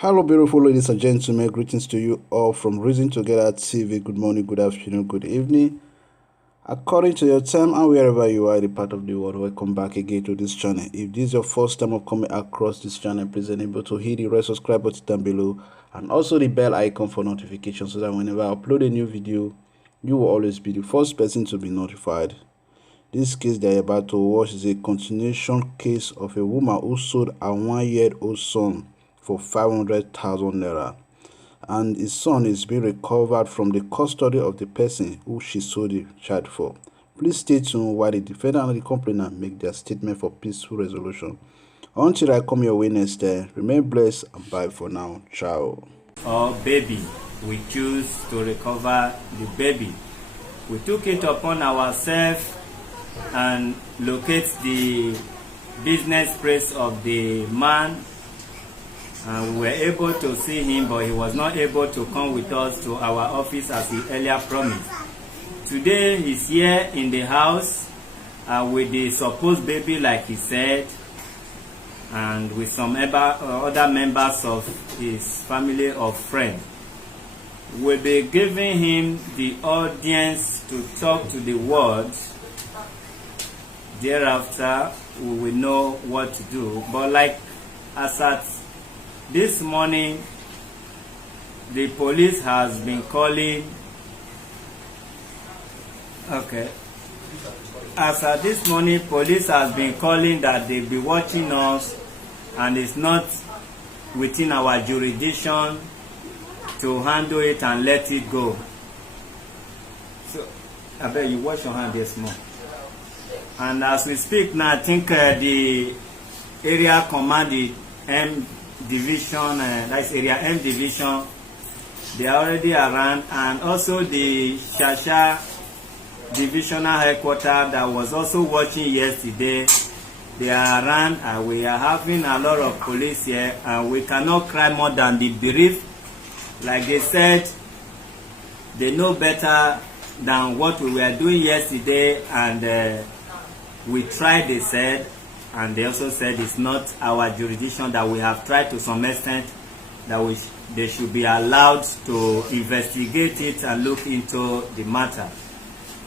Hello, beautiful ladies and gentlemen. Greetings to you all from Reason Together TV. Good morning, good afternoon, good evening. According to your time and wherever you are, the part of the world, welcome back again to this channel. If this is your first time of coming across this channel, please enable to hit the red subscribe button down below and also the bell icon for notifications so that whenever I upload a new video, you will always be the first person to be notified. This case they are about to watch is a continuation case of a woman who sold a 1-year-old son for 500,000 naira, and his son is being recovered from the custody of the person who she sold the child for. Please stay tuned while the defendant and the complainant make their statement for peaceful resolution. Until I come your way next time, remain blessed and bye for now. Ciao. Or baby, we choose to recover the baby. We took it upon ourselves and locate the business place of the man, and we were able to see him, but he was not able to come with us to our office as he earlier promised. Today he's here in the house with the supposed baby like he said, and with some other members of his family or friends. We'll be giving him the audience to talk to the world. Thereafter, we will know what to do. But like as at this morning, the police has been calling. Okay. As at this morning, police has been calling that they'll be watching us, and it's not within our jurisdiction to handle it and let it go. So, I bet you wash your hand this morning. And as we speak now, I think the area command, the M division, that's area M division, they are already around, and also the Shasha divisional headquarters that was also watching yesterday, they are around, and we are having a lot of police here, and we cannot cry more than the brief. Like they said, they know better than what we were doing yesterday, and we tried, they said, and they also said it's not our jurisdiction, that we have tried to some extent, that they should be allowed to investigate it and look into the matter.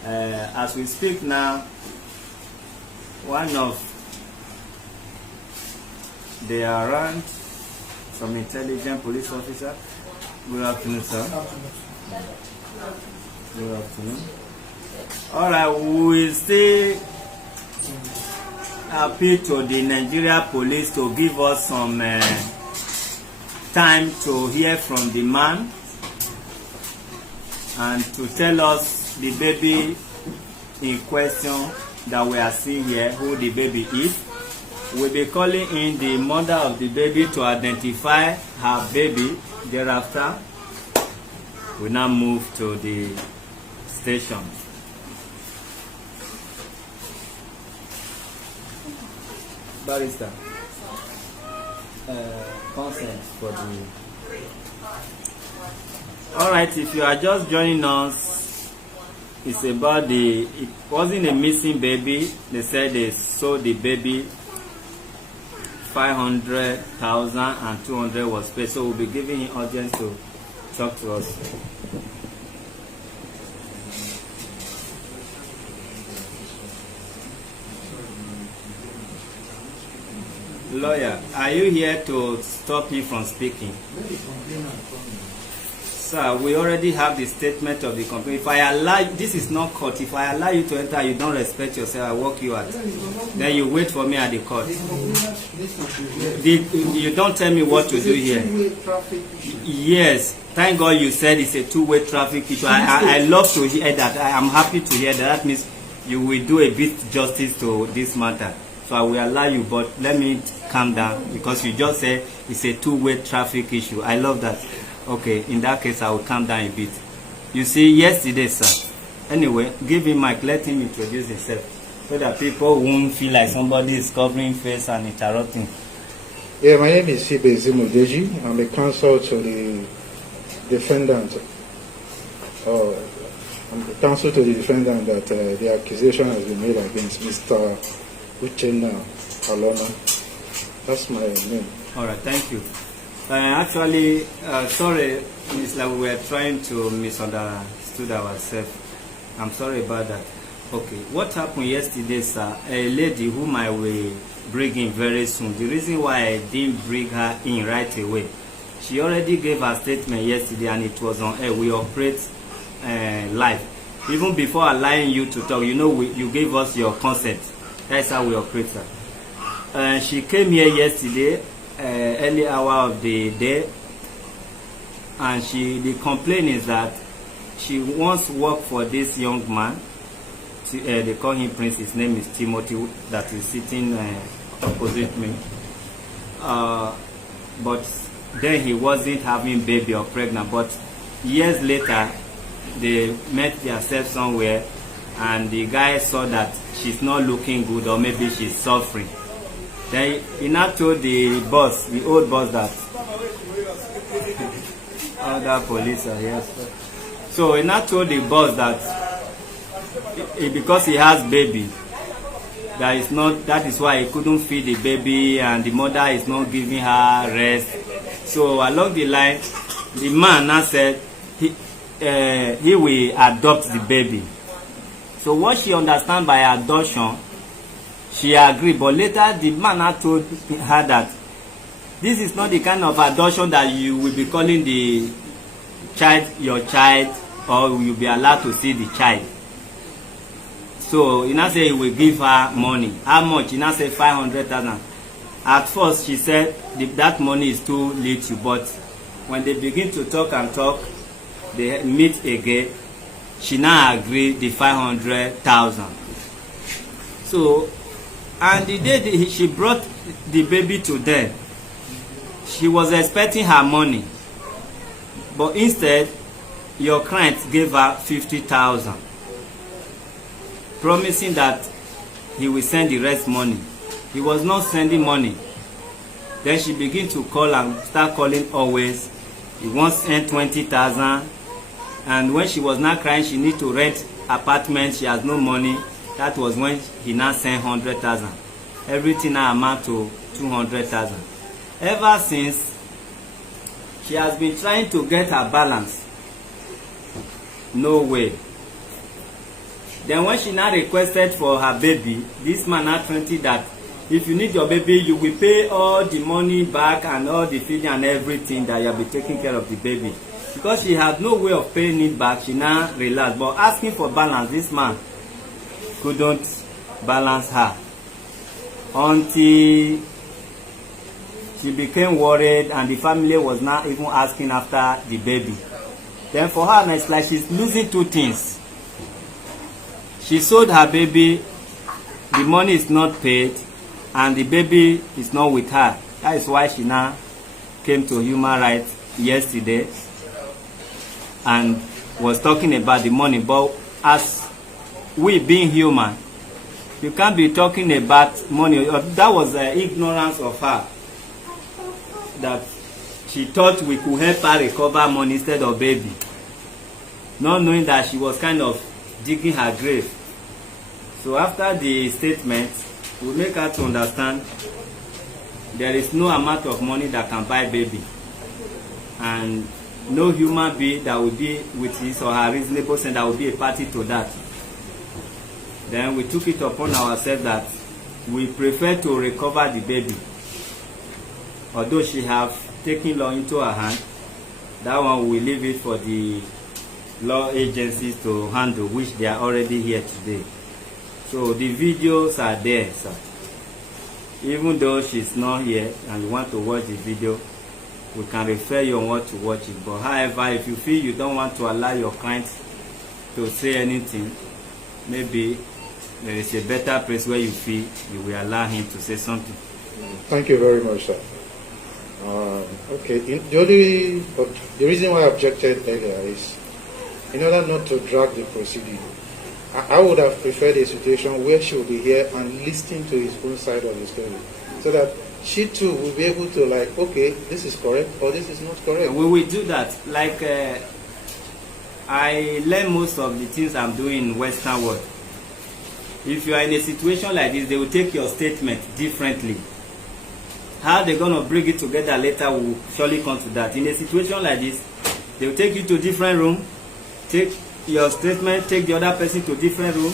As we speak now, one of they are around, some intelligent police officer. Good afternoon, sir. Good afternoon. All right, we will still appeal to the Nigeria police to give us some time to hear from the man and to tell us the baby in question that we are seeing here, who the baby is. We'll be calling in the mother of the baby to identify her baby. Thereafter, we now move to the station. Barrister, consent for the. All right, if you are just joining us, it's about it wasn't a missing baby. They said they sold the baby. 500,000 and 200 was paid. So we'll be giving him audience to talk to us. Lawyer, are you here to stop me from speaking? Sir, we already have the statement of the company. If I allow, this is not court. If I allow you to enter, you don't respect yourself, I walk you out. Then you wait for me at the court. You don't tell me what to do here. Yes, thank God you said it's a two-way traffic issue. I love to hear that. I am happy to hear that. That means you will do a bit justice to this matter. So I will allow you, but let me calm down because you just said it's a two-way traffic issue. I love that. Okay, in that case, I will calm down a bit. You see, yesterday, sir. Anyway, give him mic, let him introduce himself so that people won't feel like somebody is covering face and interrupting. Yeah, my name is Sibezimudeji. I'm a counsel to the defendant. I'm the counsel to the defendant that the accusation has been made against Mr. Uchenna Alona. That's my name. All right, thank you. Actually, sorry, it's like we were trying to misunderstood ourselves. I'm sorry about that. Okay, what happened yesterday, sir? A lady whom I will bring in very soon. The reason why I didn't bring her in right away, she already gave her statement yesterday and it was on air. We operate live. Even before allowing you to talk, you know, you gave us your consent. That's how we operate, sir. She came here yesterday, early hour of the day, and the complaint is that she wants work for this young man. They call him Prince. His name is Timothy, that is sitting opposite me. But then he wasn't having baby or pregnant. But years later, they met themselves somewhere, and the guy saw that she's not looking good, or maybe she's suffering. Then he now told the boss, the old boss, that other police are here. So he now told the boss that because he has baby, that is why he couldn't feed the baby, and the mother is not giving her rest. So along the line, the man now said he will adopt the baby. So what she understand by adoption, she agreed, but later the man now told her that this is not the kind of adoption that you will be calling the child your child, or you'll be allowed to see the child. So he now said he will give her money. How much? He now said 500,000. At first she said that money is too little, but when they begin to talk and talk, they meet again. She now agreed the 500,000. So, and the day she brought the baby to them, she was expecting her money, but instead your client gave her 50,000. Promising that he will send the rest money. He was not sending money. Then she began to call and start calling always. He wants to send 20,000. And when she was not crying, she need to rent apartment, she has no money. That was when he now sent 100,000. Everything now amount to 200,000. Ever since, she has been trying to get her balance. No way. Then when she now requested for her baby, this man now told her that if you need your baby, you will pay all the money back and all the feeding and everything, that you'll be taking care of the baby. Because she had no way of paying it back, she now relaxed. But asking for balance, this man couldn't balance her until she became worried, and the family was not even asking after the baby. Then for her, it's like she's losing two things. She sold her baby, the money is not paid, and the baby is not with her. That is why she now came to human rights yesterday and was talking about the money. But as we being human, you can't be talking about money. That was ignorance of her, that she thought we could help her recover money instead of baby, not knowing that she was kind of digging her grave. So after the statement, we make her to understand there is no amount of money that can buy baby, and no human being that will be with his or her reasonable sense that will be a party to that. Then we took it upon ourselves that we prefer to recover the baby. Although she have taken law into her hand, that one we leave it for the law agencies to handle, which they are already here today. So the videos are there, sir. Even though she's not here and you want to watch the video, we can refer you on what to watch it. But however, if you feel you don't want to allow your client to say anything, maybe there is a better place where you feel you will allow him to say something. Thank you very much, sir. Okay, the reason why I objected earlier is in order not to drag the proceeding. I would have preferred a situation where she will be here and listening to his own side of the story, so that she too will be able to, like, okay, this is correct or this is not correct. We will do that. Like I learn most of the things I'm doing in Western world. If you are in a situation like this, they will take your statement differently. How they're going to bring it together later, will surely come to that. In a situation like this, they will take you to a different room, take your statement, take the other person to a different room,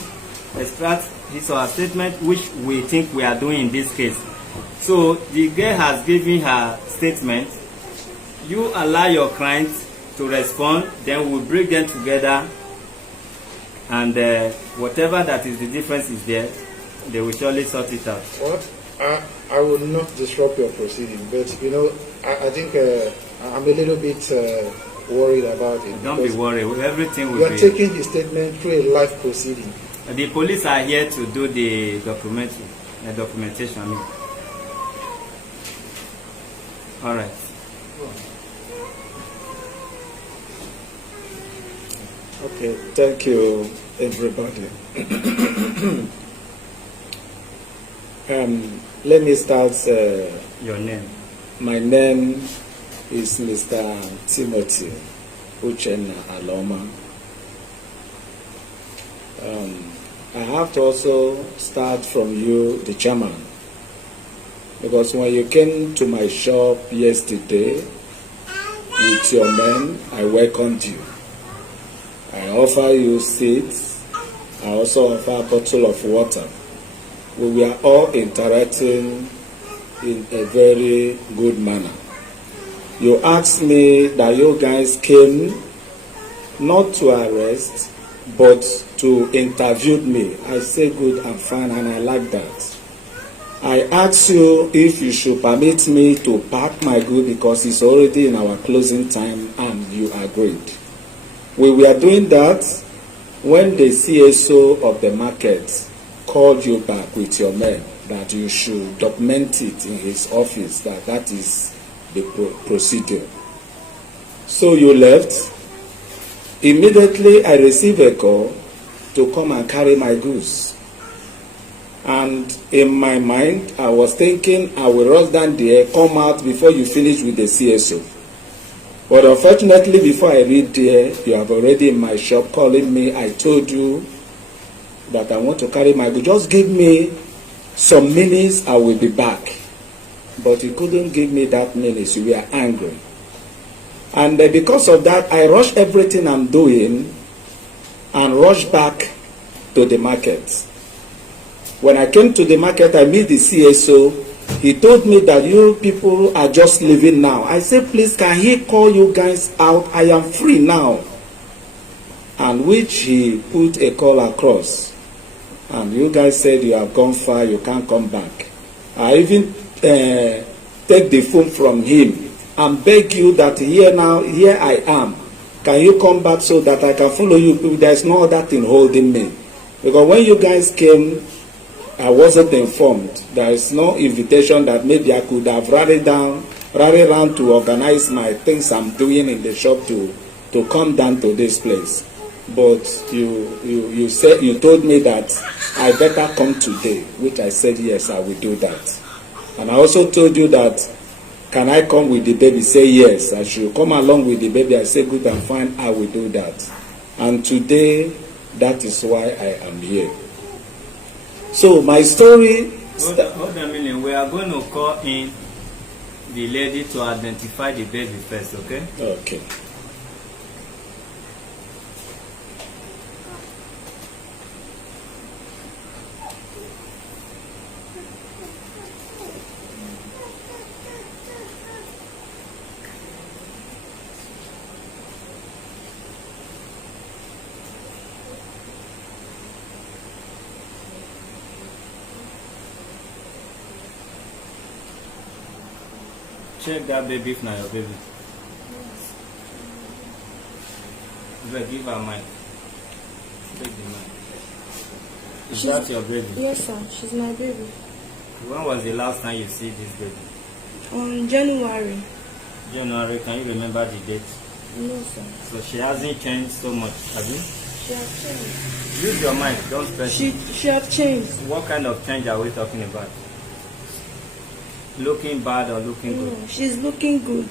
extract his or her statement, which we think we are doing in this case. So the girl has given her statement. You allow your client to respond, then we'll bring them together, and whatever that is the difference is there, they will surely sort it out. What? I will not disrupt your proceeding, but you know, I think I'm a little bit worried about it. Don't be worried. Everything will be. You are taking the statement through a live proceeding. The police are here to do the documentation. I mean. All right. Okay, thank you, everybody. Let me start. Your name? My name is Mr. Timothy Uchenna Aloma. I have to also start from you, the chairman, because when you came to my shop yesterday with your men, I welcomed you. I offer you seats. I also offer a bottle of water. We were all interacting in a very good manner. You asked me that you guys came not to arrest, but to interview me. I say good and fine, and I like that. I asked you if you should permit me to pack my good because it's already in our closing time, and you agreed. We were doing that when the CSO of the market called you back with your men that you should document it in his office, that is the procedure. So you left. Immediately I received a call to come and carry my goods. And in my mind, I was thinking I will rush down there, come out before you finish with the CSO. But unfortunately, before I reach there, you have already in my shop calling me. I told you that I want to carry my goods. Just give me some minutes, I will be back. But you couldn't give me that minutes. You were angry. And because of that, I rushed everything I'm doing and rushed back to the market. When I came to the market, I met the CSO. He told me that you people are just leaving now. I said, please, can he call you guys out? I am free now. And which he put a call across. And you guys said you have gone far, you can't come back. I even take the phone from him and beg you that here I am. Can you come back so that I can follow you? There's no other thing holding me. Because when you guys came, I wasn't informed. There is no invitation that maybe I could have rallied around to organize my things I'm doing in the shop to come down to this place. But you said, you told me that I better come today, which I said yes, I will do that. And I also told you that, can I come with the baby? Say yes, I should come along with the baby. I say good and fine, I will do that. And today, that is why I am here. So my story. Hold on a minute. We are going to call in the lady to identify the baby first, okay? Okay. Check that baby if not your baby. Yes. Give her mic. Take the mic. Is that your baby? Yes, sir. She's my baby. When was the last time you see this baby? On January. January. Can you remember the date? No, sir. So she hasn't changed so much, have you? She have changed. Use your mic. Don't press. She have changed. What kind of change are we talking about? Looking bad or looking good? No, she's looking good.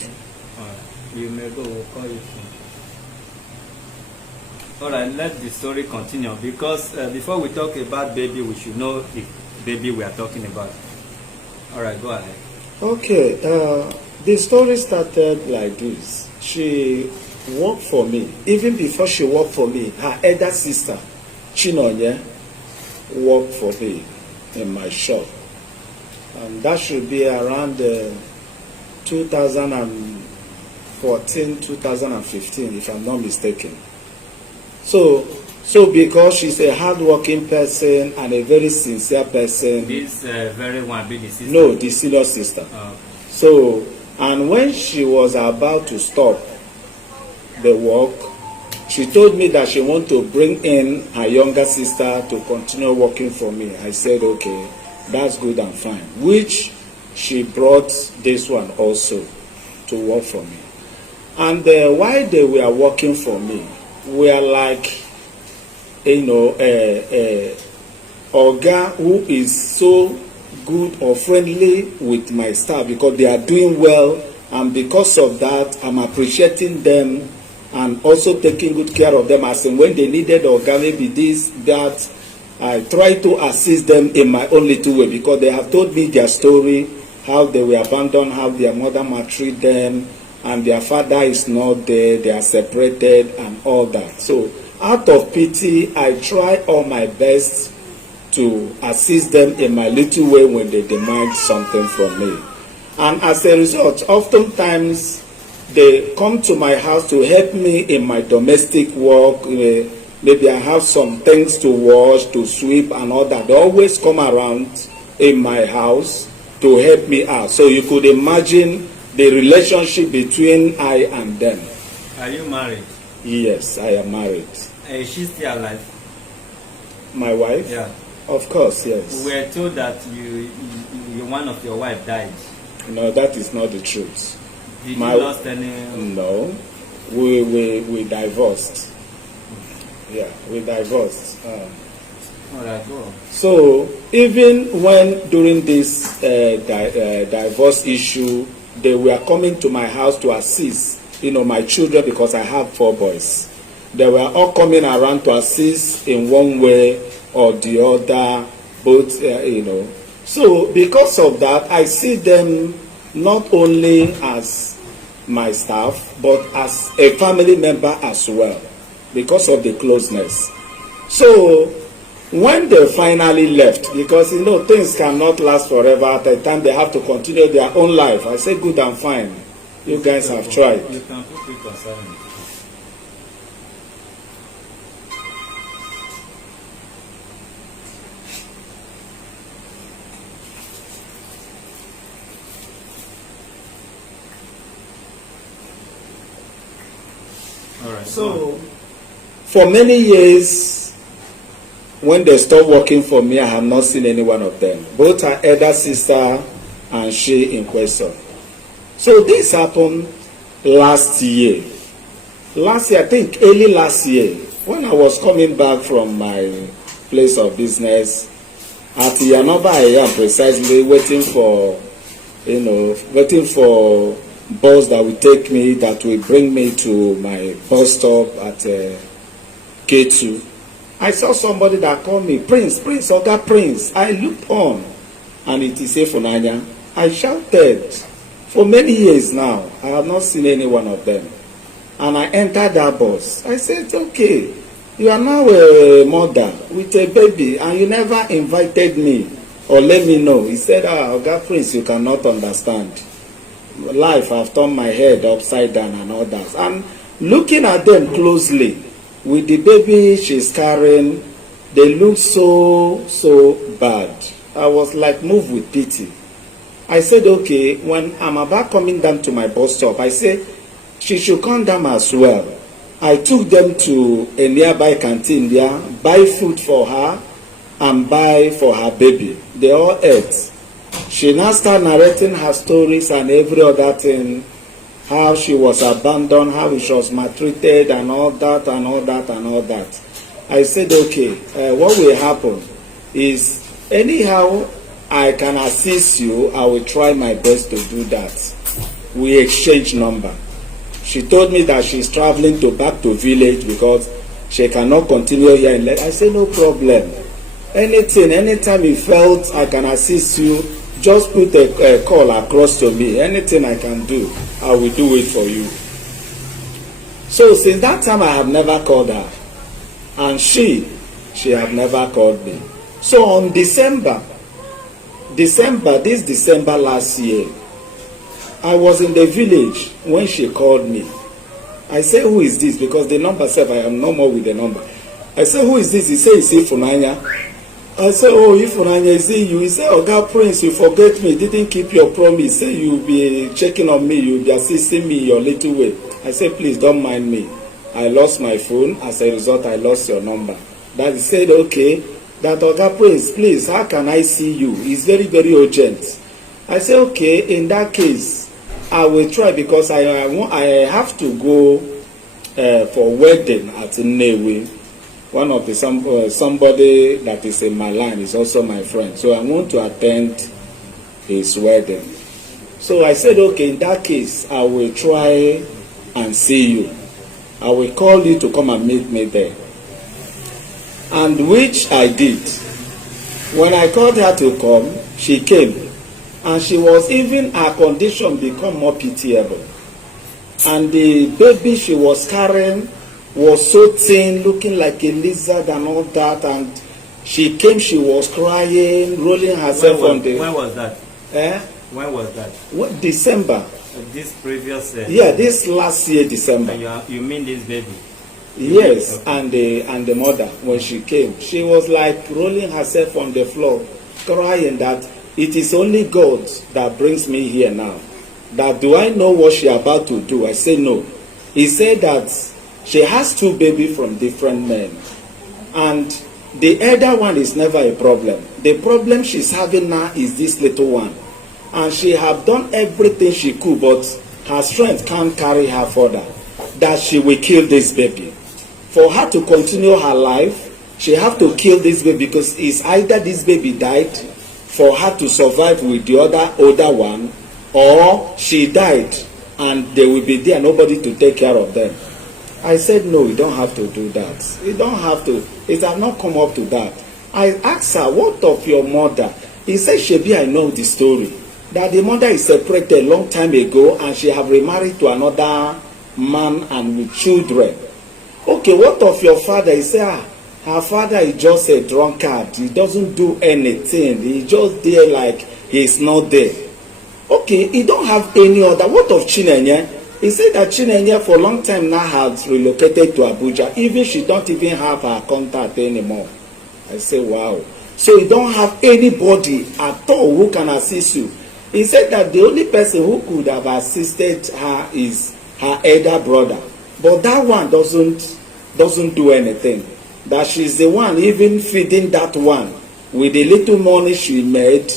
Alright, you may go, we'll call you soon. Alright, let the story continue because before we talk about baby, we should know the baby we are talking about. Alright, go ahead. Okay, the story started like this. She worked for me. Even before she worked for me, her elder sister, Chinonye, worked for me in my shop. And that should be around 2014, 2015, if I'm not mistaken. So because she's a hardworking person and a very sincere person. This very one be the sister? No, the senior sister. Oh. So, and when she was about to stop the work, she told me that she wanted to bring in her younger sister to continue working for me. I said, okay, that's good and fine. Which she brought this one also to work for me. And while they were working for me, we are like, Oga who is so good or friendly with my staff because they are doing well, and because of that, I'm appreciating them and also taking good care of them. As in when they needed Oga, maybe this, that, I try to assist them in my own little way because they have told me their story, how they were abandoned, how their mother maltreated them, and their father is not there, they are separated and all that. So out of pity, I try all my best to assist them in my little way when they demand something from me. And as a result, oftentimes they come to my house to help me in my domestic work. Maybe I have some things to wash, to sweep and all that. They always come around in my house to help me out. So you could imagine the relationship between I and them. Are you married? Yes, I am married. Is she still alive? My wife? Yeah. Of course, yes. We were told that one of your wife died. No, that is not the truth. Did you lost any? No, we divorced. Yeah, we divorced. All right, go on. So even when during this divorce issue, they were coming to my house to assist, my children, because I have 4 boys. They were all coming around to assist in one way or the other, both, So because of that, I see them not only as my staff, but as a family member as well, because of the closeness. So when they finally left, because things cannot last forever, at a time they have to continue their own life. I say good and fine. You guys have tried. You can put it aside. All right. So for many years, when they stopped working for me, I have not seen any one of them. Both her elder sister and she in question. So this happened last year. Last year, I think early last year, when I was coming back from my place of business, at Yanaba I am precisely waiting for bus that will take me, that will bring me to my bus stop at K2. I saw somebody that called me, Prince, Oga Prince. I looked on, and it is Efunanya. I shouted. For many years now, I have not seen any one of them. And I entered that bus. I said, okay, you are now a mother with a baby, and you never invited me or let me know. He said, Oga Prince, you cannot understand. Life, I've turned my head upside down and all that. And looking at them closely, with the baby she's carrying, they look so bad. I was like moved with pity. I said, okay, when I'm about coming down to my bus stop, I said she should come down as well. I took them to a nearby canteen there, buy food for her and buy for her baby. They all ate. She now started narrating her stories and every other thing, how she was abandoned, how she was maltreated and all that and all that and all that. I said, okay, what will happen is anyhow I can assist you, I will try my best to do that. We exchange number. She told me that she's traveling back to village because she cannot continue here in Lagos. I said, no problem. Anytime you felt I can assist you, just put a call across to me. Anything I can do, I will do it for you. So since that time, I have never called her, and she have never called me. So on December last year, I was in the village when she called me. I say, who is this? Because the number said I am no more with the number. I say, who is this? He say, it's Ifunanya. I say, oh, Ifunanya, is it you? He say, Oga Prince, you forget me, didn't keep your promise. Say you'll be checking on me, you'll be assisting me your little way. I say, please don't mind me. I lost my phone. As a result, I lost your number. That he said, okay, that Oga Prince, please, how can I see you? It's very, very urgent. I say, okay, in that case, I will try, because I have to go for wedding at Nnewi. One of the somebody that is in my line is also my friend, so I want to attend his wedding. So I said, okay, in that case, I will try and see you. I will call you to come and meet me there. And which I did. When I called her to come, she came. And she was, even her condition become more pitiable. And the baby she was carrying was so thin, looking like a lizard and all that. And she came, she was crying, rolling herself on the... When was that? When was that? What, December. This previous... Yeah, this last year, December. You mean this baby? Yes, okay. And the mother, when she came, she was like rolling herself on the floor, crying that it is only God that brings me here now. That do I know what she about to do? I say no. He said that she has two babies from different men. And the elder one is never a problem. The problem she's having now is this little one. And she have done everything she could, but her strength can't carry her further. That she will kill this baby. For her to continue her life, she have to kill this baby, because it's either this baby died for her to survive with the other older one, or she died and they will be there, nobody to take care of them. I said, no, you don't have to do that. You don't have to. It has not come up to that. I asked her, what of your mother? He said, Shebi, I know the story. That the mother is separated a long time ago and she have remarried to another man and with children. Okay, what of your father? He said, her father is just a drunkard. He doesn't do anything. He just there like he's not there. Okay, he don't have any other. What of Chinenye? He said that Chinenye for a long time now has relocated to Abuja. Even she don't even have her contact anymore. I say, wow. So you don't have anybody at all who can assist you. He said that the only person who could have assisted her is her elder brother. But that one doesn't do anything. That she's the one even feeding that one with the little money she made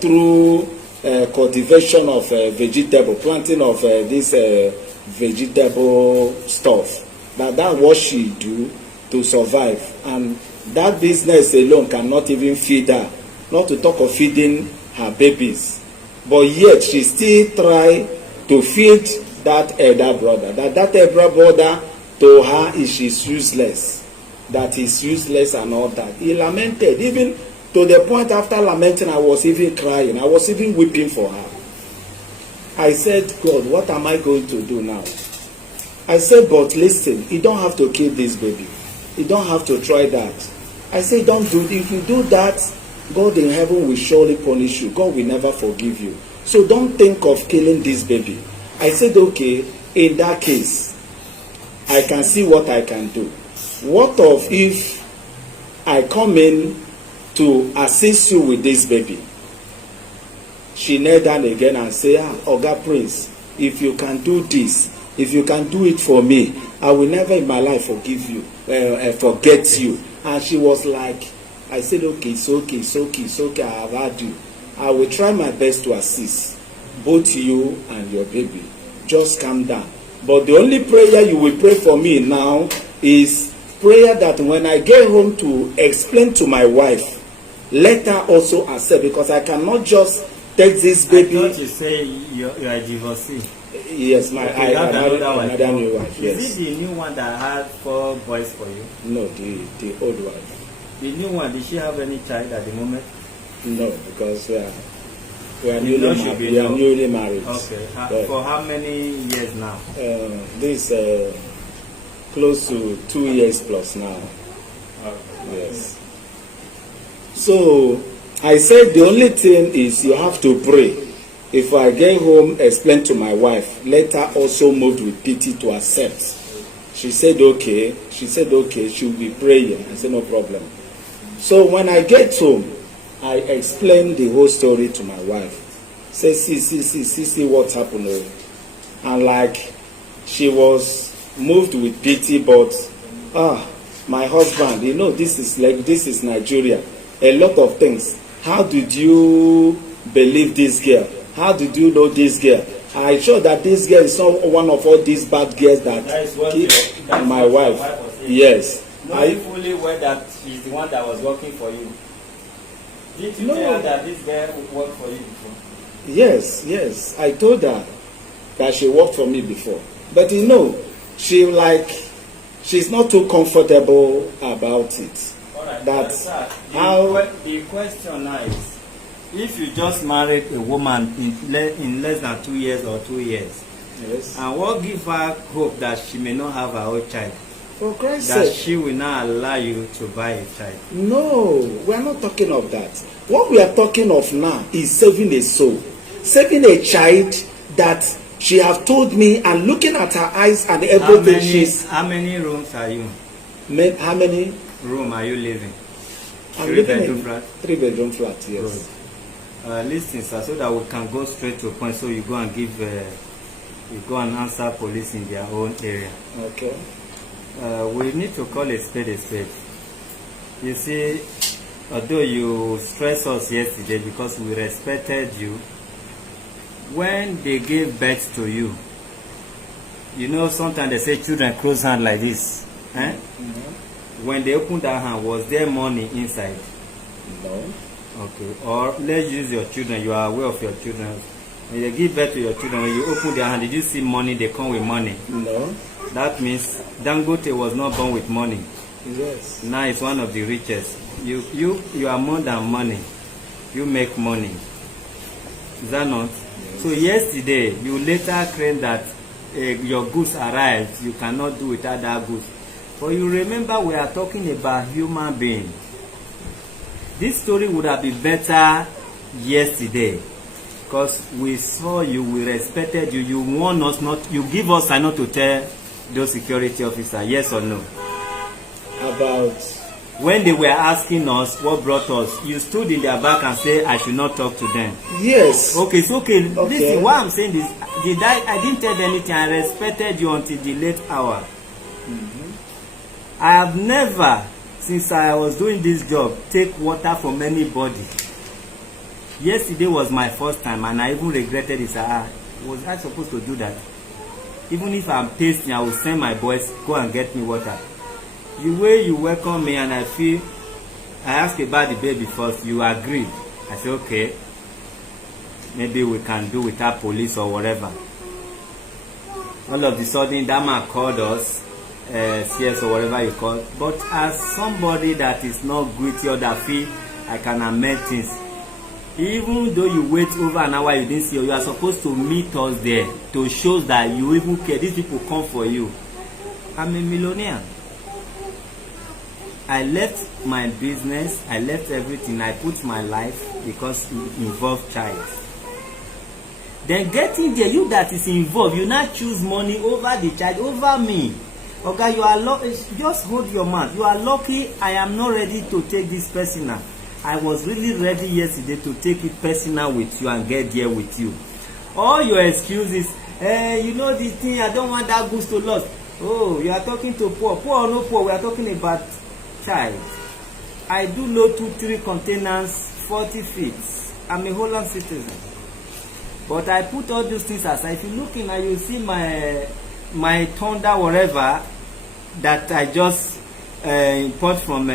through cultivation of vegetable, planting of this vegetable stuff. That's what she do to survive. And that business alone cannot even feed her, not to talk of feeding her babies. But yet she still try to feed that elder brother. That elder brother to her is she's useless. That is useless and all that. He lamented, even to the point after lamenting, I was even crying. I was even weeping for her. I said, God, what am I going to do now? I said, but listen, you don't have to kill this baby. You don't have to try that. I said, don't do it. If you do that, God in heaven will surely punish you. God will never forgive you. So don't think of killing this baby. I said, okay, in that case, I can see what I can do. What of if I come in to assist you with this baby? She knelt down again and said, Oga Prince, if you can do this, if you can do it for me, I will never in my life forgive you, forget you. And she was like, I said, okay, it's okay, it's okay, it's okay, I have had you. I will try my best to assist both you and your baby. Just calm down. But the only prayer you will pray for me now is prayer that when I get home to explain to my wife, let her also accept, because I cannot just take this baby. I thought you say you are a divorcee. Yes, Okay, I married another new wife. Yes. Is it the new one that had 4 boys for you? No, the old wife. The new one, did she have any child at the moment? No, because We are You know newly she married. be We are no. newly married. Okay. Yes. For how many years now? This close to 2 years plus now. Yes. So I said the only thing is you have to pray. If I get home, explain to my wife. Later also moved with pity to accept. She said okay. She said okay. She will be praying. I said no problem. So when I get home, I explained the whole story to my wife. Say see what happened. Oh. And like she was moved with pity, but my husband, you know, this is Nigeria. A lot of things. How did you believe this girl? How did you know this girl? I sure that this girl is not one of all these bad girls that keep my wife. Yes. Knowing fully well that she's the one that was working for you. Did you tell her that this girl worked for you before? Yes. I told her that she worked for me before. But you know, she's not too comfortable about it. Alright, That's the question now is, if you just married a woman in less than 2 years or 2 years, yes. and what give her hope that she may not have her own child? For Christ's That sake. she will not allow you to buy a child. No, we are not talking of that. What we are talking of now is saving a soul. Saving a child that she have told me, and looking at her eyes and everything. How many rooms are you? How many? Room are you living? I'm Three living bedroom in flat? 3-bedroom flat, yes. Listen, sir, so that we can go straight to a point. So you go and answer police in their own area. Okay. We need to call a spade a spade. You see, although you stressed us yesterday because we respected you, when they gave birth to you, you know, sometimes they say children close hand like this. Eh? Mm-hmm. When they opened that hand, was there money inside? No. Okay. Or let's use your children. You are aware of your children. When they give birth to your children, when you open their hand, did you see money? They come with money. No. That means Dangote was not born with money. Yes. Now it's one of the richest. You are more than money. You make money. Is that not? Yes. So yesterday you later claimed that your goods arrived. You cannot do without that goods. But you remember we are talking about human being. This story would have been better yesterday because we saw you, we respected you. You warned us not. You give us a not to tell those security officers, yes or no? About when they were asking us what brought us, you stood in their back and said I should not talk to them. yes. Okay, it's okay. Okay. Listen, why I'm saying this, I didn't tell them anything. I respected you until the late hour. I have never, since I was doing this job, take water from anybody. Yesterday was my first time and I even regretted it. Was I supposed to do that? Even if I'm tasting, I will send my boys, go and get me water. The way you welcome me and I asked about the baby first, you agreed. I said, okay, maybe we can do without police or whatever. All of a sudden, that man called us, CS or whatever you call it. But as somebody that is not gritty or that feel I can amend things, even though you wait over an hour you didn't see, you are supposed to meet us there to show that you even care. These people come for you. I'm a millionaire. I left my business, I left everything, I put my life because it involved child. Then getting there, you that is involved, you now choose money over the child, over me. Okay, you are just hold your mouth. You are lucky I am not ready to take this personal. I was really ready yesterday to take it personal with you and get there with you. All your excuses, you know this thing, I don't want that goods to loss. Oh, you are talking to poor or no poor, we are talking about child. I do load 2-3 containers 40 feet. I'm a Holland citizen. But I put all those things aside. If you look in and you see my Thunder whatever that I just import from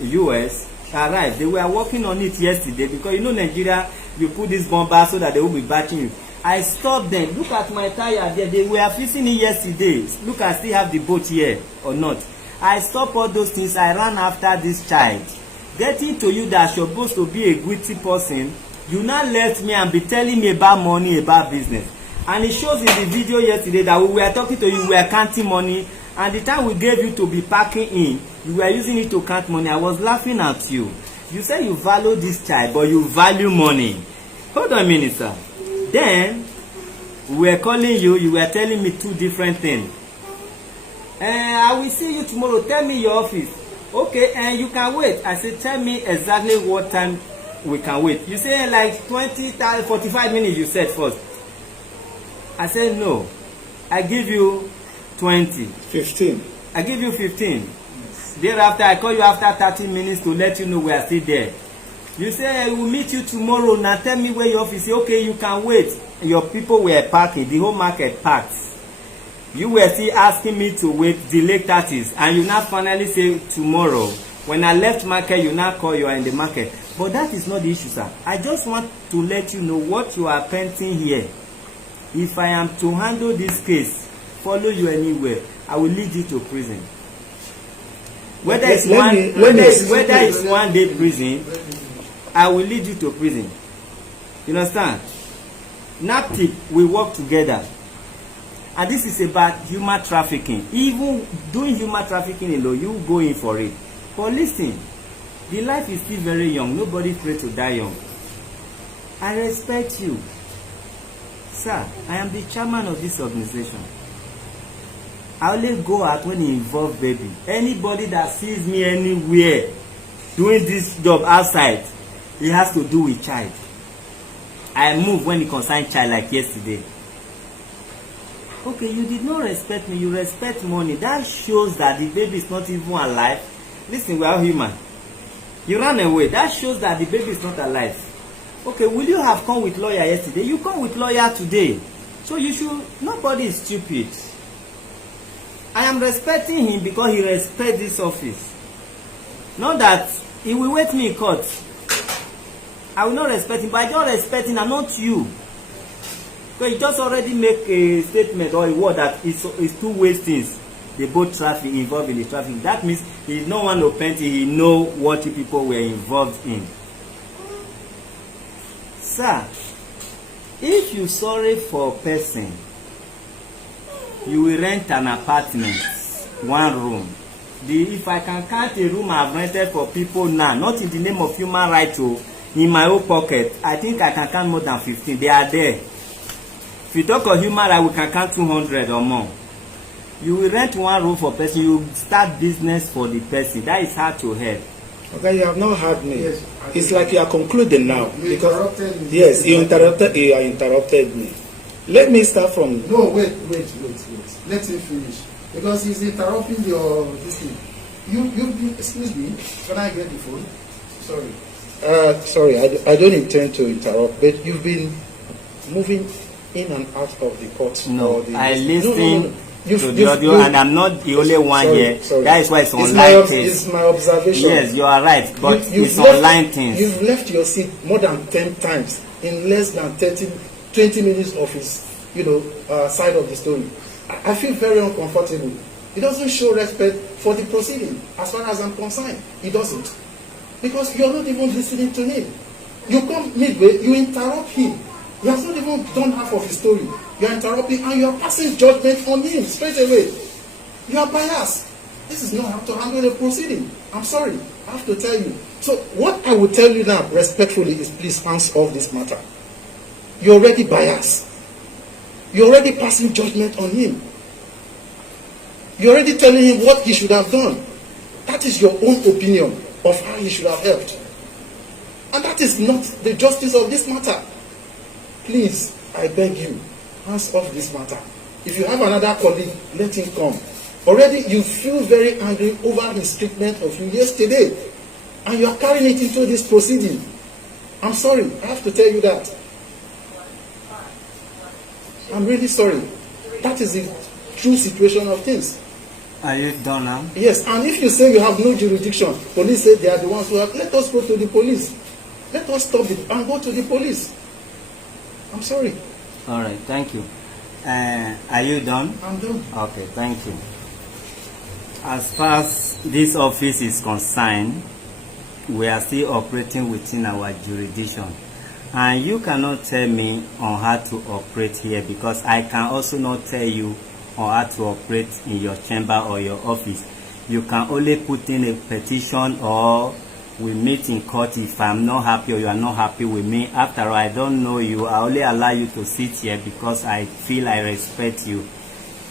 US arrived. They were working on it yesterday because you know Nigeria, you put this bomber so that they will be batching you. I stopped them. Look at my tire there. They were fixing it yesterday. Look, I still have the boat here or not. I stopped all those things. I ran after this child. Getting to you that you're supposed to be a gritty person, You now left me and be telling me about money, about business. And it shows in the video yesterday that we were talking to you, we were counting money, and the time we gave you to be packing in, you were using it to count money. I was laughing at you. You say you value this child, but you value money. Hold on a minute, sir. Then we were calling you, you were telling me two different things. I will see you tomorrow. Tell me your office. Okay, and you can wait. I said, tell me exactly what time we can wait. You say like 20, 30, 45 minutes, you said first. I said, no. I give you 20. 15. I give you 15. Yes. Thereafter, I call you after 30 minutes to let you know we are still there. You say, I will meet you tomorrow. Now tell me where your office is. Okay, you can wait. Your people were parking. The whole market packed. You were still asking me to wait, delay 30s, and you now finally say tomorrow. When I left market, you now call you are in the market. But that is not the issue, sir. I just want to let you know what you are painting here. If I am to handle this case, follow you anywhere, I will lead you to prison. Whether it's one day prison, I will lead you to prison. You understand? NAPTIP, we work together. And this is about human trafficking. Even doing human trafficking alone, you go in for it. But listen, the life is still very young. Nobody pray to die young. I respect you. Sir, I am the chairman of this organization. I only go out when it involves baby. Anybody that sees me anywhere doing this job outside, it has to do with child. I move when it concerns child, like yesterday. Okay, you did not respect me, you respect money. That shows that the baby is not even alive. Listen, we are human. You ran away. That shows that the baby is not alive. Okay, will you have come with lawyer yesterday? You come with lawyer today. So you should, nobody is stupid. I am respecting him because he respects this office. Not that he will wait me in court. I will not respect him, but I don't respect him and not you. Because you just already make a statement or a word that it's two ways things. They both traffic involved in the traffic. That means he no one opened it, he know what the people were involved in. Sir, if you sorry for a person, you will rent an apartment, one room. If I can count a room I've rented for people now, not in the name of human rights, in my own pocket, I think I can count more than 15. They are there. If you talk of human rights, we can count 200 or more. You will rent one room for person, you start business for the person. That is hard to help. Okay, you have not heard me. Yes, it's like you are concluding now. You because interrupted me. yes, you interrupted me. Let me start from. No, wait. Let him finish. Because he's interrupting your this thing. You excuse me. Can I get the phone? Sorry. Sorry, I don't intend to interrupt, but you've been moving in and out of the court. No, I listen no. to the audio, and I'm not the only one here. Sorry. That is why it's online things. It's my observation. Yes, you are right, but it's left, online things. You've left your seat more than 10 times in less than 20 minutes of his, side of the story. I feel very uncomfortable. He doesn't show respect for the proceeding, as far as I'm concerned. He doesn't. Because you're not even listening to him. You come midway, you interrupt him. He has not even done half of his story. You are interrupting and you are passing judgment on him straight away. You are biased. This is not how to handle a proceeding. I'm sorry. I have to tell you. So what I will tell you now, respectfully, is please hands off this matter. You're already biased. You're already passing judgment on him. You're already telling him what he should have done. That is your own opinion of how he should have helped. And that is not the justice of this matter. Please, I beg you, hands off this matter. If you have another colleague, let him come. Already you feel very angry over his treatment of you yesterday. And you are carrying it into this proceeding. I'm sorry, I have to tell you that. I'm really sorry. That is the true situation of things. Are you done now? Yes, and if you say you have no jurisdiction, police say they are the ones who have, let us go to the police. Let us stop it and go to the police. I'm sorry. All right, thank you. Are you done? I'm done. Okay, thank you. As far as this office is concerned, we are still operating within our jurisdiction. And you cannot tell me on how to operate here, because I can also not tell you on how to operate in your chamber or your office. You can only put in a petition, or we meet in court if I'm not happy or you are not happy with me. After all, I don't know you. I only allow you to sit here because I feel I respect you.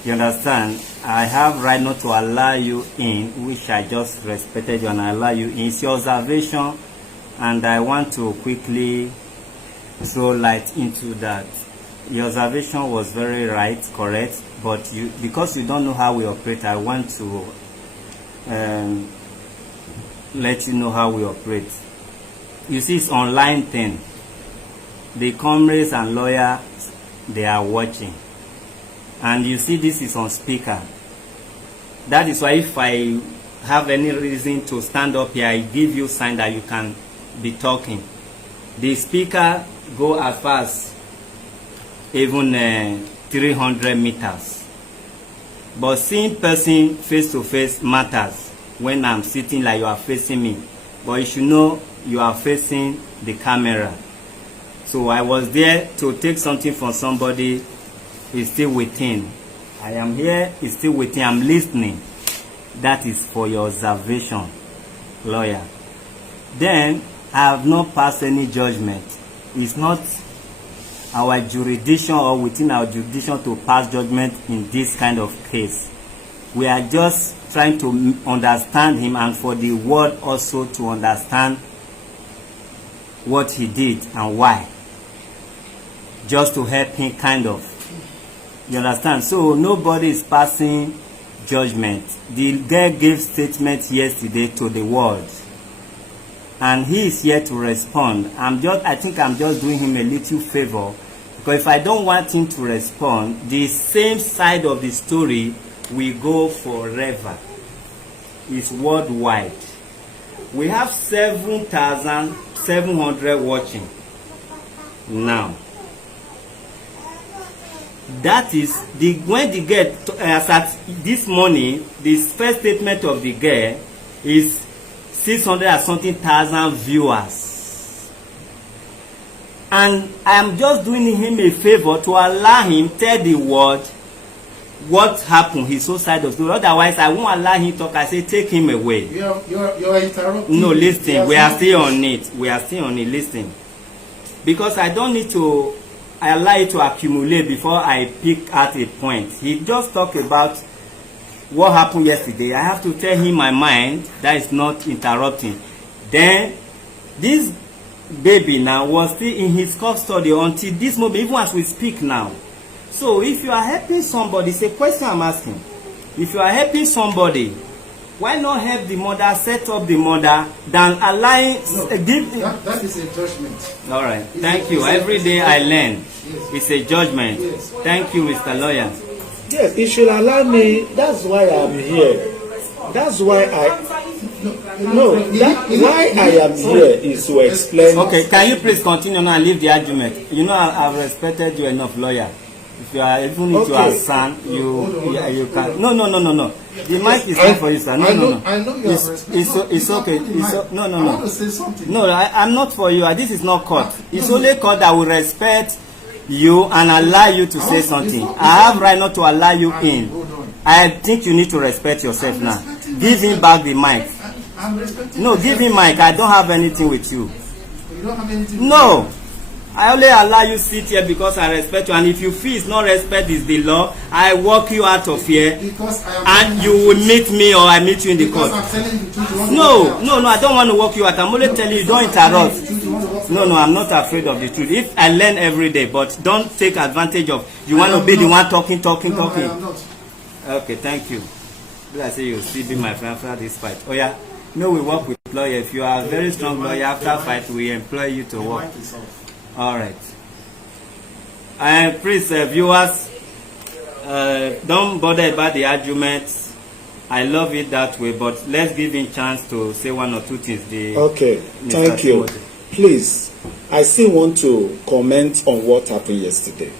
You understand? I have right not to allow you in, which I just respected you and I allow you in. It's your observation, and I want to quickly throw light into that. Your observation was very right, correct, but you, because you don't know how we operate, I want to let you know how we operate. You see, it's online thing. The comrades and lawyers, they are watching, and you see this is on speaker. That is why if I have any reason to stand up here, I give you sign that you can be talking. The speaker go as far as even 300 meters, but seeing person face to face matters. When I'm sitting like you are facing me, but you should know you are facing the camera. So I was there to take something from somebody. Is still within. I am here, is still within. I'm listening. That is for your observation, lawyer. Then I have not passed any judgment. It's not our jurisdiction or within our jurisdiction to pass judgment in this kind of case. We are just trying to understand him, and for the world also to understand what he did and why, just to help him, kind of. You understand? So nobody is passing judgment. The girl gave statement yesterday to the world, and he is here to respond. I think I'm just doing him a little favor, because if I don't want him to respond, the same side of the story will go forever. It's worldwide. We have 7,700 watching now. That is when the girl, as at this morning, the first statement of the girl is 600 and something thousand viewers. And I am just doing him a favor to allow him tell the world what happened, his own side of the story. Otherwise, I won't allow him talk. I say, take him away. You're interrupting. No, listen. We are still on it. We are still on it. Listen. Because I don't need to allow it to accumulate before I pick out a point. He just talked about what happened yesterday. I have to tell him my mind. That is not interrupting. Then, this baby now was still in his custody until this moment, even as we speak now. So if you are helping somebody, it's a question I'm asking. If you are helping somebody, why not help the mother, set up the mother, than allowing... No, that is a judgment. All right. Thank you. Every day I learn. Yes. It's a judgment. Yes. Thank you, Mr. Lawyer. Yes, it should allow me. That's why I'm here. That's why why I am here is to explain. Okay, can you please continue now and leave the argument? You know, I've respected you enough, lawyer. If you are, even if you are son, you can. No. The mic is not for you, sir. No. I know you have respect. It's okay. No. I want to say something. No, I'm not for you. This is not court. It's only court that will respect you and allow you to say something. I have right not to allow you in. I think you need to respect yourself now. Give him back the mic. No, give him mic. I don't have anything with you. You don't have anything. No. I only allow you sit here because I respect you, and if you feel it's not respect is the law, I walk you out of here, and you will meet me or I meet you in the court. No, I don't want to walk you out. I'm only telling you, don't interrupt. No, I'm not afraid of the truth. If I learn every day, but don't take advantage of, you want to be the one talking. No, I am not. Okay, thank you. I say you still be my friend after this fight. Oh yeah, no, we work with lawyer. If you are a very strong lawyer, after fight we employ you to work. All right. And please, viewers, don't bother about the arguments. I love it that way, but let's give him chance to say one or two things. Okay, thank you. Please, I still want to comment on what happened yesterday.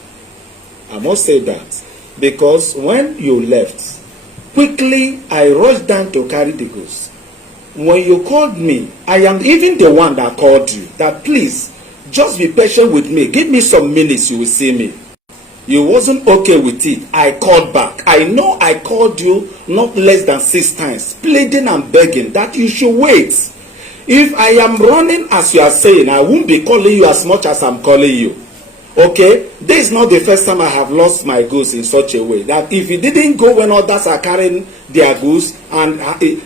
I must say that because when you left, quickly I rushed down to carry the goods. When you called me, I am even the one that called you, that please, Just be patient with me. Give me some minutes, you will see me. You wasn't okay with it. I called back. I know I called you not less than 6 times, pleading and begging that you should wait. If I am running as you are saying, I won't be calling you as much as I'm calling you. Okay? This is not the first time I have lost my goods in such a way that if you didn't go when others are carrying their goods and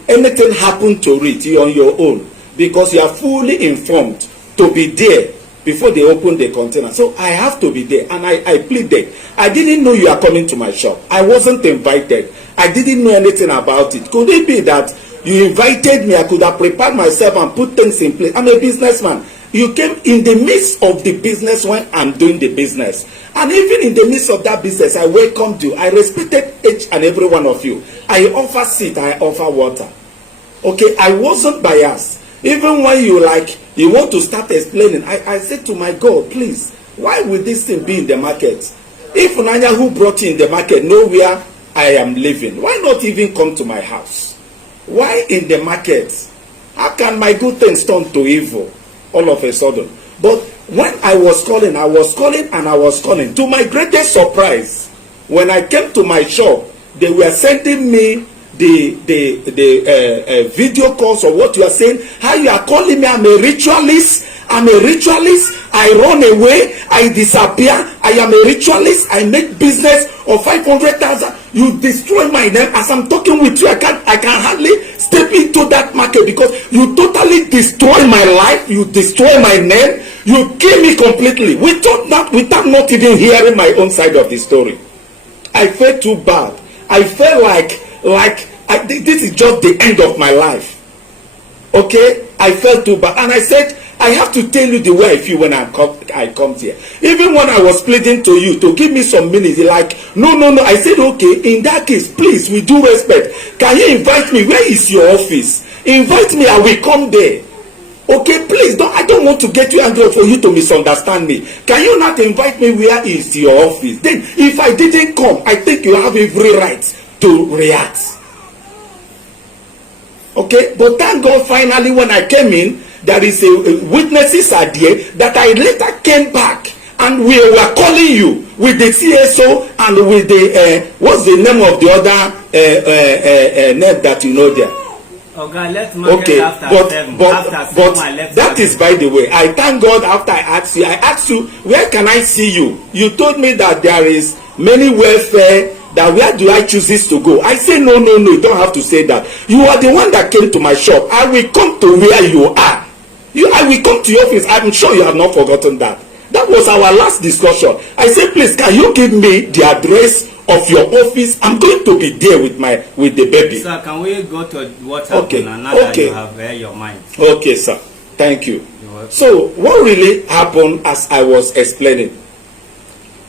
anything happened to it, you're on your own, because you are fully informed to be there before they open the container. So I have to be there, and I pleaded. I didn't know you are coming to my shop. I wasn't invited. I didn't know anything about it. Could it be that you invited me? I could have prepared myself and put things in place. I'm a businessman. You came in the midst of the business when I'm doing the business. And even in the midst of that business, I welcomed you. I respected each and every one of you. I offer seat, I offer water. Okay, I wasn't biased. Even when you want to start explaining, I said to my God, please, why would this thing be in the market? If Nanya, who brought you in the market, know where I am living, why not even come to my house? Why in the market? How can my good things turn to evil all of a sudden? But when I was calling and I was calling, to my greatest surprise, when I came to my shop, they were sending me the video calls of what you are saying. How you are calling me? I'm a ritualist. I run away. I disappear. I am a ritualist. I make business of 500,000. You destroy my name. As I'm talking with you, I can hardly step into that market because you totally destroy my life. You destroy my name. You kill me completely without not even hearing my own side of the story. I felt too bad. I felt like this is just the end of my life. Okay, I felt too bad, and I said, I have to tell you the way I feel when I come here. Even when I was pleading to you to give me some minutes, like, no. I said, okay, in that case, please, with due respect, can you invite me? Where is your office? Invite me, I will come there. Okay, please, I don't want to get you angry for you to misunderstand me. Can you not invite me? Where is your office? Then, if I didn't come, I think you have every right to react. Okay, but thank God, finally, when I came in, there is witnesses are there that I later came back and we were calling you with the CSO and with the what's the name of the other name that you know there. Okay, let's okay, but that is by the way. I thank God. After I asked you, where can I see you? You told me that there is many welfare. That where do I choose this to go? I say no, you don't have to say that. You are the one that came to my shop. I will come to where you are. I will come to your office. I'm sure you have not forgotten that. That was our last discussion. I said, please, can you give me the address of your office? I'm going to be there with the baby. Sir, can we go to what happened? Okay. Now that you have your mind. Okay, sir. Thank you. So, what really happened as I was explaining?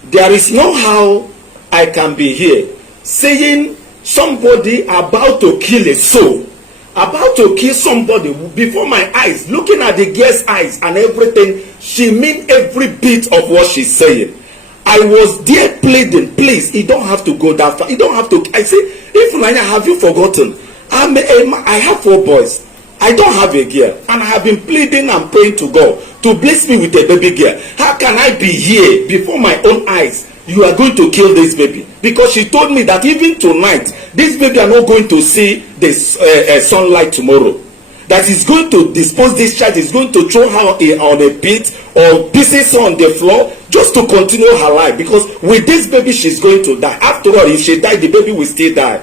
There is no how I can be here saying somebody about to kill a soul, about to kill somebody before my eyes, looking at the girl's eyes and everything. She mean every bit of what she's saying. I was there pleading, please, you don't have to go that far. You don't have to. I say, if Nanya, have you forgotten? I have 4 boys. I don't have a girl, and I have been pleading and praying to God to bless me with a baby girl. How can I be here before my own eyes? You are going to kill this baby, because she told me that even tonight this baby are not going to see the sunlight tomorrow, that is going to dispose this child, is going to throw her on a pit or pieces on the floor just to continue her life, because with this baby she's going to die. After all, if she die, the baby will still die.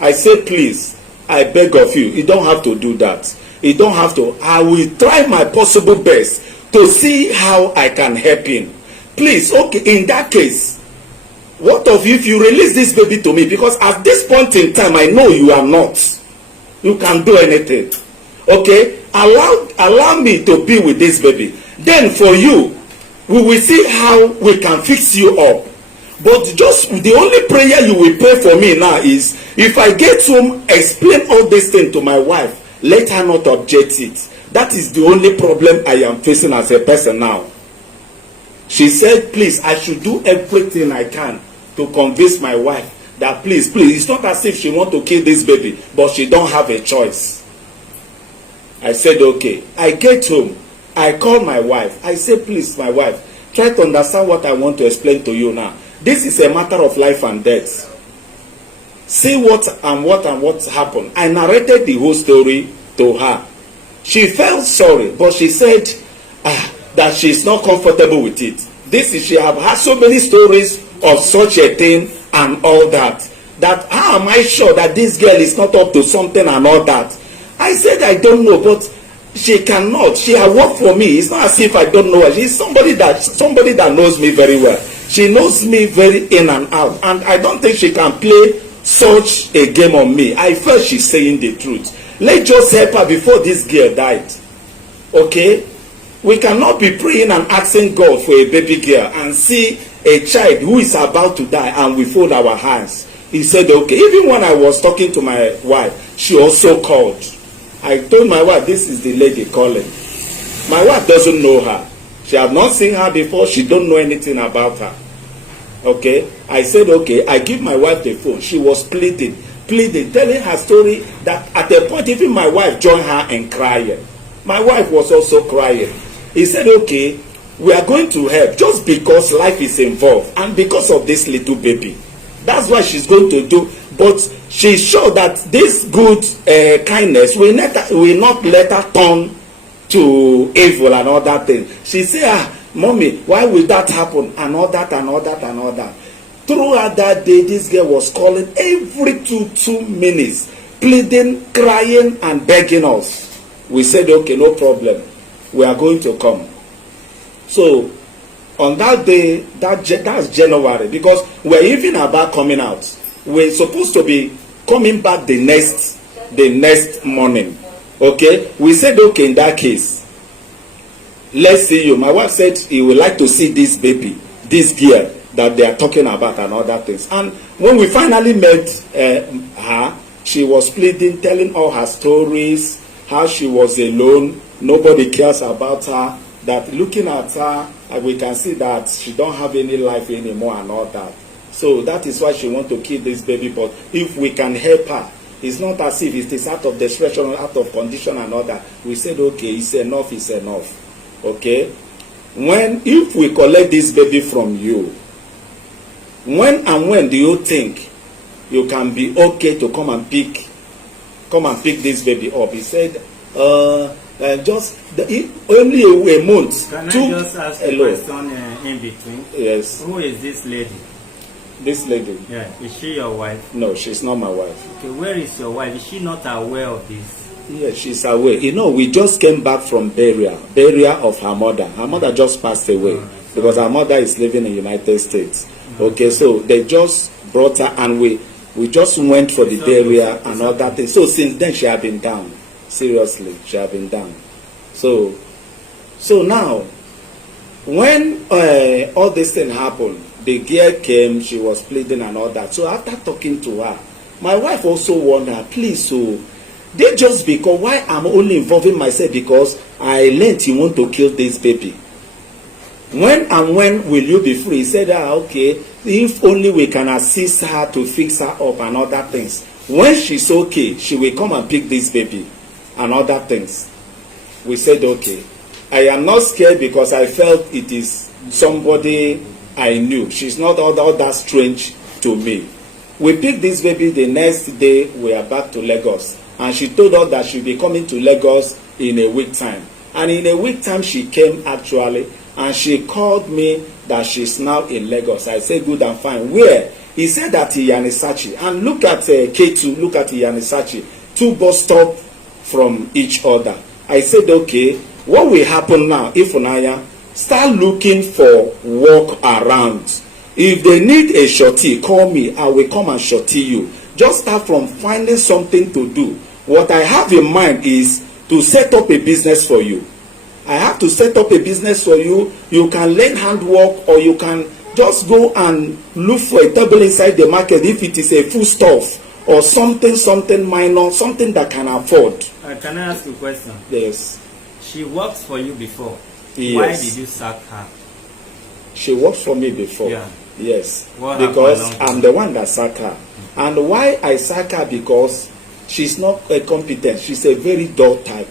I say, please, I beg of you, you don't have to do that. You don't have to. I will try my possible best to see how I can help him. Please, okay, in that case, what of if you release this baby to me? Because at this point in time, I know you are not. You can do anything. Okay? Allow me to be with this baby. Then for you, we will see how we can fix you up. But just the only prayer you will pray for me now is, if I get home, explain all this thing to my wife, let her not object it. That is the only problem I am facing as a person now. She said, please, I should do everything I can to convince my wife that please, it's not as if she want to kill this baby, but she don't have a choice. I said, okay. I get home. I called my wife. I said, please, my wife, try to understand what I want to explain to you now. This is a matter of life and death. See what happened. I narrated the whole story to her. She felt sorry, but she said that she's not comfortable with it. She have had so many stories of such a thing and all that. That how am I sure that this girl is not up to something and all that? I said I don't know, but she cannot. She has worked for me. It's not as if I don't know her. She's somebody that knows me very well. She knows me very in and out, and I don't think she can play such a game on me. I felt she's saying the truth. Let's just help her before this girl died. Okay? We cannot be praying and asking God for a baby girl and see a child who is about to die and we fold our hands. He said, okay. Even when I was talking to my wife, she also called. I told my wife, this is the lady calling. My wife doesn't know her. She have not seen her before. She don't know anything about her. Okay? I said, okay. I give my wife the phone. She was pleading, telling her story that at a point, even my wife joined her in crying. My wife was also crying. He said, okay, we are going to help just because life is involved and because of this little baby. That's what she's going to do. But she's sure that this good kindness will not let her turn to evil and all that thing. She said, mommy, why will that happen? And all that and all that and all that. Throughout that day, this girl was calling every 2 minutes, pleading, crying, and begging us. We said, okay, no problem. We are going to come. So, on that day, that's January, because we're even about coming out. We're supposed to be coming back the next morning. Okay? We said, okay, in that case, let's see you. My wife said he would like to see this baby, this girl that they are talking about and other things. And when we finally met her, she was pleading, telling all her stories, how she was alone, nobody cares about her, that looking at her, we can see that she don't have any life anymore and all that. So that is why she want to kill this baby. But if we can help her, it's not as if it is out of desperation or out of condition and all that. We said, okay, it's enough, it's enough. Okay? If we collect this baby from you, when do you think you can be okay to come and pick this baby up? He said, only a month. Can I just ask a question in between? Yes. Who is this lady? This lady? Yeah. Is she your wife? No, she's not my wife. Okay, where is your wife? Is she not aware of this? Yeah, she's aware. You know, we just came back from burial of her mother. Her mother just passed away because her mother is living in the United States. Okay, so they just brought her and we just went for the burial and all that thing. So since then she had been down. Seriously, she had been down. So now, when all this thing happened, the girl came, she was pleading and all that. So after talking to her, my wife also warned her, please, so they just because why I'm only involving myself because I learned you want to kill this baby. When will you be free? He said, okay, if only we can assist her to fix her up and other things. When she's okay, she will come and pick this baby and other things. We said, okay. I am not scared because I felt it is somebody I knew. She's not all that strange to me. We picked this baby. The next day, we are back to Lagos. And she told us that she'll be coming to Lagos in a week time. And in a week time, she came actually. And she called me that she's now in Lagos. I said, good and fine. Where? He said that in Yanisachi. And look at K2, look at Yanisachi. 2 bus stops from each other. I said, okay, what will happen now if Onaya start looking for work around? If they need a shorty, call me. I will come and shorty you. Just start from finding something to do. What I have in mind is to set up a business for you. I have to set up a business for you. You can learn handwork, or you can just go and look for a table inside the market if it is a food stuff or something minor, something that can afford. Can I ask you a question? Yes. She worked for you before. Yes. Why did you sack her? She worked for me before. Yeah. Yes. What because I'm the one that sacked her. And why I sack her? Because she's not competent. She's a very dull type.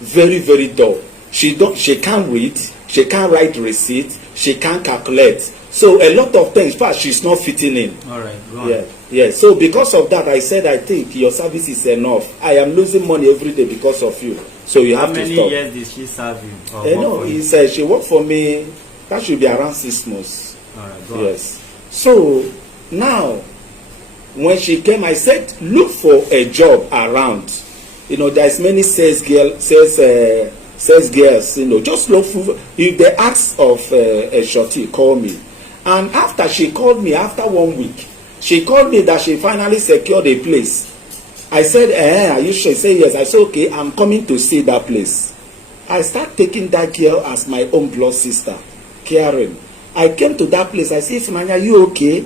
Very, very dull. She can't read, she can't write receipt, she can't calculate. So a lot of things, first, she's not fitting in. All right, go on. Yeah, yeah. So because of that, I said, I think your service is enough. I am losing money every day because of you. So you have to stop. How many years did she serve you? No, he said she worked for me. That should be around 6 months. All right, go on. Yes. So now, when she came, I said, look for a job around. You know, there's many sales girls. You know, just look for. If they ask of a shorty, call me. And after she called me, after 1 week, she called me that she finally secured a place. I said, are you sure? She said, yes. I said, okay, I'm coming to see that place. I start taking that girl as my own blood sister, caring. I came to that place. I said, Funanya, are you okay?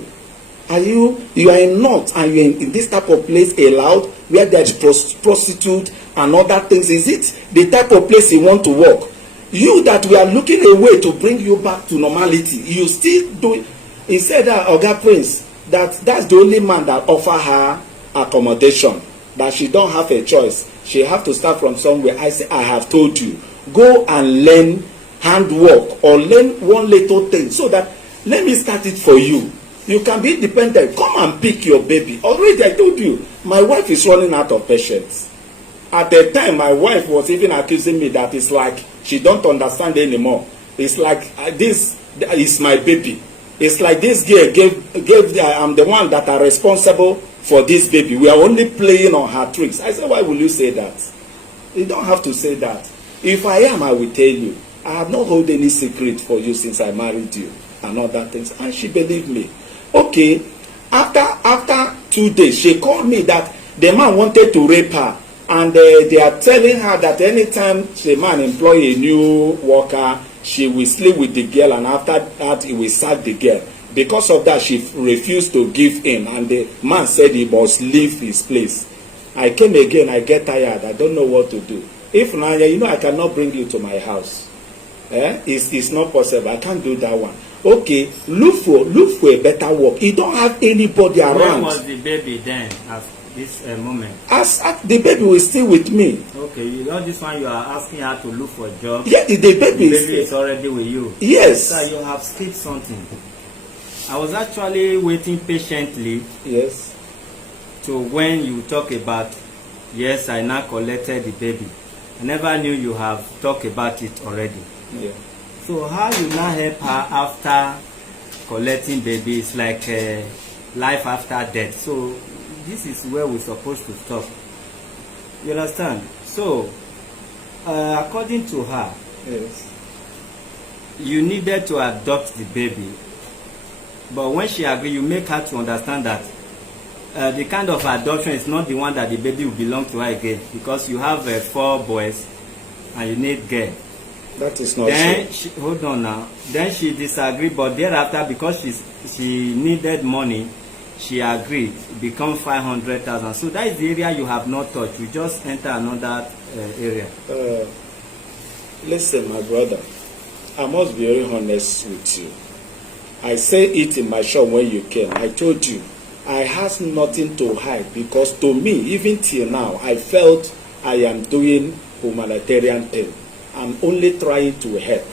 You are in North and you're in this type of place allowed where there's prostitute and other things? Is it the type of place you want to work? You that we are looking a way to bring you back to normality, you still do it. He said that Oga Prince, that's the only man that offer her accommodation, that she don't have a choice. She have to start from somewhere. I say, I have told you, go and learn handwork or learn one little thing so that, let me start it for you. You can be independent. Come and pick your baby. Already I told you, my wife is running out of patience. At the time, my wife was even accusing me that it's like she don't understand anymore. It's like this is my baby. It's like this girl gave I'm the one that are responsible for this baby. We are only playing on her tricks. I said, why will you say that? You don't have to say that. If I am, I will tell you. I have not hold any secret for you since I married you and other things. And she believed me. Okay, after 2 days, she called me that the man wanted to rape her. And they are telling her that anytime the man employ a new worker, she will sleep with the girl, and after that he will sack the girl. Because of that, she refused to give him, and the man said he must leave his place. I came again, I get tired, I don't know what to do. If Nanya, you know, I cannot bring you to my house. It's not possible, I can't do that one. Okay, look for a better work. You don't have anybody around. Where was the baby then at this moment? As the baby was still with me. Okay, you know this one you are asking her to look for a job. Yeah, the baby is already with you. Yes. So you have skipped something. I was actually waiting patiently. Yes. To when you talk about, yes, I now collected the baby. I never knew you have talked about it already. Yeah. So how you now help her after collecting baby? It's like life after death. So this is where we're supposed to stop. You understand? So according to her, yes, you needed to adopt the baby, but when she agreed, you make her to understand that the kind of adoption is not the one that the baby will belong to her again, because you have 4 boys and you need girl. That is not then so. Hold on now. Then she disagreed, but thereafter, because she needed money, she agreed. It become 500,000. So that is the area you have not touched. You just enter another area. Listen, my brother, I must be very honest with you. I say it in my shop when you came. I told you, I has nothing to hide, because to me, even till now, I felt I am doing humanitarian thing. I'm only trying to help.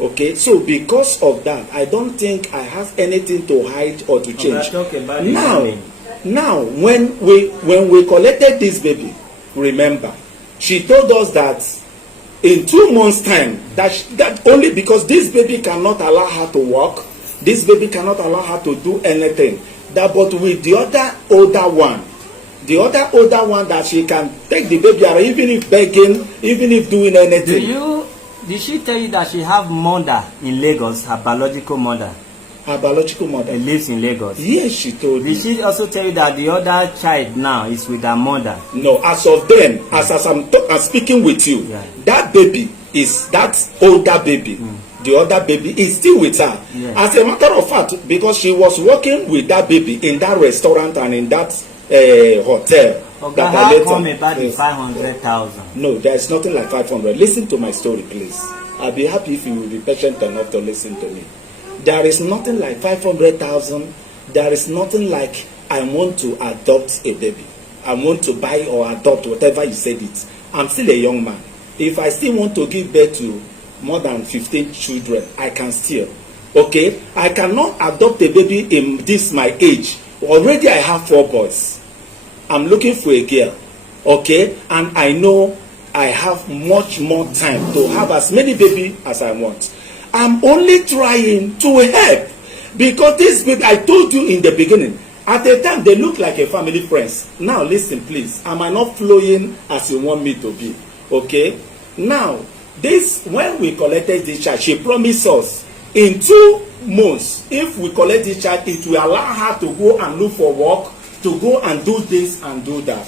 Okay, so because of that, I don't think I have anything to hide or to change. Now, when we collected this baby, remember, she told us that in 2 months' time, that only because this baby cannot allow her to walk, this baby cannot allow her to do anything. That, but with the other older one, that she can take the baby out, even if begging, even if doing anything. Did she tell you that she have mother in Lagos, her biological mother? Her biological mother lives in Lagos. Yes, she told me. Did she also tell you that the other child now is with her mother? No, as of then, as I'm speaking with you, yeah, that baby is that older baby. The other baby is still with her. Yeah. As a matter of fact, because she was working with that baby in that restaurant and in that hotel. Okay, how come about the 500,000? No, there is nothing like 500. Listen to my story, please. I'll be happy if you will be patient enough to listen to me. There is nothing like 500,000. There is nothing like I want to adopt a baby. I want to buy or adopt, whatever you said it. I'm still a young man. If I still want to give birth to more than 15 children, I can still. Okay, I cannot adopt a baby in this my age. Already I have 4 boys. I'm looking for a girl. Okay, and I know I have much more time to have as many baby as I want. I'm only trying to help, because this baby, I told you in the beginning, at the time they look like a family friends. Now listen please, am I not flowing as you want me to be? Okay, now this, when we collected this child, she promised us in 2 months, if we collect this child, it will allow her to go and look for work, to go and do this and do that.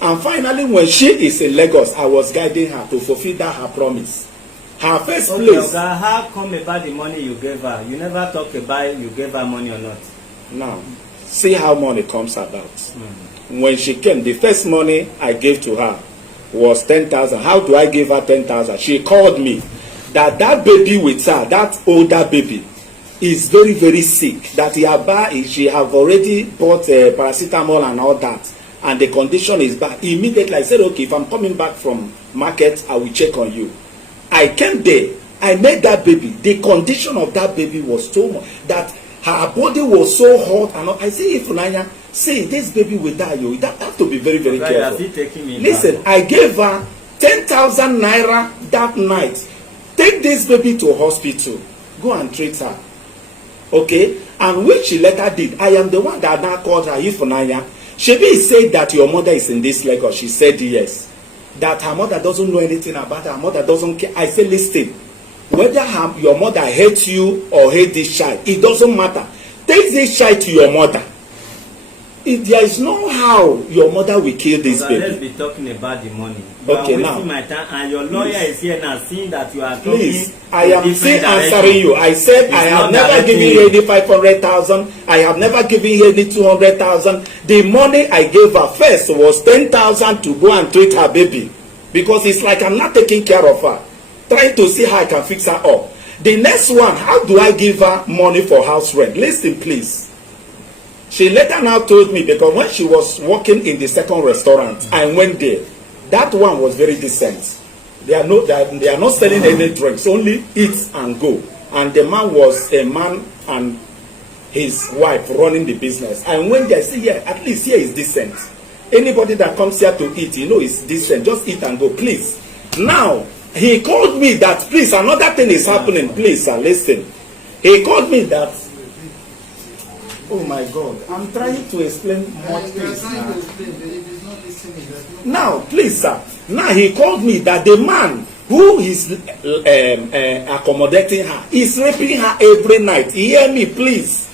And finally, when she is in Lagos, I was guiding her to fulfill that her promise. Her first place. Oga, how come about the money you gave her? You never talk about you gave her money or not. Now, see how money comes about. When she came, the first money I gave to her was 10,000. How do I give her 10,000? She called me that baby with her, that older baby, is very, very sick. That she have already bought paracetamol and all that, and the condition is bad. Immediately I said, okay, if I'm coming back from market, I will check on you. I came there, I met that baby. The condition of that baby was so much that her body was so hot, and I say, if Nanya, say this baby will die, you have to be very, very careful. Listen, I gave her 10,000 naira that night. Take this baby to hospital, go and treat her. Okay, and which she later did. I am the one that now called her Ifunanya. Shebi said that your mother is in this Lagos. She said yes. That her mother doesn't know anything about her mother, doesn't care. I said, listen, whether your mother hates you or hates this child, it doesn't matter. Take this child to your mother. If there is no how your mother will kill this baby. Let's be talking about the money. You okay, are now. wasting my time, and your lawyer is here now, seeing that you are talking. Please, I am still answering you. I said I have never given you any 500,000. I have never given you any 200,000. The money I gave her first was 10,000 to go and treat her baby, because it's like I'm not taking care of her, trying to see how I can fix her up. The next one, how do I give her money for house rent? Listen, please. She later now told me, because when she was working in the second restaurant, I went there. That one was very decent. They are not selling any drinks, only eat and go. And the man was a man and his wife running the business. I went there, I said, yeah, at least here is decent. Anybody that comes here to eat, you know, is decent. Just eat and go, please. Now, he called me that, please, another thing is happening. Please, sir, listen. He called me that, oh my God, I'm trying to explain much things now. Now, please, sir. Now he called me that the man who is accommodating her is raping her every night. Hear me, please.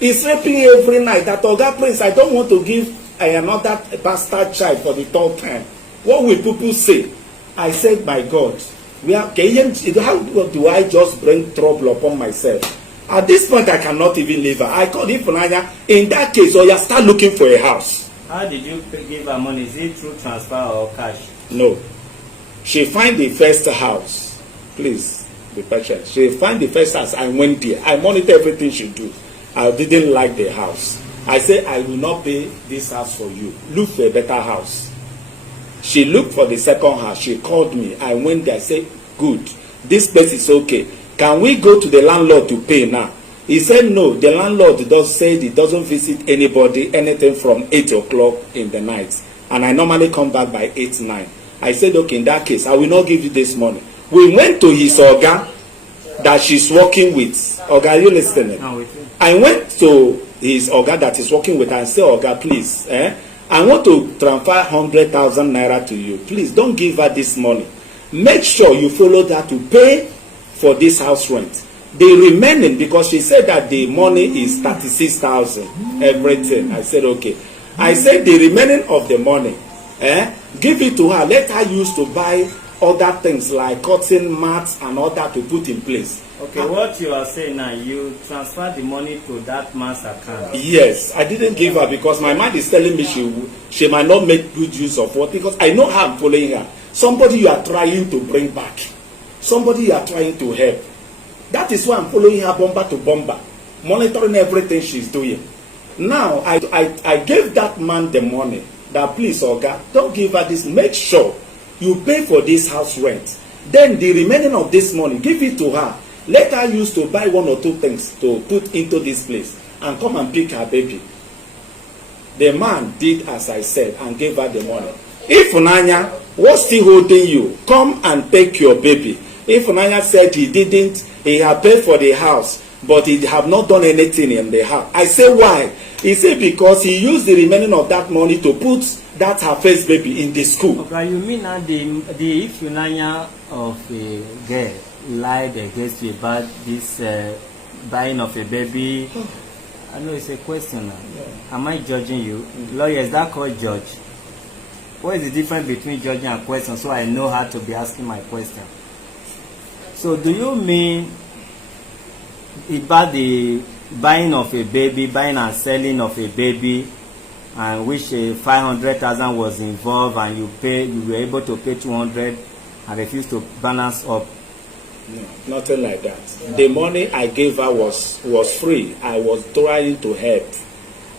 He's raping every night. That Oga, please, I don't want to give another bastard child for the 3rd time. What will people say? I said, my God, how do I just bring trouble upon myself? At this point, I cannot even leave her. I called Ifunanya. In that case, you start looking for a house. How did you give her money? Is it through transfer or cash? No. She find the first house. Please, be patient. She find the first house. I went there. I monitor everything she do. I didn't like the house. I said, I will not pay this house for you. Look for a better house. She looked for the second house. She called me. I went there. I said, good. This place is okay. Can we go to the landlord to pay now? He said no. The landlord said he doesn't visit anybody anything from 8 o'clock in the night. And I normally come back by 8, 9. I said, okay, in that case, I will not give you this money. We went to his Oga that she's working with. Oga, are you listening? I went to his Oga that is working with her and said, Oga, please, I want to transfer 100,000 naira to you. Please, don't give her this money. Make sure you follow that to pay for this house rent. The remaining, because she said that the money is 36,000 everything. I said okay. I said the remaining of the money, give it to her. Let her use to buy other things like cotton mats and all that to put in place. Okay, what you are saying now, you transfer the money to that man's account. Yes, I didn't give her because my mind is telling me she might not make good use of what, because I know how I'm following her. Somebody you are trying to bring back. Somebody you are trying to help. That is why I'm following her bomber to bomber, monitoring everything she's doing. Now, I gave that man the money. That please, Oga, don't give her this. Make sure You pay for this house rent. Then the remaining of this money, give it to her. Let her use to buy 1 or 2 things to put into this place and come and pick her baby. The man did as I said and gave her the money. If Unanya was still holding you, come and take your baby. If Unanya said he didn't, he had paid for the house, but he have not done anything in the house. I say why? He said because he used the remaining of that money to put that her first baby in the school. Okay, you mean that the if Unanya of a girl lied against you about this buying of a baby? I know it's a question now. Yeah. Am I judging you? Mm-hmm. Lawyers, that called judge. What is the difference between judging and question, so I know how to be asking my question? So do you mean about the buying of a baby, buying and selling of a baby, and which 500,000 was involved, and you were able to pay 200 and refused to balance up? No, nothing like that. Yeah. The money I gave her was free. I was trying to help.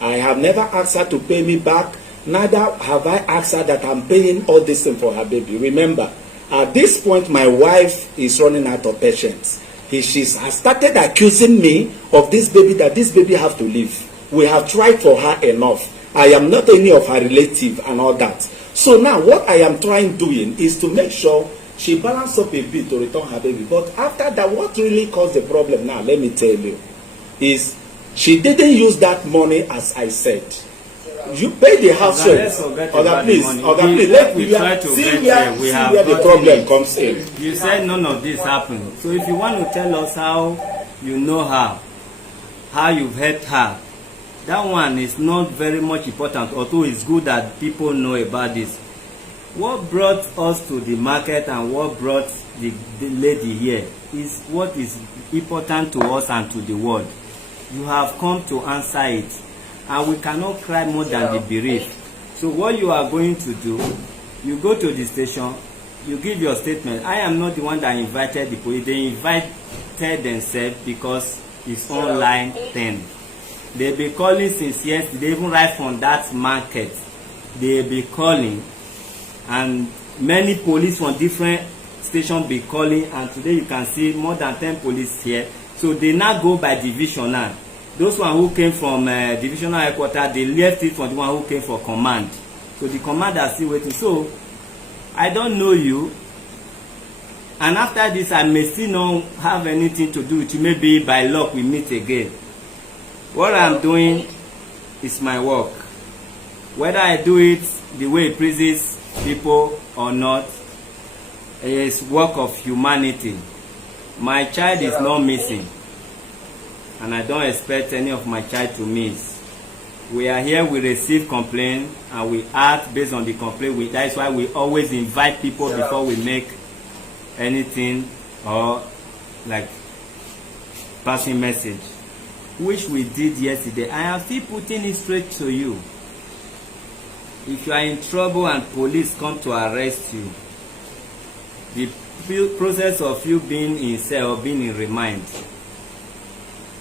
I have never asked her to pay me back. Neither have I asked her that I'm paying all this thing for her baby. Remember, at this point, my wife is running out of patience. She has started accusing me of this baby, that this baby have to leave. We have tried for her enough. I am not any of her relative and all that. So now what I am trying doing is to make sure she balance up a bit to return her baby. But after that, what really caused the problem now, let me tell you, is she didn't use that money as I said. You pay the house rent. Please, let me see where the problem comes in. You said none of this happened. So if you want to tell us how you know her, how you've helped her, that one is not very much important, although it's good that people know about this. What brought us to the market and what brought the lady here is what is important to us and to the world. You have come to answer it, and we cannot cry more than the bereaved. So what you are going to do, you go to the station, you give your statement. I am not the one that invited the police. They invited themselves because it's online thing. They be calling since yesterday, even right from that market. They be calling, and many police from different stations be calling, and today you can see more than 10 police here. So they now go by division now. Those one who came from divisional headquarters, they left it from the one who came for command. So the command are still waiting. So I don't know you, and after this I may still not have anything to do with you. Maybe by luck we meet again. What I'm doing is my work. Whether I do it the way it pleases people or not, it is work of humanity. My child is not missing, and I don't expect any of my child to miss. We are here, we receive complaint, and we act based on the complaint. That's why we always invite people before we make anything or like passing message, which we did yesterday. I am still putting it straight to you. If you are in trouble and police come to arrest you, the process of you being in cell or being in remand,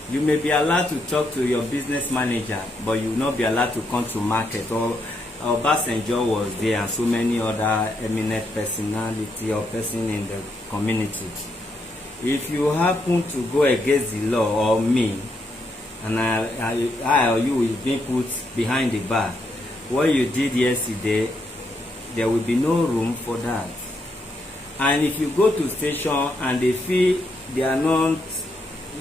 you may be allowed to talk to your business manager, but you will not be allowed to come to market. Or Obasanjo was there, and so many other eminent personality or person in the community. If you happen to go against the law or me, and I or you will be put behind the bar, what you did yesterday, there will be no room for that. And if you go to station and they feel they are not,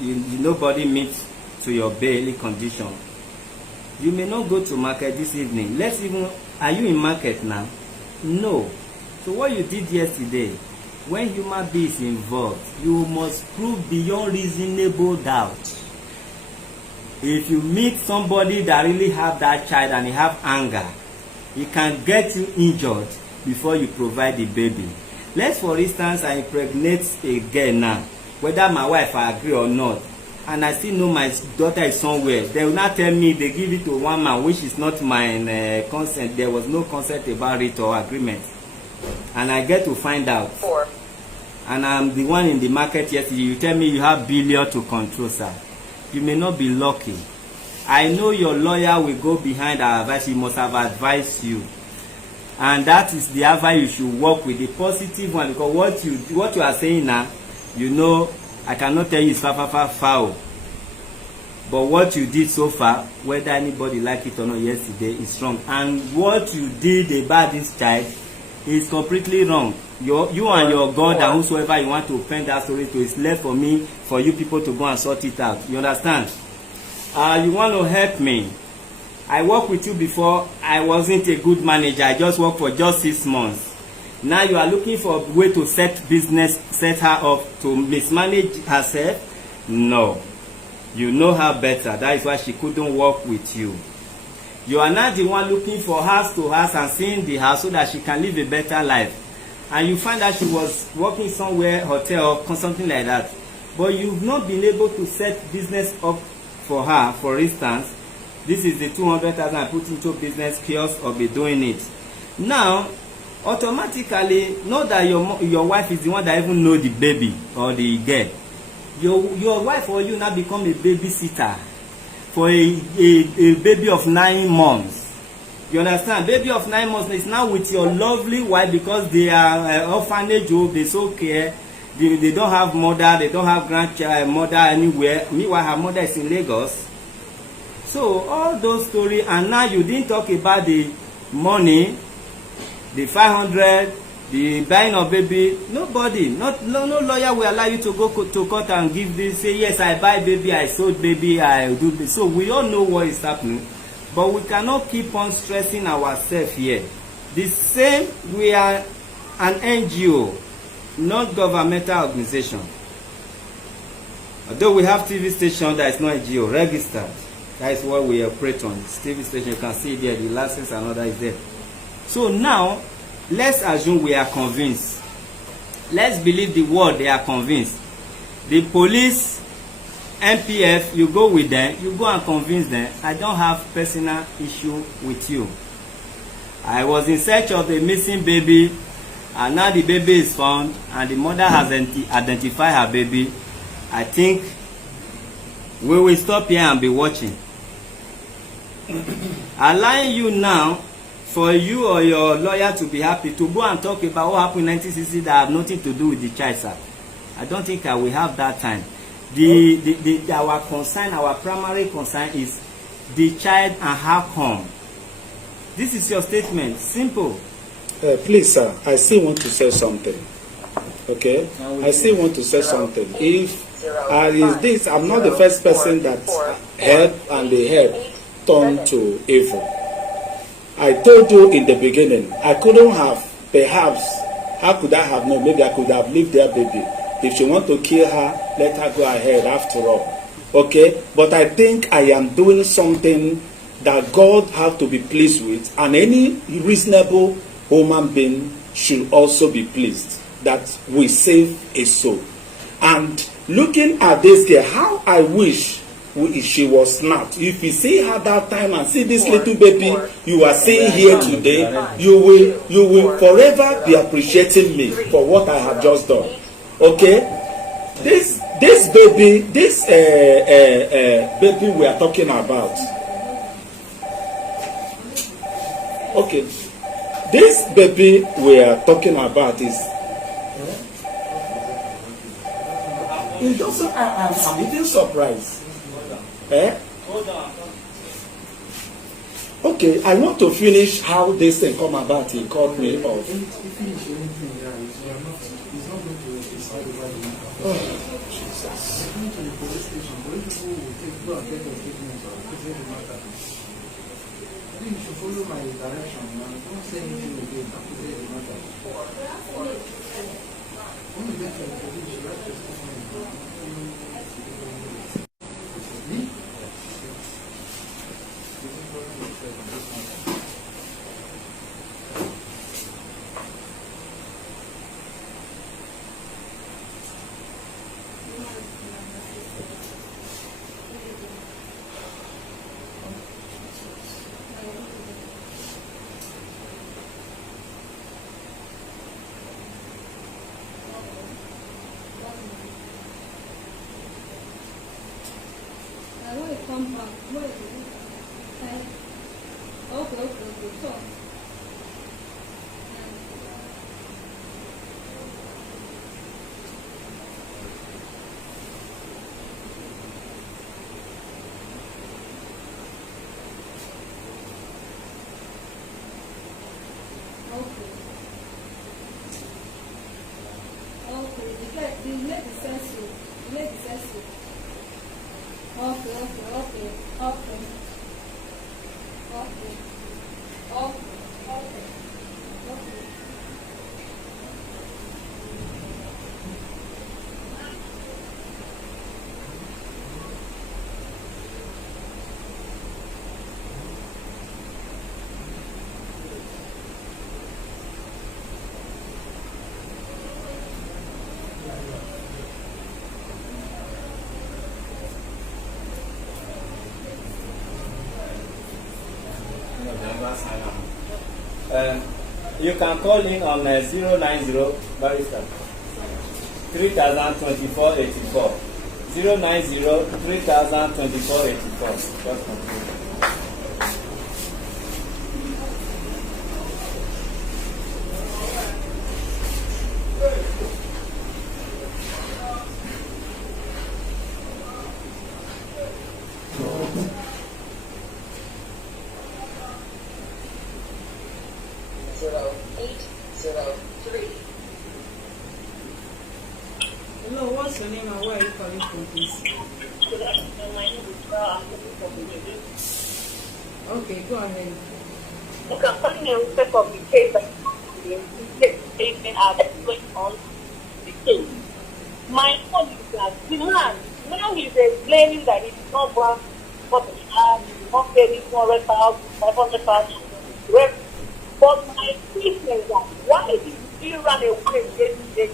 nobody meets to your bail condition, you may not go to market this evening. Are you in market now? No. So what you did yesterday, when human beings involved, you must prove beyond reasonable doubt. If you meet somebody that really have that child and he have anger, he can get you injured before you provide the baby. Let's, for instance, I impregnate a girl now, whether my wife agree or not, and I still know my daughter is somewhere. They will not tell me they give it to one man, which is not my consent. There was no consent about it or agreement, and I get to find out. And I'm the one in the market yesterday. You tell me you have billion to control, sir. You may not be lucky. I know your lawyer will go behind our advice. He must have advised you. and that is the avenue you should work with, the positive one, because what you are saying now, you know, I cannot tell you it's foul, but what you did so far, whether anybody like it or not yesterday, is wrong. And what you did about this child is completely wrong. You and your God and whosoever you want to open that story to, is left for me, for you people to go and sort it out. You understand? You want to help me. I worked with you before. I wasn't a good manager. I just worked for just 6 months. Now you are looking for a way to set her up to mismanage herself. No. You know her better. That is why she couldn't work with you. You are not the one looking for house to house and seeing the house so that she can live a better life. And you find that she was working somewhere, hotel or something like that. But you've not been able to set business up for her. For instance, this is the 200,000 I put into business kiosk or be doing it. Now, automatically, know that your wife is the one that even know the baby or the girl. Your wife or you now become a babysitter for a baby of 9 months. You understand? Baby of 9 months is now with your lovely wife because they are orphanage home. They so care. They don't have mother. They don't have grandmother anywhere. Meanwhile, her mother is in Lagos. So all those stories, and now you didn't talk about the money, the 500, the buying of baby. Nobody, no lawyer will allow you to go to court and give this. Say yes, I buy baby, I sold baby, I do this. So we all know what is happening, but we cannot keep on stressing ourselves here. The same, we are an NGO, not governmental organization. Although we have TV station that is not NGO registered. That is what we operate on. This TV station, you can see there, the license and other is there. So now, let's assume we are convinced. Let's believe the word they are convinced. The police, MPF, you go with them, you go and convince them. I don't have personal issue with you. I was in search of the missing baby, and now the baby is found, and the mother has identified her baby. I think we will stop here and be watching. Allowing you now for you or your lawyer to be happy to go and talk about what happened in 1960 that have nothing to do with the child, sir. I don't think I will have that time. Our concern, our primary concern is the child and how come. This is your statement. Simple. Please, sir, I still want to say something. Okay? I still want to say something. If is this, I'm not the first person that help and the help turned to evil. I told you in the beginning, I couldn't have, perhaps, how could I have known? Maybe I could have lived their baby. If she want to kill her, let her go ahead after all. Okay? But I think I am doing something that God have to be pleased with, and any reasonable human being should also be pleased that we save a soul. And looking at this girl, how I wish she was snapped. If you see her that time and see this little baby you are seeing here today, you will forever be appreciating me for what I have just done. Okay? This baby, baby we are talking about. Okay, this baby we are talking about is. It also, I'm even surprised. Eh? Okay, I want to finish how this thing come about. He called me off. Oh, Jesus. You should follow my direction, man. Don't say anything again. After the matter. When you get to the police, you have to explain. Me? Come back. Where is it? Okay, talk. You can call in on 090 barrister 302484 090 302484. Just complete. Hello, what's your name and where are you calling from, please? Okay, go ahead. Okay, I'm calling in respect of the case that the statement are going on the case. My point is that the man, now he's explaining that it's not worth what he has, he's not getting 400,000, 500,000. But my question is that why did he run away yesterday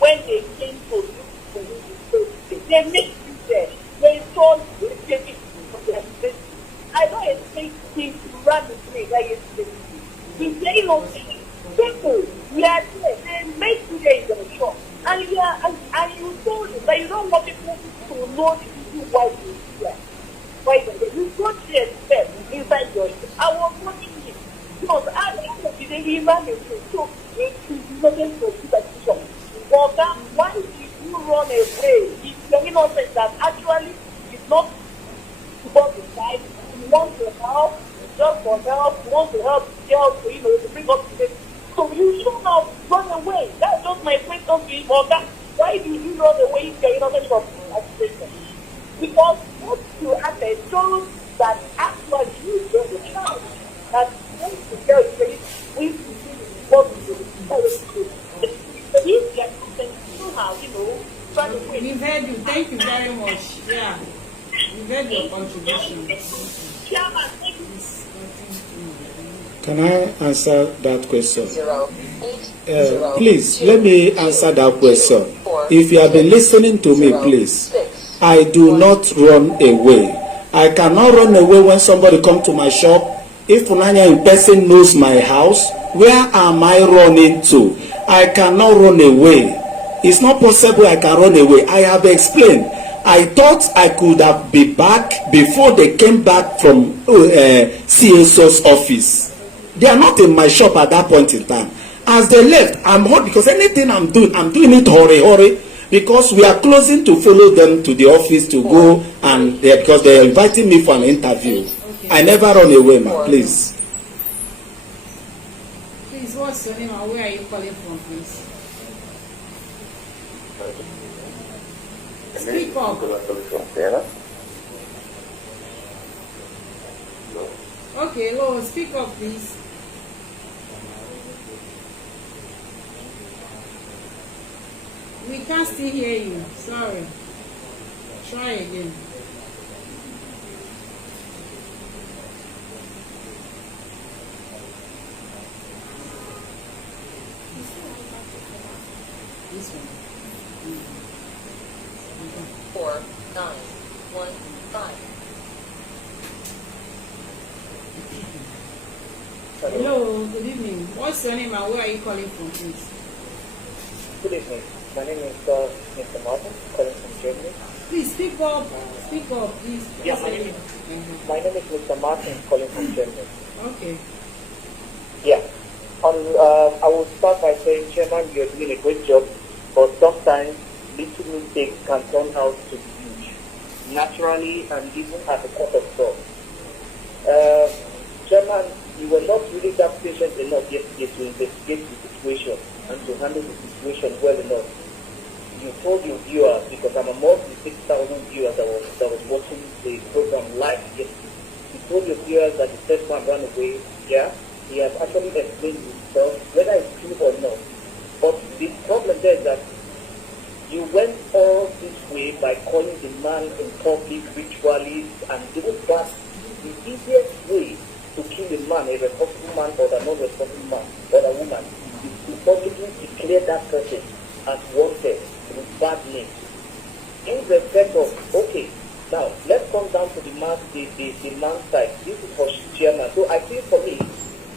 when they came to you? They made you there. They told you I don't expect him to run away like yesterday. He's saying okay. People, we are there. They make you there in the shop. And you are, and you told them that you don't want people to know the reason why you're here. Why you're there. You don't expect inside your shop. I was watching him. Because at the end of the day, he ran away. So if he's not going to do that shop, well, that why did you run away? If you're innocent that actually is not supposed to die, you want to help, just for help, you want to help the girl to bring up the so you should not run away. That's just my question to you. But why do you run away if you're innocent from this situation? Because what you happened shows that actually you don't the child. That when the girl is saying, we what to do. If you are somehow, run away. We've heard you. Thank you very much. Yeah. We've heard your contribution. Chairman, thank you. Can I answer that question? Please, let me answer that question. If you have been listening to me, please, I do not run away. I cannot run away when somebody comes to my shop. If Funanya in person knows my house, where am I running to? I cannot run away. It's not possible I can run away. I have explained. I thought I could have been back before they came back from CSO's office. They are not in my shop at that point in time. As they left, I'm hot because anything I'm doing it hurry, because we are closing to follow them to the office to go and because they are inviting me for an interview. Okay. I never run away, ma. Please. Please, what's your name and where are you calling from, please? Speak up. Okay, well, speak up, please. We can't still hear you. Sorry. Try again. This one. 4915. Hello, good evening. What's your name and where are you calling from, please? Good evening. My name is Mr. Martin, calling from Germany. Please speak up. Speak up, please. Yeah, my name is Mr. Martin, calling from Germany. Okay. Yeah. I will start by saying, Chairman, you're doing a great job, but sometimes little mistakes can turn out to be huge, naturally and even at the court of law. Chairman, you were not really that patient enough yesterday to investigate the situation and to handle the situation well enough. you told your viewers, because I'm among the 6,000 viewers that was watching the program live yesterday. You told your viewers that the third man ran away. Yeah, he has actually explained himself, whether it's true or not. But the problem there is that you went all this way by calling the man in public ritualist, and even that's the easiest way to kill a man, a responsible man or a non-responsible man or a woman, is to publicly declare that person as wanted with bad names. In respect of, okay, now let's come down to the man's side. This is for chairman. So I think for me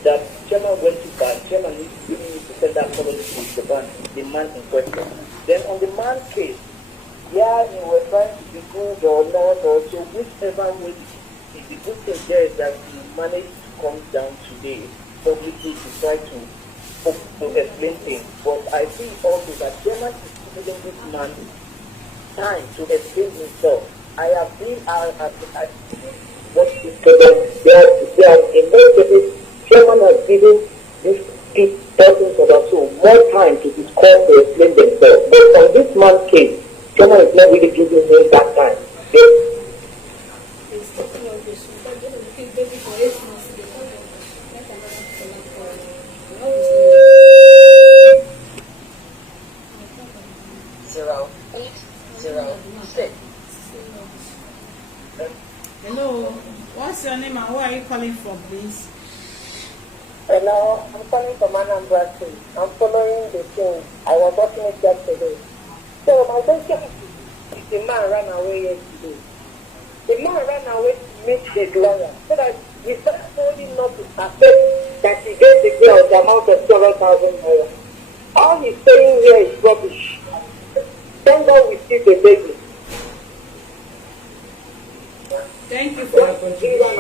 that chairman went too far. Chairman needs to send that apology to the man in question. Then on the man's case, yeah, you were trying to be good or not, or so whichever way. The good thing there is that he managed to come down today publicly to try to explain things. But I think also that German is giving this man time to explain himself. I have seen what is there are in most cases, German has given these persons about so more time to discuss to explain themselves. But on this man's case, German is not really giving him that time. Hello, what's your name and where are you calling from, please? Hello, I'm calling from Anambra State. I'm following the thing. I was watching it yesterday. So my question is, the man ran away yesterday. The man ran away to meet the lawyer so that we told him not to accept that he gave the girl the amount of 7,000 naira. All he's saying here is rubbish. Thank God we see the baby. Thank you for your contribution.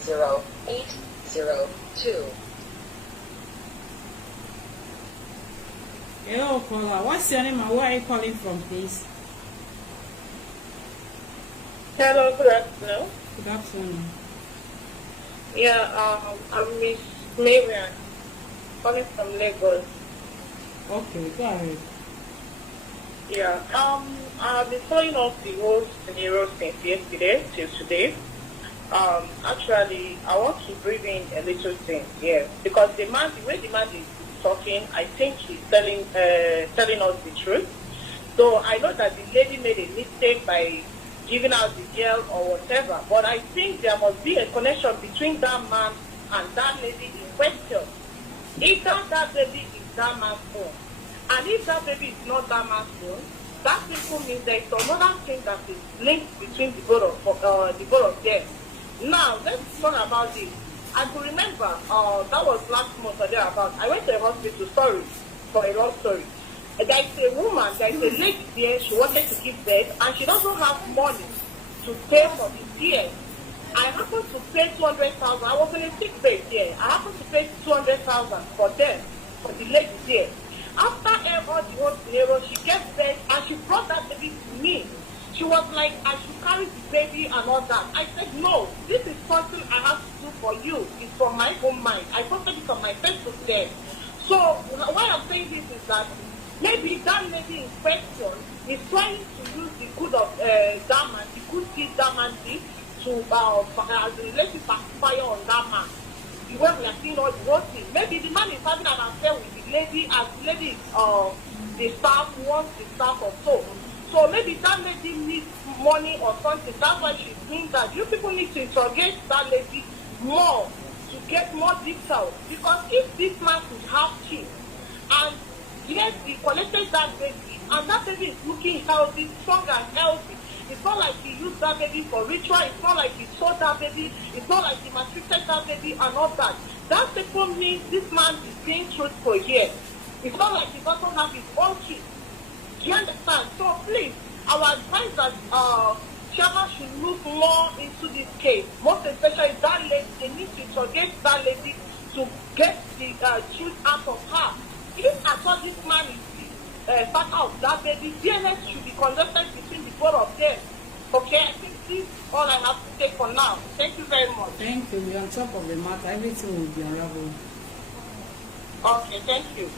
Zero 802. Hello, caller. What's your name and where are you calling from, please? Hello, good afternoon. Good afternoon. Yeah, I'm Miss Marian, calling from Lagos. Okay, go ahead. Yeah, I've been following up the whole scenario since yesterday till today. Actually, I want to bring in a little thing here because the way the man is talking, I think he's telling us the truth. So I know that the lady made a mistake by giving out the girl or whatever, but I think there must be a connection between that man and that lady in question. Either that baby is that man's own, and if that baby is not that man's own, that simply means there is another thing that is linked between the both of them. Now let's talk about this. I could remember that was last month or thereabout. I went to a hospital, for a long story. There is a woman, there is a lady there, she wanted to give birth and she doesn't have money to pay for the care. I happened to pay 200,000. I was in a sick bed there. I happened to pay 200,000 for them, for the lady there. After all the whole scenario, she gets birth and she brought that baby to me. She was like, I should carry the baby and all that. I said, no, this is something I have to do for you. It's from my own mind. I posted it on my Facebook there. So why I'm saying this is that maybe that lady in question is trying to use the good of that man, the good deed that man did to as a relative backfire on that man. The way we are seeing all the whole thing. Maybe the man is having an affair with the lady as the lady is the staff wants the staff or so. So maybe that lady needs money or something. That's why she's doing that. You people need to interrogate that lady more to get more details. Because if this man could have kids and yes, he collected that baby and that baby is looking healthy, strong and healthy. It's not like he used that baby for ritual. It's not like he sold that baby. It's not like he maltreated that baby and all that. That people means this man is being truthful here. It's not like he doesn't have his own kids. Do you understand? So please, our advice that Chairman should look more into this case. Most especially that lady, they need to interrogate that lady to get the truth out of her. If at all this man father of that baby. DNA should be conducted between the both of them. Okay, I think this is all I have to say for now. Thank you very much. Thank you. We're on top of the matter. Everything will be unraveled. Okay, thank you.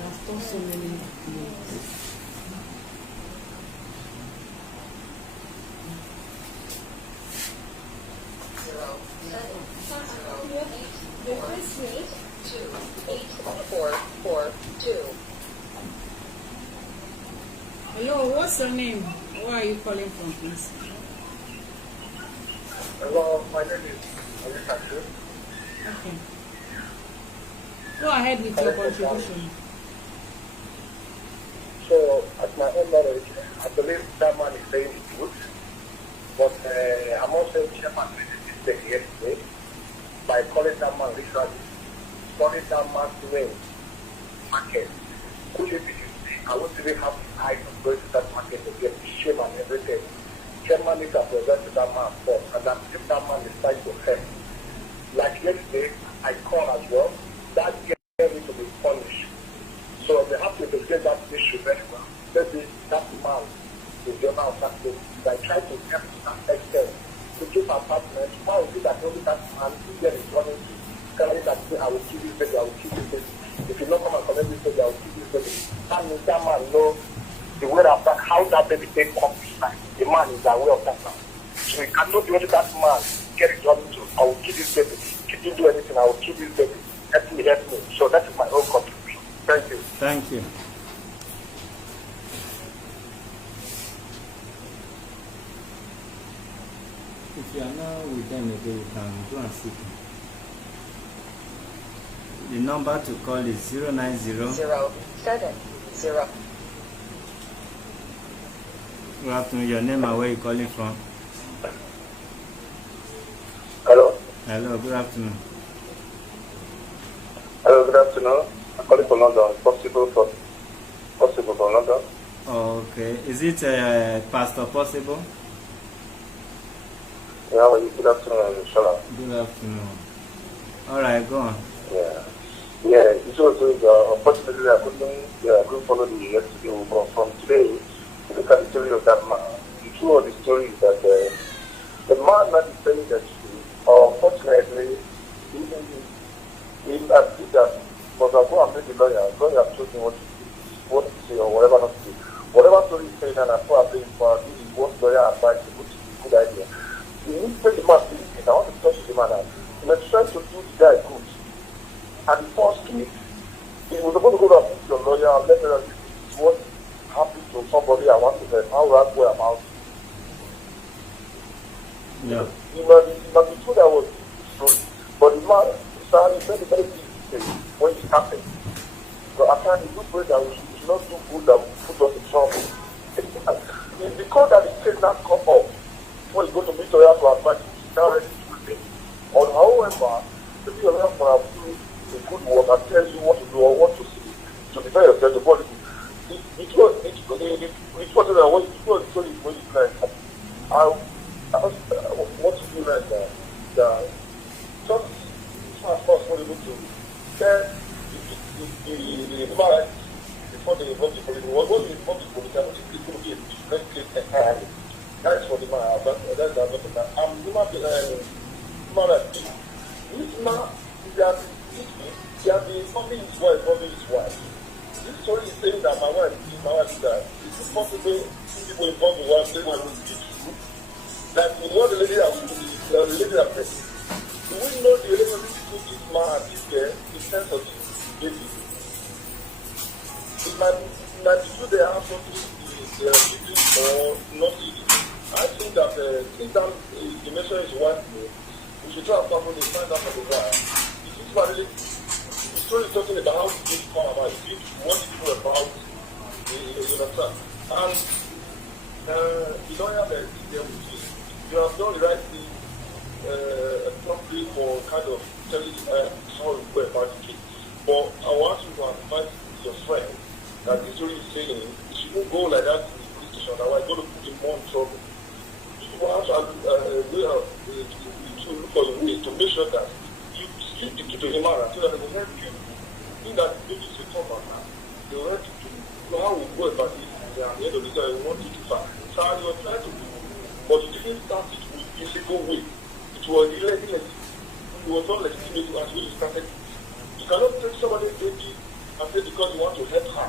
There's still so many things. Hello, what's your name? Where are you calling from, please? Hello, my name is Alexander. Okay. Go ahead with your contribution. So, at my own knowledge, I believe that man is saying the truth. But I'm also chairman made a mistake yesterday by calling that man literally, calling that man's name market. Could it be I won't even have the eyes of going to that market to get the shame and everything. Chairman needs to present to that man first, and that if that man is trying to help. Like yesterday, I called as well, that girl needs to be punished. So they have to investigate that issue very well. Maybe that man is the owner of that place. I try to help to that extent to give apartments. Why is it that only that man is running to carry that say, I will kill this baby, I will kill this baby. If you don't come and collect this baby, I will kill this baby. That means that man knows the way of that, how that baby take up his life. The man is aware of that now. So he cannot do only that man get it running to, I will kill this baby. If you didn't do anything, I will kill this baby. Help me, help me. So that is my own contribution. Thank you. Thank you. If you are not with them again, you can go and seek them. The number to call is 090 070. Good afternoon. Your name and where you calling from? Hello. Hello, good afternoon. Hello, good afternoon. I'm calling from London. Possible from London? Okay. Is it Pastor Possible? Yeah, how are you? Good afternoon, inshallah. Good afternoon. Alright, go on. Yeah. Yeah, it was unfortunately I couldn't follow the yesterday, but from today, look at the story of that man. The truth of the story is that the man that is saying that unfortunately, he admitted that, but I'll go and meet the lawyer. The lawyer told me what to say or whatever not to do. Whatever story he's saying, and I'm probably for this is what lawyer advised, which is a good idea. You need to make the man feel it. I want to touch the man out. He was trying to do the guy good. And the first case, he was supposed to go to your lawyer and let her know what happened to somebody I want to help. How would I go about it? Yeah. He must be true that was the story. But the man started very, very easy when he started. So after he do great that we should not do good that will put us in trouble. It's because that the case not come up when you go to meet lawyer to advise you, he's not ready to do it. Or however, the lawyer for a good work and tells you what to do or what to see to defend yourself, the body. It was when you like, what to do like that. Just as far as able to tell the human rights before they involve the police. What they involve the police, I don't think it's going to be a different case entirely. That's for the man. That's the other thing. I'm human rights. This man, he has been involving his wife. This story is saying that my wife is that. Is it possible people involve the wife, they will be true? That you know the lady that do we know the relationship between this man and this girl in terms of this baby? It might be true they have something cheating or not cheating. I think that since that the measure is wife, we should try and find out for the guy. Is this really the story is talking about how to come about it, what to know about you understand? And you don't have a there with you. You have done the right thing properly for kind of telling how you go about the case. But I want you to advise your friend that the story is saying you shouldn't go like that to the police station, otherwise you're going to put him more in trouble. You have to look for a way to make sure that you speak to him so that they will help you think that if it's a top now, they will have to do how we go about it. And at the end of the day, we want it to fast. So you are trying to do, but you didn't start it with physical way. It was illegitimate. It was not legitimate as when you started. You cannot take somebody's baby and say because you want to help her.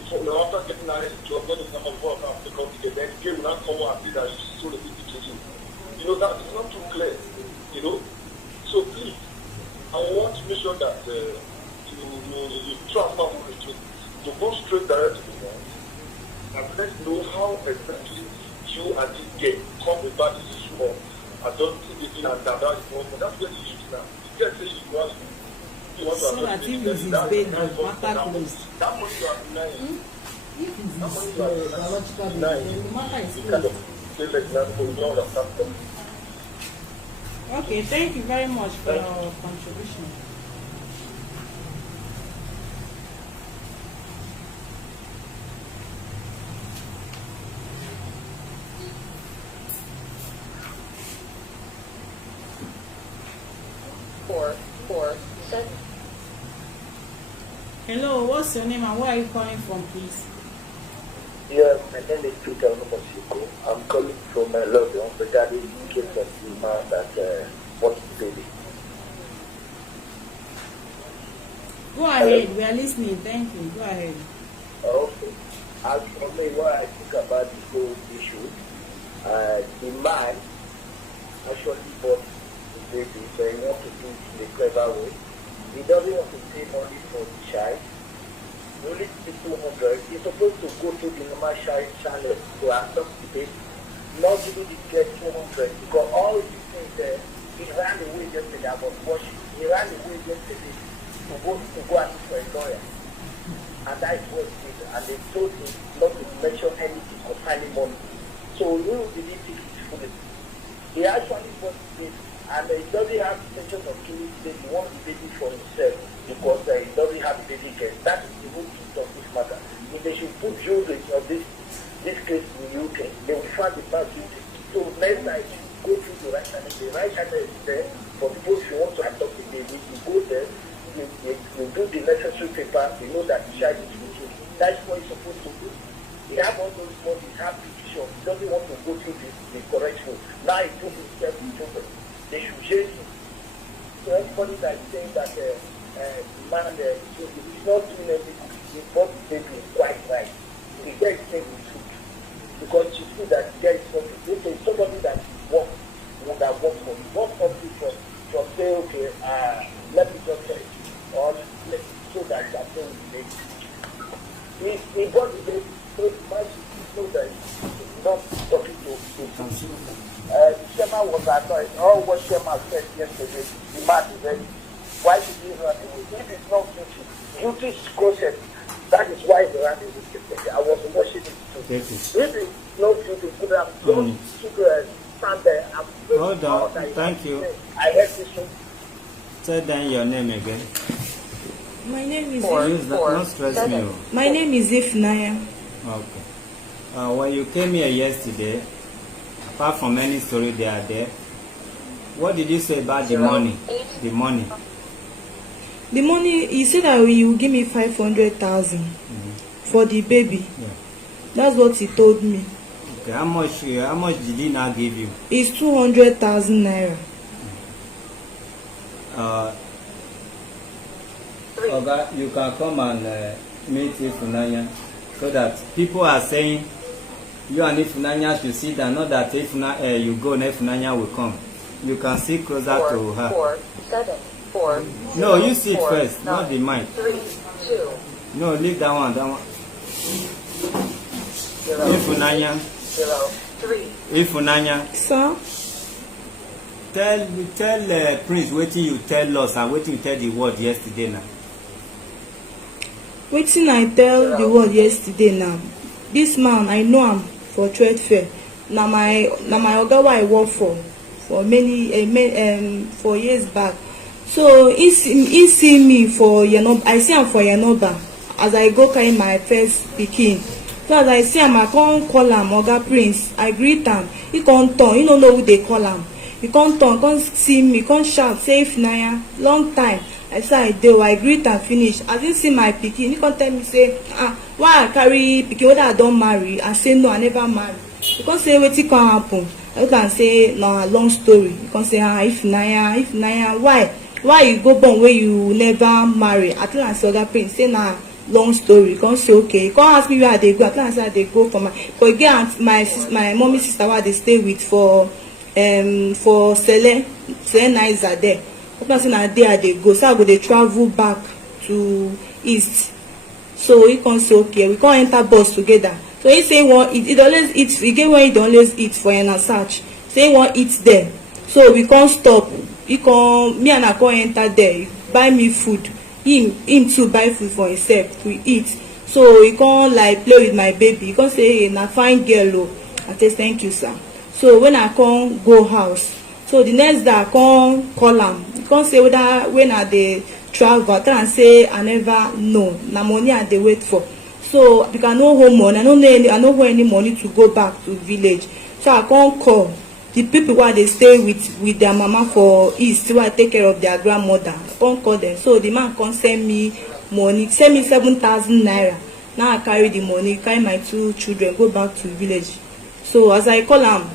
After getting married, you are going to come and work out the complicated. Then you will not come and say that you sold the baby to you. You know, that is not too clear. You know? So please, I want to make sure that you transfer from the street to go straight direct to the point and let's know how exactly you and this girl come about this issue of adulting dating and that is one. That's where the issue is now. You can't say you want to So that if it's his baby, matter close. that money you are denying. If it's his biological baby, then the matter is You kind of closed. feel like that for you understand. Okay, thank you very much for your contribution. Four, 7. Hello, what's your name and where are you calling from, please? Yeah, my name is Peter Onomosiko. I'm calling from London regarding the case of the man that bought the baby. Go ahead, we are listening. Thank you. Go ahead. Okay. As for me, what I think about the whole issue, the man actually bought the baby, so he wants to do it in a clever way. He doesn't want to pay money for the child. He only pays 200. He's supposed to go to the normal child channel to adopt the baby, not giving the girl 200 because all these things there, he ran away yesterday. I was watching. He ran away yesterday to go and look for a lawyer. And that is what he did. And they told him not to mention anything concerning money. So he didn't take it fully. He actually bought the baby. And he doesn't have the intention of killing the baby. He wants the baby for himself because he doesn't have the baby girl. That is the whole truth of this matter. If they should put jury of this case in the UK, they will find the bad duty. So next time you go through the right channel. The right channel is there for people if you want to adopt the baby. You go there, you do the necessary paper, you know that the child is with you. That's what you're supposed to do. He have all those money, he have petition. He doesn't want to go through the correct route. Now he took himself to children. They should jail him. So everybody that is saying that the man is not doing anything, he bought the baby quite right. The guy is saying the truth. Because you see that the guy is not, if there is somebody that would have worked for him, what something from say, okay, let me just say, or so that I can the baby. He bought the baby, so the man should know that he's not talking to Shema was annoyed. All what Shema said yesterday, the man is ready. Why did he run away? If it's not guilty is consent. That is why he ran away yesterday. I was watching it too. If it's not guilty, could have just stand there and hold on. Thank you. I heard this one. Say down your name again. My name is Don't stress me. My name is Ifnaya. Okay. When you came here yesterday, apart from any story they are there, what did you say about the money? The money. The money, he said that he will give me 500,000 for the baby. Yeah. That's what he told me. Okay. How much did he now give you? It's 200,000 naira. Okay, you can come and meet Ifunanya so that people are saying you and Ifunanya should sit and not that if you go and Ifunanya will come. You can sit closer to her. 4, 7, 4. No, you sit first, not the mic. 3, 2. No, leave that one. That one. 0, Ifunanya. 0, 3. Ifunanya. Sir? Tell Prince wetin you tell us and wetin you tell the world yesterday now. Wetin I tell the world yesterday now. This man, I know him for trade fair. Na my oga wey I work for many 4 years back. So he see me for Yanoba. I see him for Yanoba as I go carry my first pikin. So as I see him, I come call him Oga Prince. I greet him. He come turn. He no know who they call him. he come turn come see me come shout say Ifunanya long time. I say I dey I greet am finish. As he see my pikin he come tell me say why I carry pikin whether I don marry. I say no, I never marry. He come say wetin come happen. I look am say na long story. He come say Ifunanya why you go born wey you never marry. I tell am say Oga Prince say na long story. He come say okay. He come ask me where I dey go. I tell am say I dey go for my get my mommy sister wey I dey stay with for Sele Niger there. I tell am say na there I dey go, so I go dey travel back to east. So he come say okay, we come enter bus together. So he say he wan eat. He always eat. He get where he dey always eat for Search. Say he wan eat there. So we come stop. Me and I come enter there. He buy me food. Him too buy food for himself to eat. So he come like play with my baby. He come say hey, na fine girl o. I say thank you sir. So when I come go house, so the next day I come call am. He come say whether when I dey travel. I tell am say I never know. Na money I dey wait for. So because I no hold money, I no hold any money to go back to village. So I come call the people wey dey stay with their mama for east wey I take care of their grandmother. I come call them. So the man come send me money, send me 7,000 naira. Now I carry the money, carry my 2 children go back to village. So as I call am,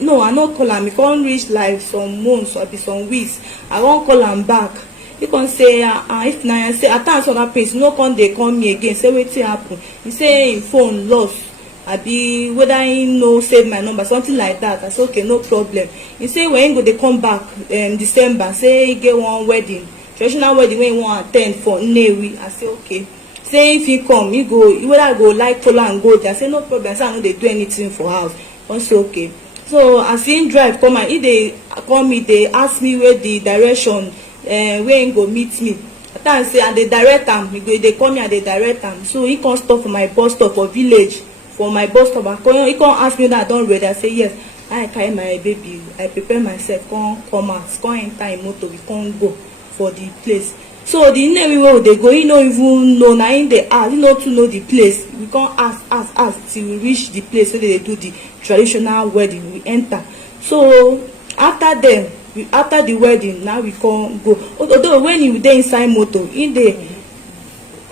no I no call am. He come reach like some months or be some weeks. I wan call am back. He come say Ifunanya say at times Oga Prince no come dey call me again. Say wetin happen. He say him phone lost. Abi whether he no save my number, something like that. I say okay, no problem. He say when he go dey come back December, say he get one wedding, traditional wedding wey he wan at ten d for Nnewi. I say okay. Say if he come, he go whether I go like follow am go there. I say no problem. Say I no dey do anything for house. I say okay. So as he drive come and he dey call me, dey ask me where the direction where he go meet me. At times say I dey direct am. He go dey call me, I dey direct am. So he come stop for my bus stop for village. For my bus stop, he come ask me that I don ready. I say yes. I carry my baby, I prepare myself, come out, come enter in motor, we come go for the place. So the name wey we dey go, he no even know. Na him dey ask, he no too know the place. We come ask till we reach the place where they do the traditional wedding. We enter. So after the wedding, now we come go. Although when he dey inside motor, he dey.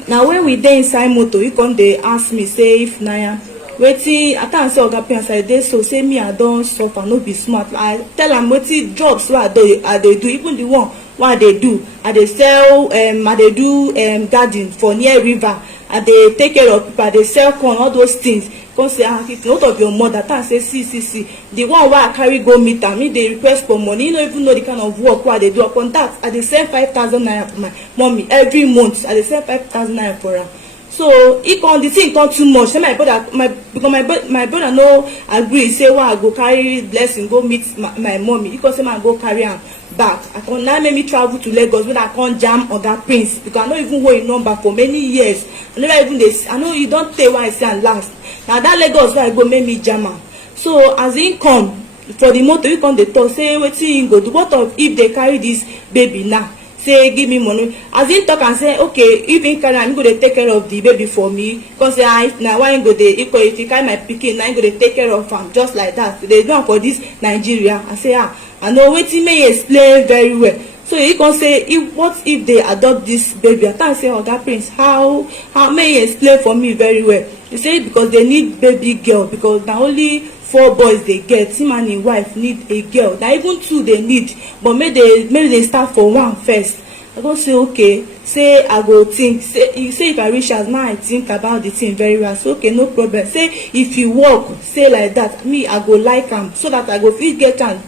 Now when we dey inside motor, he come dey ask me say Ifunanya wetin I tell am say Oga Prince I dey so say me I don suffer no be smart. I tell am wetin jobs wey I dey do, even the one wey I dey do, I dey sell I dey do garden for near river. I dey take care of people, I dey sell corn, all those things. Come say if not of your mother, I say see the one wey I carry go meet am, he dey request for money. He no even know the kind of work wey I dey do. Upon that I dey send 5,000 naira for my mommy every month. I dey send 5,000 naira for her. So the thing come too much. Say my brother no agree. Say why I go carry blessing go meet my mommy. He come say I go carry am back. I come now make me travel to Lagos when I come jam Oga Prince because I no even hold him number for many years. I know you don't tell why I say am last. Now that Lagos where I go make me jam am. So as he come for the motor, he come dey talk say wetin he go do. What of if they carry this baby now? Say give me money. As he talk and say okay, if he carry am, he go dey take care of the baby for me. Cause say now why he go dey if he carry my pikin, now he go dey take care of am just like that. They do am for this Nigeria. I say I know wetin may explain very well. So he come say what if they adopt this baby? I tell say Oga Prince how may he explain for me very well. He say because they need baby girl because na only 4 boys they get. Him and his wife need a girl. Now even 2 they need, but maybe they start for 1 first. I go say okay. Say I go think. Say if I reach as now I think about the thing very well. So okay, no problem. Say if you work, say like that, me I go like am so that I go fit get chance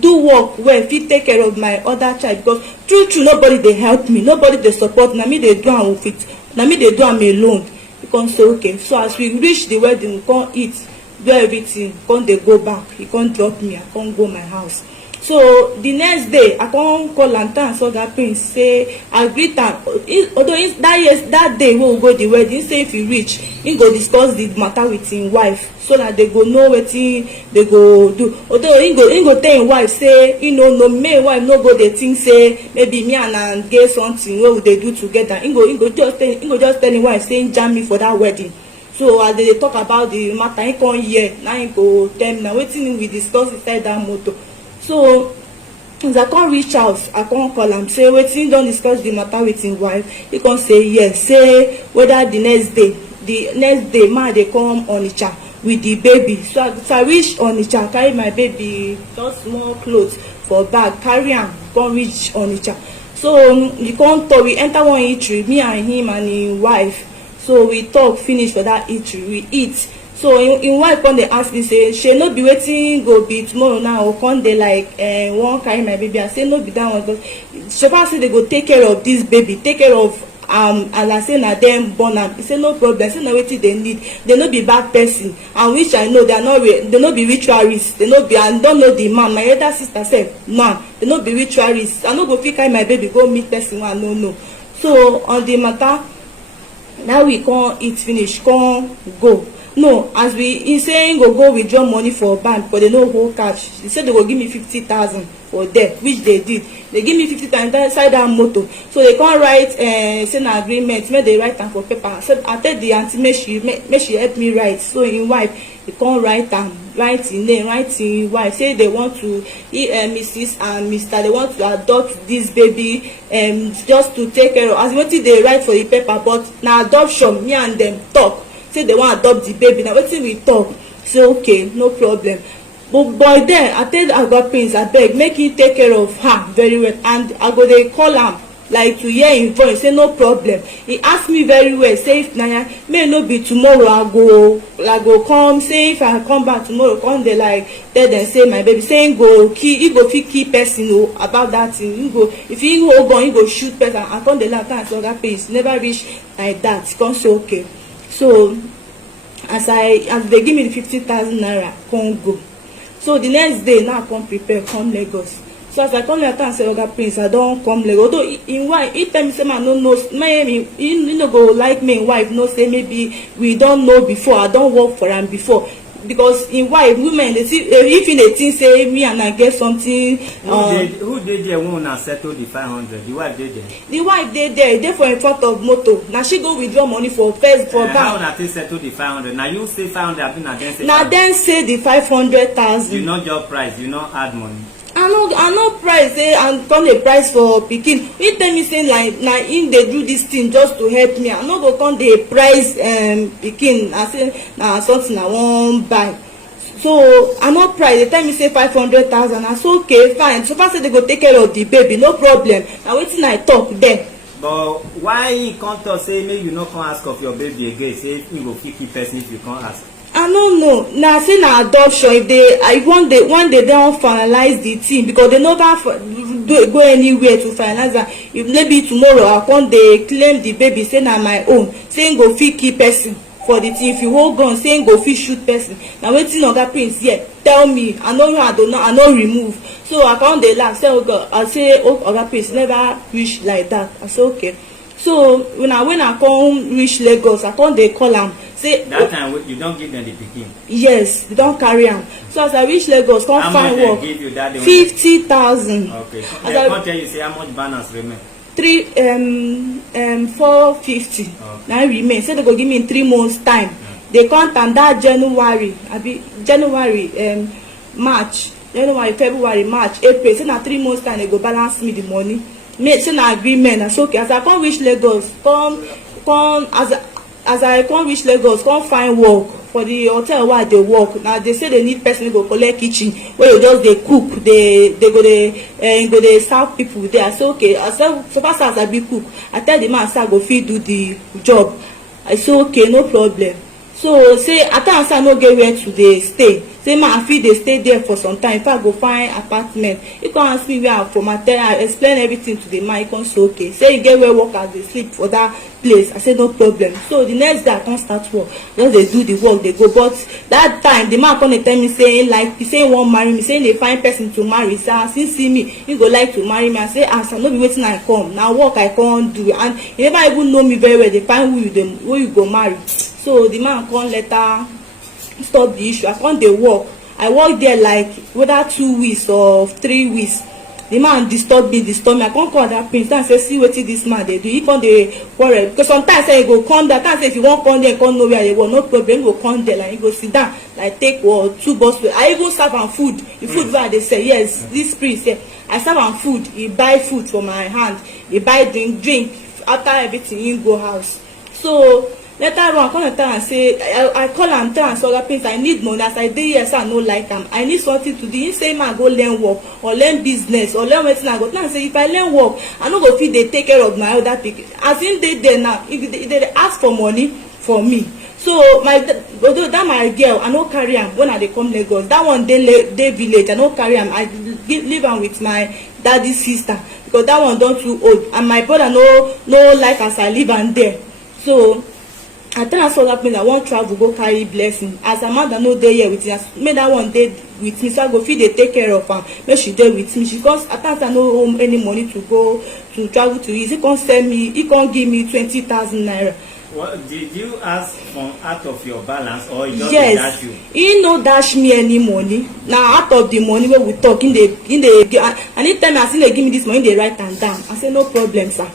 do work well, fit take care of my other child because true nobody dey help me, nobody dey support. Na me dey do am with it. Na me dey do am alone. He come say okay. So as we reach the wedding, we come eat, do everything, come dey go back. He come drop me, I come go my house. So the next day I come call am tell am say Oga Prince say I greet am. Although that day wey we go the wedding, say if he reach, he go discuss the matter with him wife so that they go know wetin they go do. Although he go tell him wife say he no know, me wife no go dey think say maybe me and am get something wey we dey do together. He go just tell him wife say he jam me for that wedding. So as they dey talk about the matter, he come hear, na him go tell me na wetin we discuss inside that motor. So as I come reach house, I come call am say wetin don discuss the matter with him wife. He come say yes, say whether the next day ma dey come Onitsha with the baby. So as I reach Onitsha, carry my baby, just small clothes for bag, carry am come reach Onitsha. So we come talk, we enter one eatery, me and him and him wife. So we talk finish for that eatery, we eat. So him wife come dey ask me say shey no be wetin go be tomorrow now, or come dey like wan carry my baby. I say no be that one, but shepa say they go take care of this baby, take care of as I say na dem born am. He say no problem, say na wetin they need, they no be bad person, and which I know they no be ritualists, they no be, I don't know the man, my elder sister sef man, they no be ritualists. I no go fit carry my baby go meet person wey I no know. So on the matter, now we come eat finish, come go. No, as he say he go withdraw money for bank, but they no hold cash. He said they go give me 50,000 for there, which they did. They give me 50,000 inside that motor. So they can't write say an agreement, make they write am for paper. I said I tell the auntie make she help me write. So him wife, he can't write him name, write him wife. Say they want to Mrs. and Mr. They want to adopt this baby just to take care of. As wetin they write for the paper, but na adoption, me and them talk. Say they wan adopt the baby, na wetin we talk. Say okay, no problem. But by then I tell Oga Prince abeg make him take care of her very well, and I go dey call am like to hear him voice. Say no problem. He ask me very well, say if na may no be tomorrow I go come. Say if I come back tomorrow, come dey like tell them say my baby, say he go fit kill person o about that thing. He go, if he hold gun he go shoot person. I come dey laugh and say Oga Prince never reach like that. He come say okay. So as they give me the 50,000 naira, come go. So the next day now I come prepare, come Lagos. So as I come later and say Oga Prince, I don come Lagos. Although him wife, he tell me say man no know, maybe he no go like me. Him wife know say maybe we don know before, I don work for am before. Because in wife, women they see if they think say me and I get something. Who did there when una settle the 500? The wife did there. The wife dey for in front of motor. Now she go withdraw money for bank. How una take settle the 500? Now you say 500, abi na dem say. Na dem say the 500,000. You know your price, you know add money. I no price say and come dey price for pikin. He tell me say like na him dey do this thing just to help me. I no go come dey price pikin. I say na something I wan buy. So I no price. They tell me say 500,000. I say okay fine. So far say they go take care of the baby, no problem. Na wetin I talk there. But why he come talk say make you no come ask of your baby again? Say you go fit keep person if you come ask. I no know. Na say na adoption. If they one day don finalize the thing, because they never go anywhere to finalize am. If maybe tomorrow I come dey claim the baby say na my own, say him go fit kill person for the thing. If you hold gun, say him go fit shoot person. Na wetin Oga Prince here tell me. I no know, I no remove. So I come dey laugh say Oga Prince never reach like that. I say okay. So when I come reach Lagos, I come dey call am say that time you don give them the pikin. Yes, they don carry am. So as I reach Lagos, come find work. 50,000. Okay. They come tell you say how much balance remain. 450. Okay. Now remain. Say they go give me in 3 months time. They count am that January, March, February, March, April. Say na 3 months time they go balance me the money. Say na agreement. I say okay. As I come reach Lagos, as I come reach Lagos, come find work for the hotel where I dey work. Now they say they need person go collect kitchen where you just dey cook. They go dey serve people there. I say okay. I say so far as I be cook, I tell the man say I go fit do the job. I say okay, no problem. So say I tell am say I no get where to dey stay. Say man I fit dey stay there for some time. If I go find apartment, he come ask me where I from. I explain everything to the man. He come say okay. Say you get where workers dey sleep for that place. I say no problem. So the next day I come start work. Just dey do the work dey go. But that time the man come dey tell me say he say he wan marry me. Say he dey find person to marry. Say as he see me, he go like to marry me. I say as I no be wetin I come. Na work I come do, and he never even know me very well. Dey find who you go marry. So the man come later stop the issue. I come dey work. I work there like whether 2 weeks or 3 weeks. the man disturb me. I come call that prince and say see wetin this man dey do. He come dey quarrel because sometimes say he go come there. Sometimes say if you wan come there, come know where you want, no problem. He go come there, like he go sit down, like take 2 bottles. I even serve am food. The food wey I dey sell, yes, this prince, yeah, I serve am food. He buy food for my hand. He buy drink. After everything, he go house. So later on, I come tell am say I call am tell am say oga prince, I need money. As I dey here, so I no like am. I need something to do. He say man go learn work or learn business or learn wetin I go. Tell am say if I learn work, I no go fit dey take care of my other pikin. As him dey there now, if they ask for money for me. So although that my girl, I no carry am when I dey come Lagos. That one dey village, I no carry am. I live am with my daddy's sister because that one don too old, and my brother no like as I live am there. So I tell am so that means I wan travel go carry blessing. As Amanda no dey here with me, make that one dey with me, so I go fit dey take care of am. Make she dey with me. She because at times I no owe any money to go to travel to east. He come send me. He come give me 20,000 naira. What did you ask from out of your balance, or he just dash you? He no dash me any money. Now out of the money wey we talk, in the anytime I see they give me this money, they write am down. I say no problem, sir.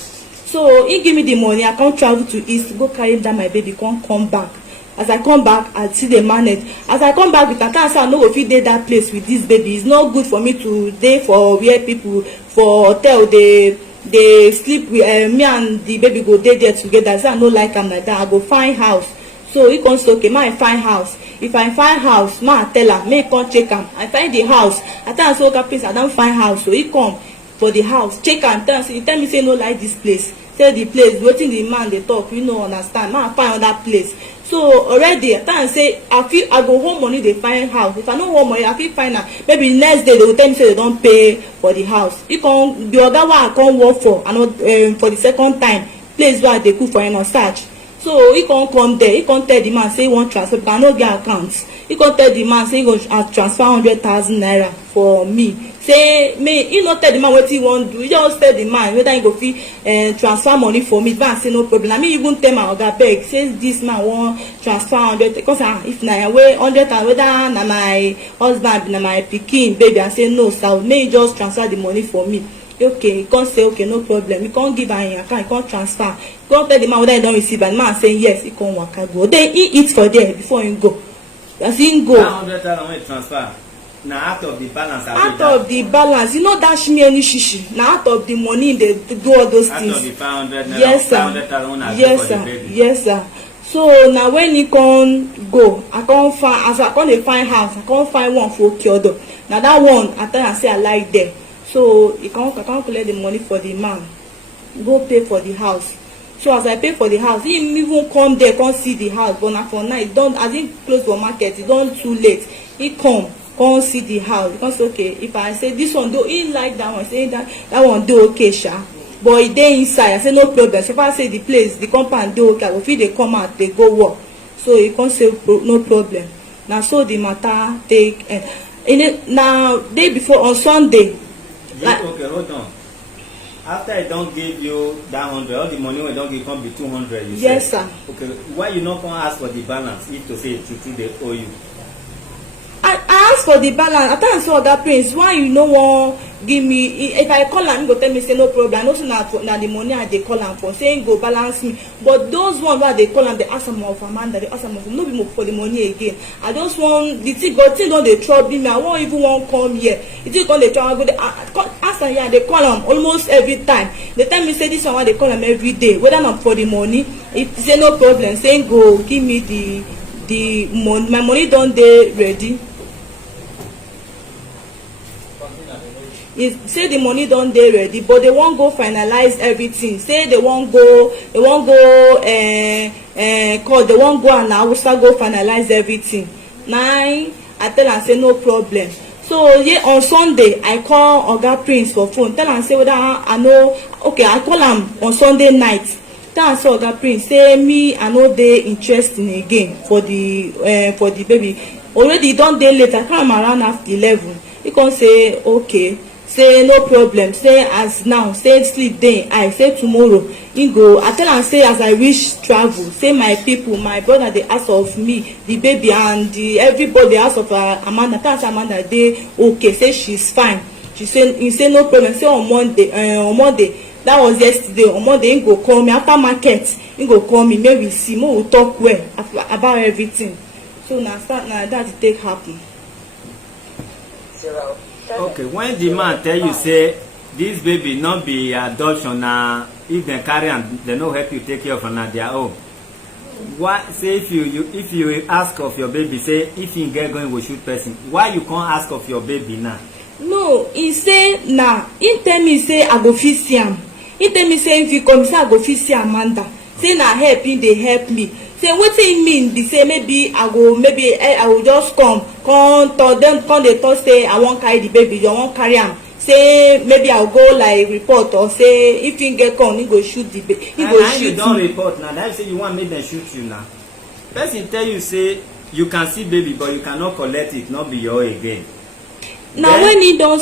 So he give me the money. I come travel to east, go carry down my baby, come back. As I come back, I see the manage. As I come back with a cancer, I no go fit dey that place with this baby. It's not good for me to dey for where people for hotel they sleep with me and the baby go dey there together. So I no like am like that. I go find house. So he come say okay, man, I find house. If I find house, man, I tell am make come check am. I find the house. I tell am say okay, please, I don find house. So he come for the house, check am. He tell me say no like this place. Say the place wetin the man dey talk, you no understand. Man, I find another place. So already I tell am say I go hold money dey find house. If I no hold money, I fit find am. Maybe next day they go tell me say they don pay for the house. He come the oga wey I come work for, I know for the second time, place where I dey cook for him search. So he come there. He come tell the man say he wan transfer because I no get account. He come tell the man say he go transfer 100,000 naira for me. Say he no tell the man wetin he wan do. He just tell the man whether he go fit transfer money for me. The man say no problem. I mean even tell my oga beg say this man wan transfer 100 because if na wey 100,000 whether na my husband na my pikin baby, I say no sir, may he just transfer the money for me. Okay, he come say okay, no problem. He come give am him account, he come transfer. He come tell the man whether he don receive, and the man say yes. He come waka go. Then he eat for there before he go. As he go. 100,000 wey transfer. Na out of the balance. Out of the balance, you no dash me any shishi. Na out of the money they do all those things. Out of the 500 naira. Yes sir. 500,000 yes sir. Yes sir. So na when he come go, I come find as I come dey find house, I come find one for Okiodo. Na that one I tell am say I like there. So I come collect the money for the man, go pay for the house. So as I pay for the house, he even come there, come see the house. But na for night, don as he close for market, e don too late. He come see the house. Because okay, if I say this one do, he like that one, say that one do okay, sha. But he dey inside. I say no problem. So if I say the place, the compound do okay, I go fit dey come out, dey go work. So he come say no problem. Na so the matter take. Now day before on Sunday. Okay, hold on. After I don't give you that 100, all the money we don't give come be 200. You yes, say. Sir. Okay, why you not gonna ask for the balance? If to say true, they owe you. I ask for the balance. I tell am say oga prince, why you no wan give me? If I call am, he go tell me say no problem. I know say na the money I dey call am for. Say he go balance me. But those ones wey I dey call am, they ask am of Amanda, they ask am of no be for the money again. I just want the thing. God thing don dey trouble me. I wan even wan come here. The thing don dey trouble. I go ask am here. They call am almost every time. They tell me say this one why they call am every day. Whether not for the money, if say no problem, say go give me the money. My money don dey ready. Say the money don dey ready, but they wan go finalize everything. Say they wan go court, they wan go and Hausa go finalize everything. I tell am say no problem. So yeah, on Sunday I call oga prince for phone, tell am say whether I know. Okay, I call am on Sunday night. Tell am say oga prince say me I no dey interested again for the baby. Already don dey late. I call am around after 11. He come say okay. Say no problem. Say as now, say sleep day. I say tomorrow he go. I tell am say as I wish travel. Say my people, my brother dey ask of me, the baby and everybody ask of Amanda. Tell am say Amanda dey okay. Say she's fine. he say no problem. Say on Monday, that was yesterday, on Monday he go call me after market, he go call me, make we see, make we talk well about everything. So na that it take happen. 0, 7, Okay, when the man tell you say this baby not be adoption, na if they carry am, they no help you take care of am na their own. Why say if you ask of your baby, say if you get going go shoot person, why you can't ask of your baby now? No, he say na he tell me say I go fit see am. He tell me say if you come say I go fit see Amanda. Say na help him dey help me. Say wetin he mean be say maybe I will just come talk dem come dey talk say I wan carry the baby, I wan carry am. Say maybe I'll go like report, or say if he get come he go shoot the baby, he go shoot you don me. report now, that say you want make dem shoot you now. Person tell you say you can see baby but you cannot collect it, not be your again. Na when he don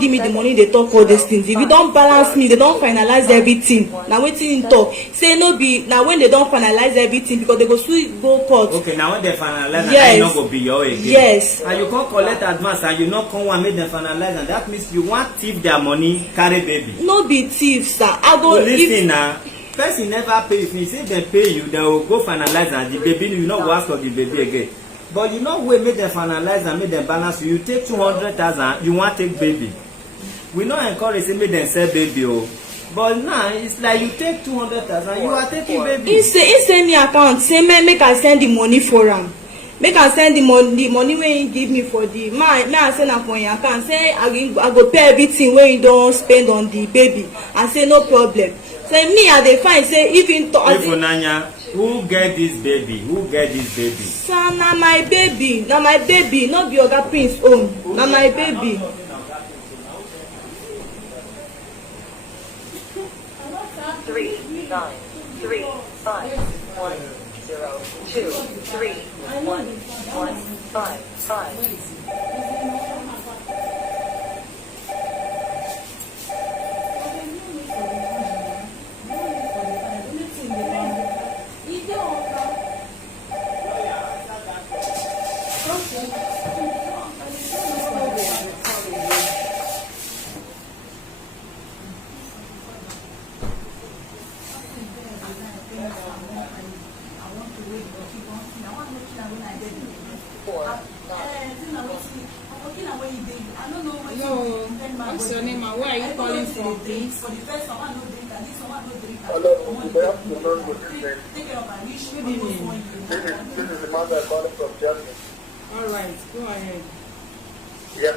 give me the money dey talk all these things. If he don balance me, they don finalize everything. Na wetin he talk say no be na when they don finalize everything, because they go still go court. Okay, now when they finalize, yes, and no go be your again. Yes. And you can't collect advance and you not come and make them finalize, and that means you want thief their money, carry baby. No be thief, sir. I go listen now. Person never pay you finish. If they pay you, they will go finalize and the baby you not go ask for the baby again. But you know we make them finalize and make them balance you. You take 200,000, you want take baby. We not encourage say make them sell baby oh. But now it's like you take 200,000, you are taking baby. He send me account, say make I send the money for am. Make I send the money wey he give me for the man. May I send am for him account. Say I go pay everything wey he don spend on the baby. I say no problem. Say me I dey find say if he talk. Ifunanya, who get this baby? Who get this baby? Sir, na my baby, no be Oga Prince own. Na my baby. Three, 9, 3, 5, 1, 0, 2, 3, 1, 1, 5, 5. No, what's your name and where are you calling from, please? Hello, good afternoon, good evening. Good evening. This is the man that calling from Germany. All right, go ahead. Yeah,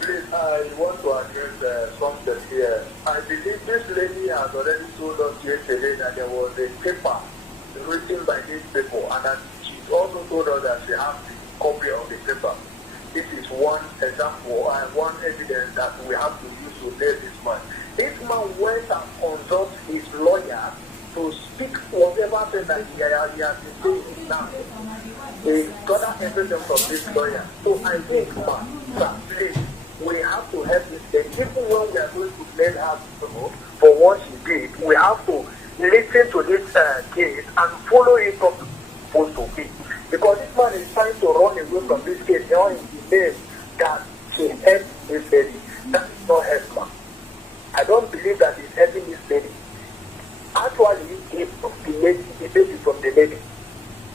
please, I want to address something here. I believe this lady has already told us yesterday that there was a paper written by these people, and that she also told us that she has the copy of the paper. This is one example and one evidence that we have to use to nail this man. This man went and consulted his lawyer to speak whatever thing that he has been saying now. They got everything from this lawyer. So I think, man, that please, we have to help this lady. Even when we are going to nail her for what she did, we have to listen to this case and follow it up to supposed to be. Because this man is trying to run away from this case, now in the name that he helped this lady. That is not help, man. I don't believe that he's helping this lady. Actually, he took the baby from the lady.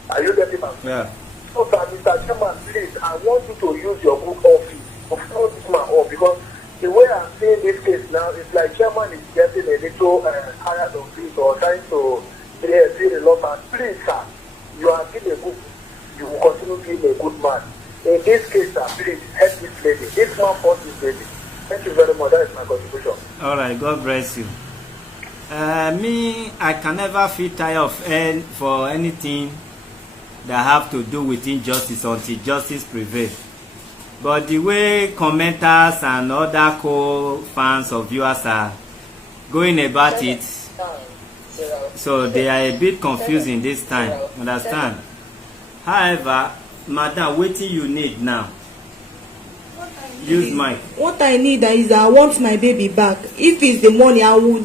Are you getting me? Yeah. So, Mr. Chairman, please, I want you to use your good office to follow this man up, because the way I'm seeing this case now, it's like Chairman is getting a little tired of this or trying to be a lot man. Please, sir, you are still a good, you will continue being a good man. In this case, sir, please help this lady. This man fought this lady. Thank you very much. That is my contribution. All right, God bless you. Me, I can never feel tired of for anything that have to do with injustice until justice prevails. But the way commenters and other co-fans or viewers are going about it, so they are a bit confusing this time. Understand? However, madam, wetin you need now? Use mic. What I need is that I want my baby back. If it's the money, I will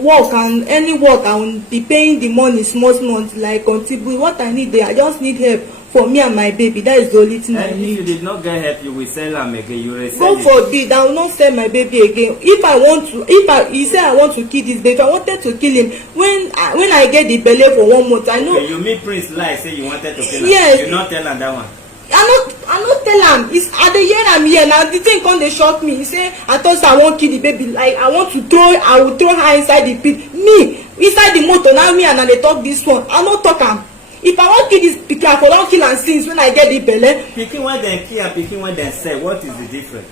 work, and any work I will be paying the money small like contribute. What I need there, I just need help for me and my baby. That is the only thing I And if you need. did not get help, you will sell am again. You resell God it. forbid, I will not sell my baby again. If I want to, he said I want to kill this baby. If I wanted to kill him, when I get the belly for 1 month, I know. Okay, you meet Prince lie say you wanted to kill him. Yes. You not tell am that one. I no tell am. It's at the year I'm here now. The thing come dey shock me. He say I thought say I wan kill the baby. Like I will throw her inside the pit. Me inside the motor now. Me and I dey talk this one. I no talk am. If I wan kill this pikin, I for don kill am since when I get the belle. Pikin wey dem kill and pikin wey dem sell, what is the difference?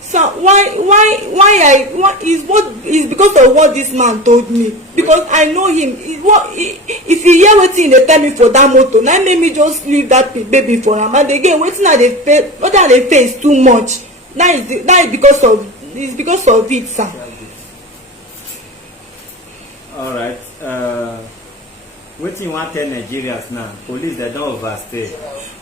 So why is because of what this man told me, because I know him. If you hear wetin he dey tell me for that motor, na make me just leave that baby for am. And again, wetin I dey pay is too much. That is because of it, sir. All right. Wetin you wan tell Nigerians now? Police dem don overstay.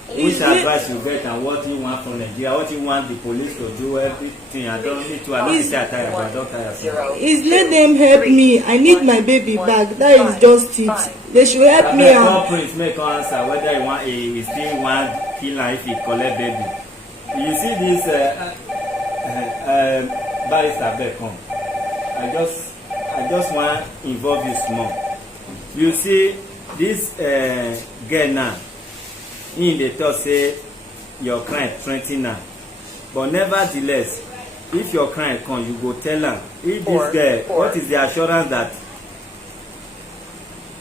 Which advice you get and what you want from Nigeria? What you want the police to do? Everything. I don't need to. I don't say I tire, but I don't tire. Is let them help me. I need my baby back. That is just it. They should help me Call Prince make answer whether he still want kill am if he collect baby. You see this barrister Benn come. I just want involve you small. You see this girl now. In the talk say your client threaten am, but nevertheless if your client come you go tell am if this girl what is the assurance that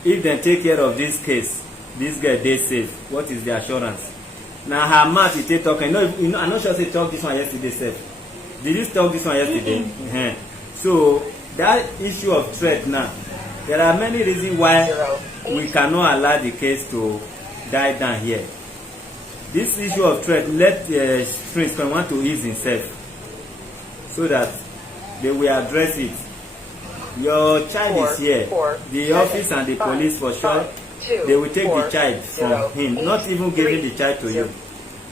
if dem take care of this case this girl dey safe? What is the assurance? Na her mouth you take talk. You know I'm not sure say talk this one yesterday sef. Did you talk this one yesterday? So that issue of threat now, there are many reasons why we cannot allow the case to die down here. This issue of threat, let Prince want to ease himself so that they will address it. Your child is here. The office and the police for sure, they will take the child from him, not even giving the child to you.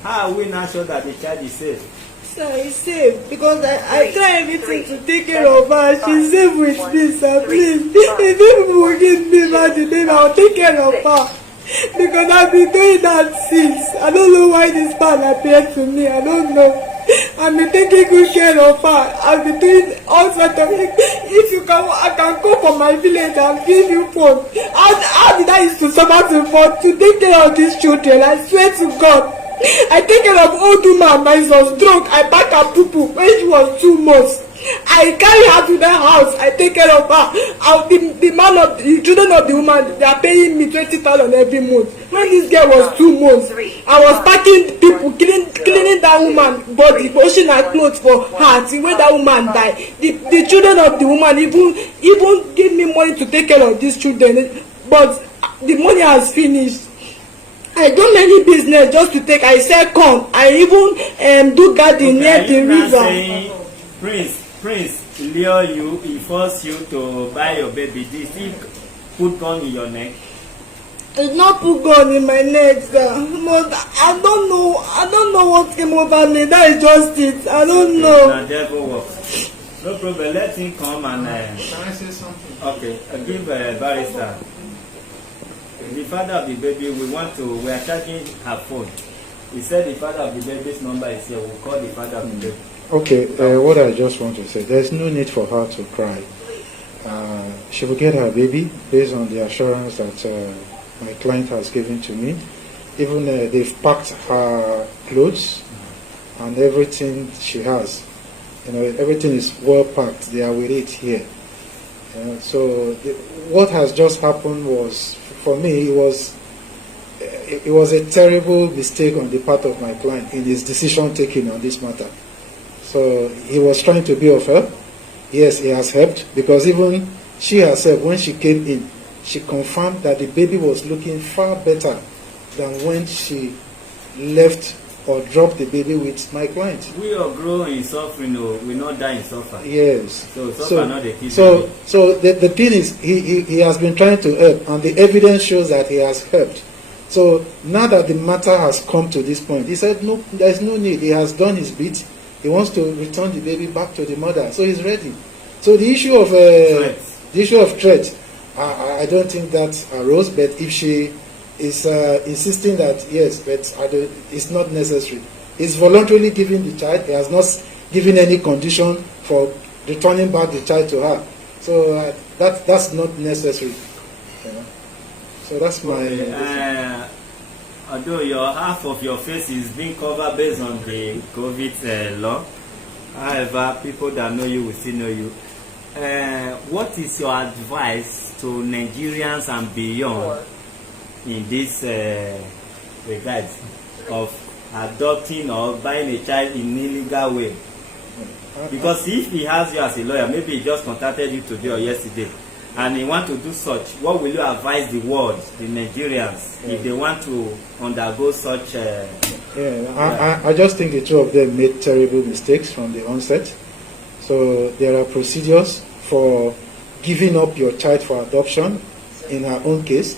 How are we not sure that the child is safe? Sir, it's safe because I try everything to take care of her. She's safe with me, sir. Please, if people will give me back the name, I'll take care of her. Because I've been doing that since. I don't know why this man appeared to me. I don't know. I've been taking good care of her. I've been doing all sorts of things. If you can, I can go from my village and give you phone. How did I used to suffer to take care of these children? I swear to God. I take care of old woman. My son drunk. I pack her poo-poo when she was 2 months. I carry her to the house. I take care of her. The children of the woman, they are paying me 20,000 every month. When this girl was 2 months, I was packing people, cleaning that woman body, washing her clothes for her till when that woman died. The children of the woman even give me money to take care of these children, but the money has finished. I do many business just to take. I sell corn. I even do garden near the river. Prince lure you, he force you to buy your baby. Did he put gun in your neck? It's not put gun in my neck, sir. But I don't know what came over me. That is just it. I don't know. Na devil work. No problem. Let him come and. Can I say something? Okay. Give barrister. The father of the baby. We are charging her phone. He said the father of the baby's number is here. We'll call the father of the baby. Okay, what I just want to say, there's no need for her to cry. She will get her baby based on the assurance that my client has given to me. Even they've packed her clothes and everything she has. Everything is well packed. They are with it here. So what has just happened was, for me, it was a terrible mistake on the part of my client in his decision taking on this matter. So he was trying to be of help. Yes, he has helped, because even she herself, when she came in, she confirmed that the baby was looking far better than when she left or dropped the baby with my client. We all grow in suffering, we not die in suffering. Yes. So not the kids. So the thing is, he has been trying to help, and the evidence shows that he has helped. So now that the matter has come to this point, he said, no, there is no need. He has done his bit. He wants to return the baby back to the mother, so he's ready. So the issue of threat, I don't think that arose. But if is insisting that yes, but it's not necessary. He's voluntarily giving the child. He has not given any condition for returning back the child to her. So that's not necessary. So that's my. Although your half of your face is being covered based on the COVID law, however, people that know you will still know you. What is your advice to Nigerians and beyond in this regard of adopting or buying a child in illegal way? Because if he has you as a lawyer, maybe he just contacted you today or yesterday, and he want to do such, what will you advise the world, the Nigerians, if they want to undergo such? I just think the two of them made terrible mistakes from the onset. So there are procedures for giving up your child for adoption in her own case.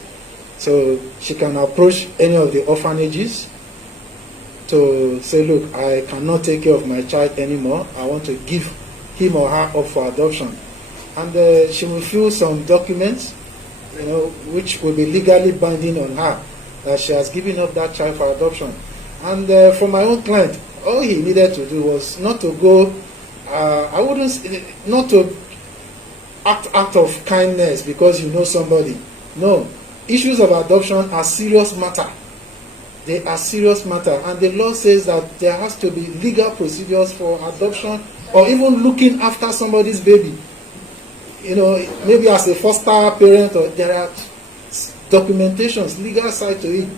So she can approach any of the orphanages to say, look, I cannot take care of my child anymore. I want to give him or her up for adoption. And she will fill some documents, which will be legally binding on her, that she has given up that child for adoption. And for my own client, all he needed to do was not to go, not to act of kindness because you know somebody. No, issues of adoption are serious matter. They are serious matter, and the law says that there has to be legal procedures for adoption or even looking after somebody's baby. Maybe as a foster parent, or there are documentations, legal side to it.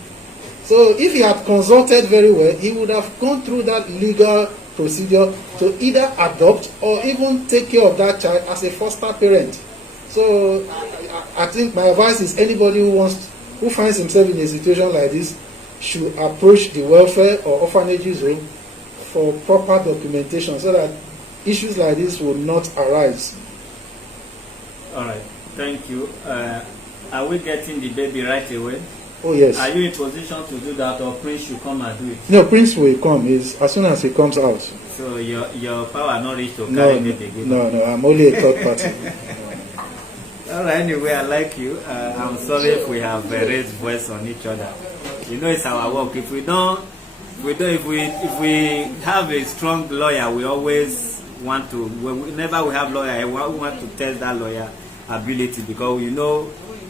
So if he had consulted very well, he would have gone through that legal procedure to either adopt or even take care of that child as a foster parent. So I think my advice is anybody who finds himself in a situation like this should approach the welfare or orphanages home for proper documentation so that issues like this will not arise. All right, thank you. Are we getting the baby right away? Oh yes. Are you in position to do that, or Prince should come and do it? No, Prince will come as soon as he comes out. So your power not reach to carry baby again? No, I'm only a third party. All right, anyway, I like you. I'm sorry if we have raised voice on each other. It's our work. If we have a strong lawyer, we always want to. Whenever we have lawyer, we want to test that lawyer ability, because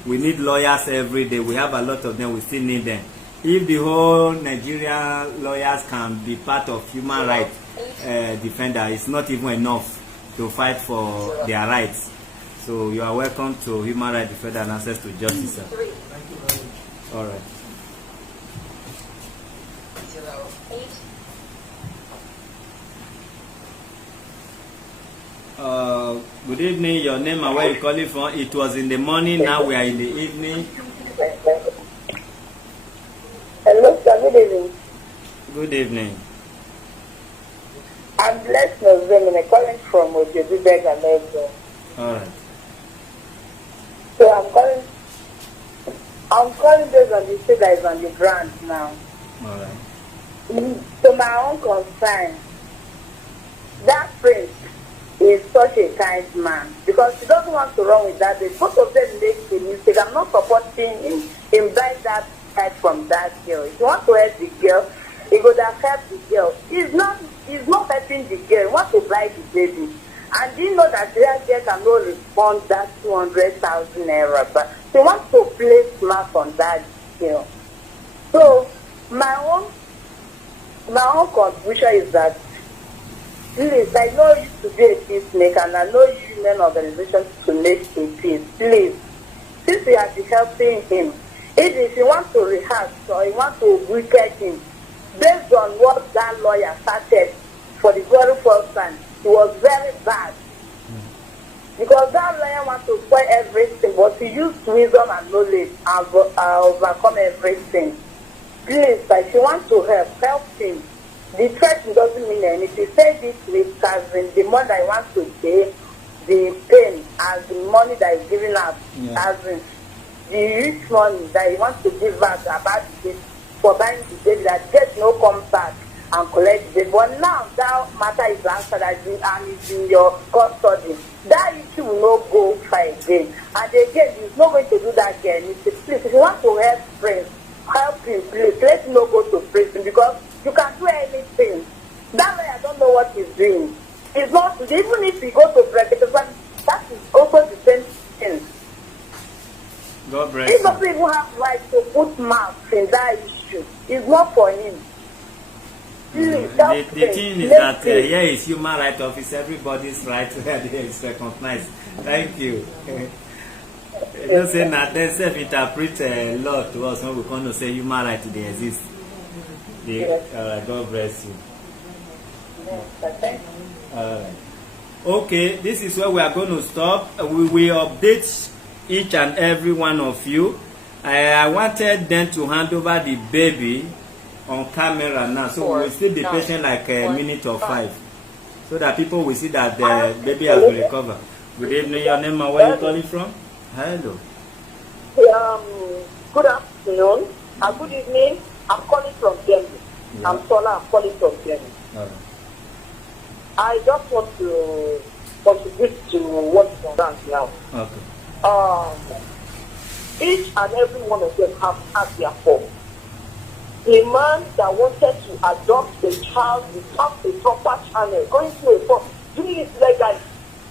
we need lawyers every day. We have a lot of them. We still need them. If the whole Nigerian lawyers can be part of human rights defender, it's not even enough to fight for their rights. So you are welcome to Human Rights Defender and Access to Justice, sir. Thank you very much. All right. 08. Good evening. Your name and where you calling from? It was in the morning. Now we are in the evening. Hello, sir. Good evening. Good evening. I'm blessed November. I'm calling from Ojebibeg and Ebro. All right. So I'm calling based on the state that is on the ground now. All right. So my own concern, that prince is such a kind man because he doesn't want to run with that. Both of them make a mistake. I'm not supporting him buying that child from that girl. If you want to help the girl, he would have helped the girl. He's not helping the girl. He wants to buy the baby. And do you know that that girl cannot respond that 200,000 naira? But he wants to play smart on that girl. So my own contribution is that, please, I know you to be a peacemaker, and I know you men organizations to make a peace. Please, since we have been helping him, if you want to rehearse or you want to wicked him, based on what that lawyer started for the very first time, it was very bad. Because that lawyer wants to spoil everything, but he used wisdom and knowledge and overcome everything. Please, if you want to help him. The threat doesn't mean anything. Say this with cousin, the money that I want to pay, the pain and the money that is given up, cousin, the rich money that you want to give back about the baby, for buying the baby, that get no come back and collect the baby. But now that matter is answered and it's in your custody, that issue will not go far again. And again, he's not going to do that again. Please, if you want to help friends, help him, please. Let him not go to prison because you can do anything. That way, I don't know what he's doing. It's not, even if he goes to prison, that is also the same thing. God bless He you. doesn't even have right to put mouth in that issue. It's not for him. Please, The thing is that here is human rights office. Everybody's right where there is recognized. Thank you. You know, say that they self-interpret law to us when we come to say human rights they exist. God bless you. Okay, this is where we are going to stop. We will update each and every one of you. I wanted them to hand over the baby on camera now, so we will still be patient like a minute or 5, so that people will see that the baby has been recovered. Good evening, your name and where you calling from? Hello. Good afternoon. Good evening. I'm calling from Benn. Yeah. I'm Sola. I'm calling from Benn. Right. I just want to contribute to what's going on now. Okay. Each and every one of them have had their fault. A man that wanted to adopt a child without a proper channel, going through a form, doing it legally,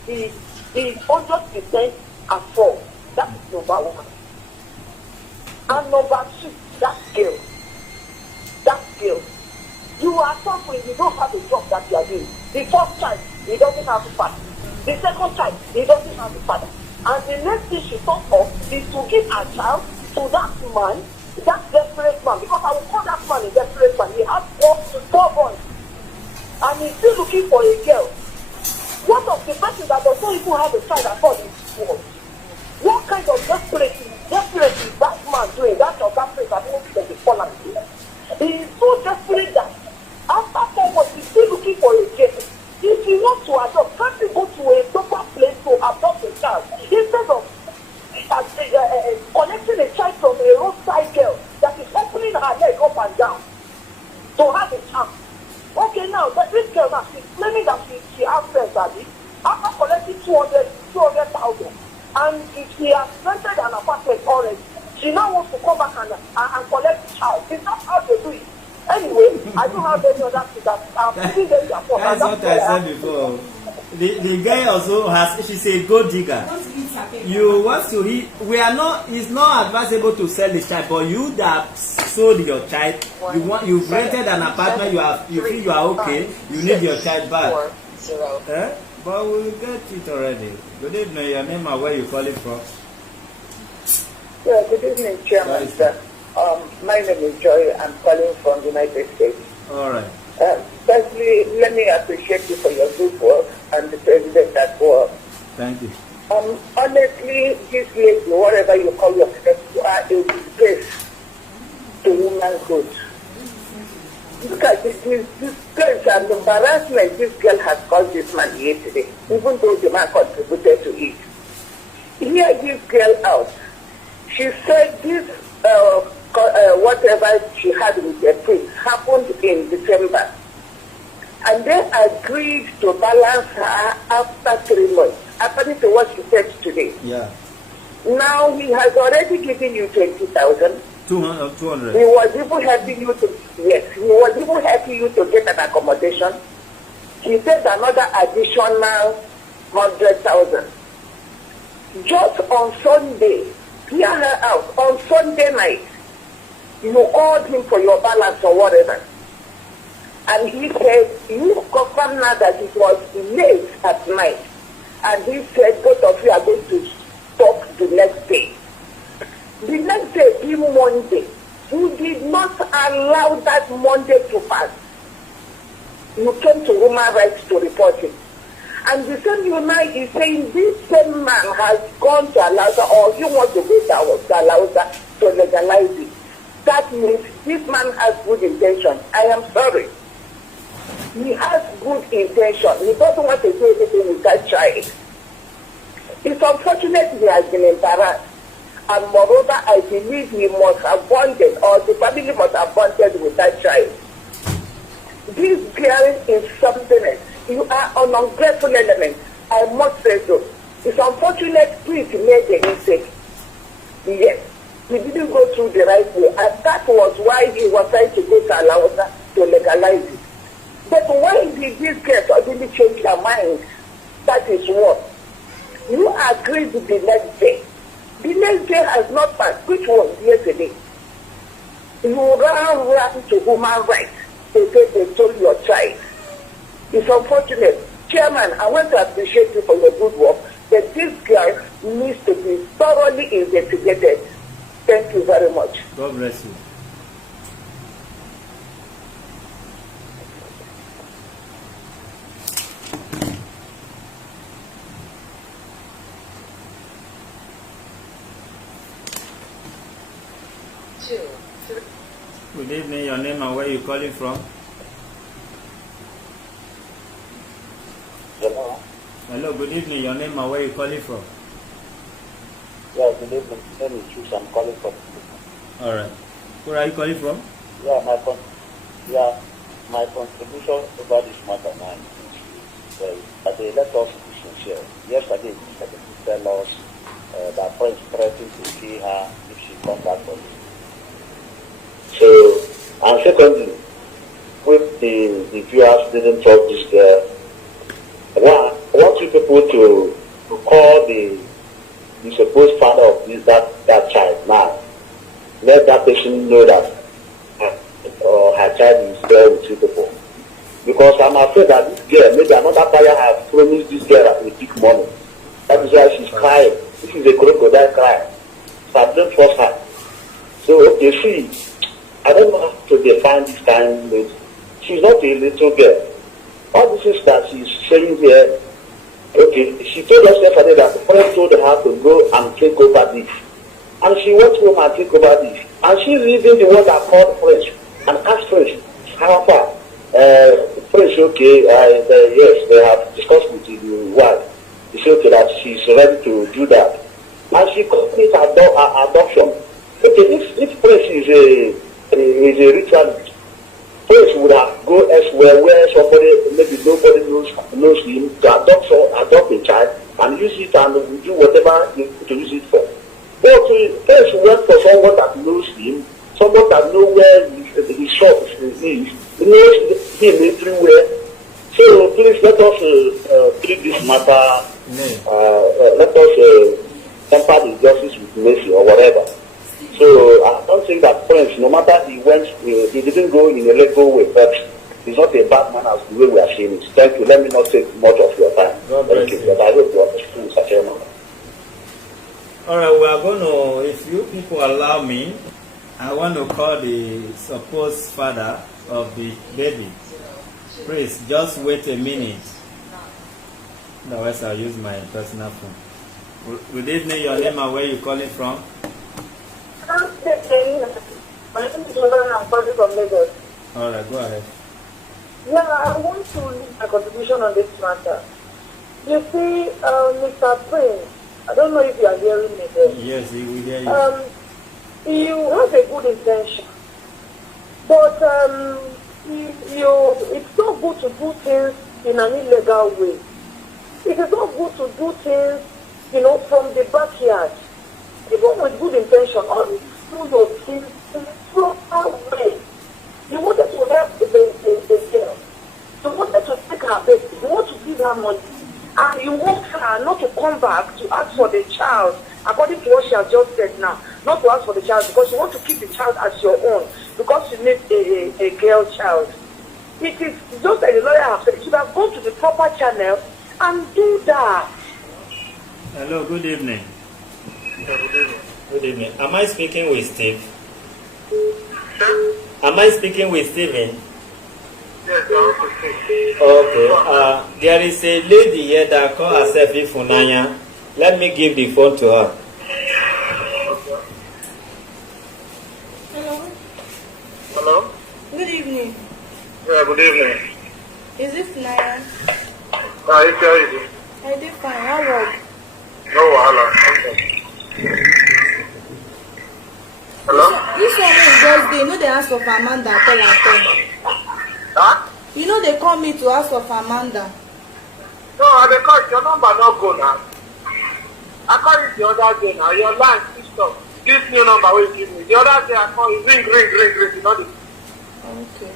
is 100% at fault. That is number one. And number two, that girl. You are suffering, you don't have a job that you are doing. The first child, he doesn't have a father. The second child, he doesn't have a father. And the next thing she thought of is to give her child to that man, that desperate man, because I will call that man a desperate man. He has four boys. And he's still looking for a girl. What of the person that does not even have a child at all in this world? What kind of desperate is that man doing? That or that place that won't be fallen. He is so desperate that after 4 months he's still looking for a girl. If he wants to adopt, can't he go to a proper place to adopt a child instead of collecting a child from a roadside girl that is opening her leg up and down to have a child? Okay, now that this girl now she's claiming that she has friends, after collecting 200,000, and if she has rented an apartment already, she now wants to come back and collect the child. It's not how they do it. Anyway, I don't have any other thing that I'm giving them their fault. That's what I said before. The guy also has, she's a gold digger. You want to read, it's not advisable to sell the child, but you that sold your child, you've rented an apartment, you feel you are okay, you need your child back. But we'll get it already. Good evening, your name and where you calling from? Yeah, good evening, Chairman, sir. My name is Joy. I'm calling from the United States. All right. Firstly, let me appreciate you for your good work and the President as well. Thank you. Honestly, this lady, whatever you call yourself, you are a disgrace to womanhood. Look at this place and the embarrassment this girl has caused this man yesterday, even though the man contributed to it. Hear this girl out. She said this, whatever she had with the prince happened in December. And they agreed to balance her after 3 months, according to what she said today. Yeah. Now he has already given you 20,000. 200. He was even helping you to, yes, he was even helping you to get an accommodation. He said another additional 100,000. Just on Sunday, hear her out, on Sunday night, you called him for your balance or whatever. And he said, you confirm now that it was late at night. And he said, both of you are going to talk the next day. The next day, being Monday, you did not allow that Monday to pass. You came to Human Rights to report it. And the same Unite is saying this same man has gone to Alausa, or you want to go to Alausa to legalize it. That means this man has good intention. I am sorry. He has good intention. He doesn't want to do anything with that child. It's unfortunate he has been embarrassed. And moreover, I believe he must have bonded, or the family must have bonded with that child. This girl is something else. You are an ungrateful element. I must say so. It's unfortunate Prince made a mistake. Yes. He didn't go through the right way, and that was why he was trying to go to Alausa to legalize it. But why did this girl suddenly change her mind? That is what. You agreed the next day. The next day has not passed, which was yesterday. You ran to human rights. They said they stole your child. It's unfortunate. Chairman, I want to appreciate you for your good work, but this girl needs to be thoroughly investigated. Thank you very much. God bless you. Good evening, your name and where you calling from? Hello. Hello, good evening, your name and where you calling from? Yeah, good evening. My name is Chus. I'm calling from. Alright. Where are you calling from? Yeah, my contribution over this matter now is that they let us be sincere. Yesterday, the secretary tell us that friends threatened to see her if she comes back for this. So, and secondly, with the viewers didn't talk this girl, I want you people to call the supposed father of that child now. Let that person know that her child is there with you people. Because I'm afraid that this girl, maybe another buyer has promised this girl a big money. That is why she's crying. This is a crocodile crying. So I don't trust her. So, okay, I don't know how to define this kind of. She's not a little girl. All this is that she's saying here, okay, she told us yesterday that the friend told her to go and take over this. And she went home and take over this. And she's even the one that called French and asked French, how far? French, okay, yes, they have discussed with the wife. He said, okay, that she's ready to do that. And she called it adoption. Okay, if French is a ritualist, French would have go elsewhere where somebody, maybe nobody knows him, to adopt a child and use it and do whatever you to use it for. But French went for someone that knows him, someone that knows where his shop is, knows him everywhere. So please let us treat this matter, let us temper the justice with mercy or whatever. So I don't think that French, no matter he didn't go in a legal way, but he's not a bad man as the way we are seeing it. Thank you. Let me not take much of your time. Thank you. But I hope you understand such a matter. Alright, we are going to, if you people allow me, I want to call the supposed father of the baby. Please, just wait a minute. Otherwise, I'll use my personal phone. Good evening, your name and where you calling from? My name is Hundrend. I'm calling from Lagos. Alright, go ahead. Yeah, I want to leave my contribution on this matter. You see, Mr. Prince, I don't know if you are hearing me there. Yes, he will hear you. You have a good intention, but it's not good to do things in an illegal way. It is not good to do things, from the backyard. Even with good intention, always do your things in a proper way. You wanted to help the girl. You wanted to take her baby. You want to give her money. And you want her not to come back to ask for the child, according to what she has just said now, not to ask for the child because you want to keep the child as your own, because you need a girl child. It is just like the lawyer has said, you should have gone to the proper channel and do that. Hello, good evening. Yeah, good evening. Good evening. Am I speaking with Steve? Sir? Am I speaking with Steven? Yes, you're also speaking. Okay. There is a lady here that calls herself Ifunanya. Let me give the phone to her. Hello. Hello? Good evening. Yeah, good evening. Is this Naira? It's your easy. I did fine. How work? No wahala. Okay. Hello? This one is just they know they ask of Amanda at all. Huh? You know they call me to ask of Amanda. No, I call your number not go now. I call it the other day now. Your line switched off. this new number will give me. The other day I call you ring. You know the Okay.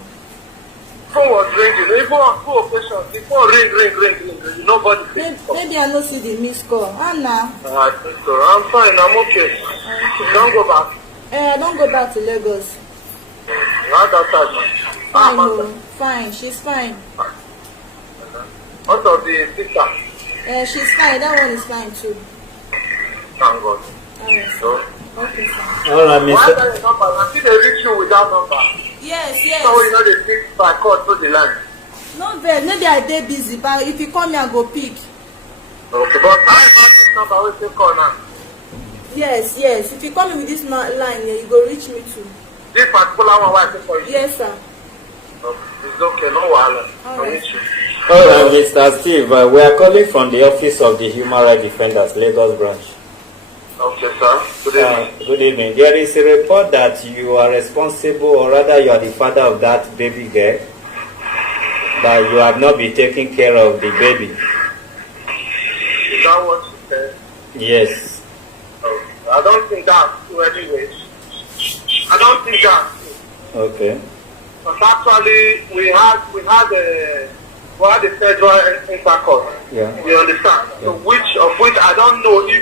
phone was ringing. Even on 2 occasions, the phone ring. Nobody picked up. Maybe I no see the missed call. Anna. I think so. I'm fine. I'm okay. Okay. Don't go back. I don't go back to Lagos. Not that time, man. Fine, no. Fine. She's fine. What of the sister? She's fine. That one is fine too. Thank God. Alright. So, Okay, sir. All right, why Mr. that your number? I see they reach you with that number. Yes, So you know they pick by call through the line. No vex, maybe I dey busy, but if you call me, I go pick. Okay, but I have this number we take call now. Yes. If you call me with this line, you go reach me too. This particular one why I take for you. Yes, sir. It's okay, no wahala. All right. All right, Mr. Steve, we are calling from the Office of the Human Rights Defenders, Lagos branch. Okay, sir. Good evening. Good evening. There is a report that you are responsible, or rather you are the father of that baby girl, that you have not been taking care of the baby. Is that what you said? Yes. I don't think that's true anyways. I don't think that's true. Okay. But actually, we had a federal intercourse. Yeah. You understand? So which I don't know if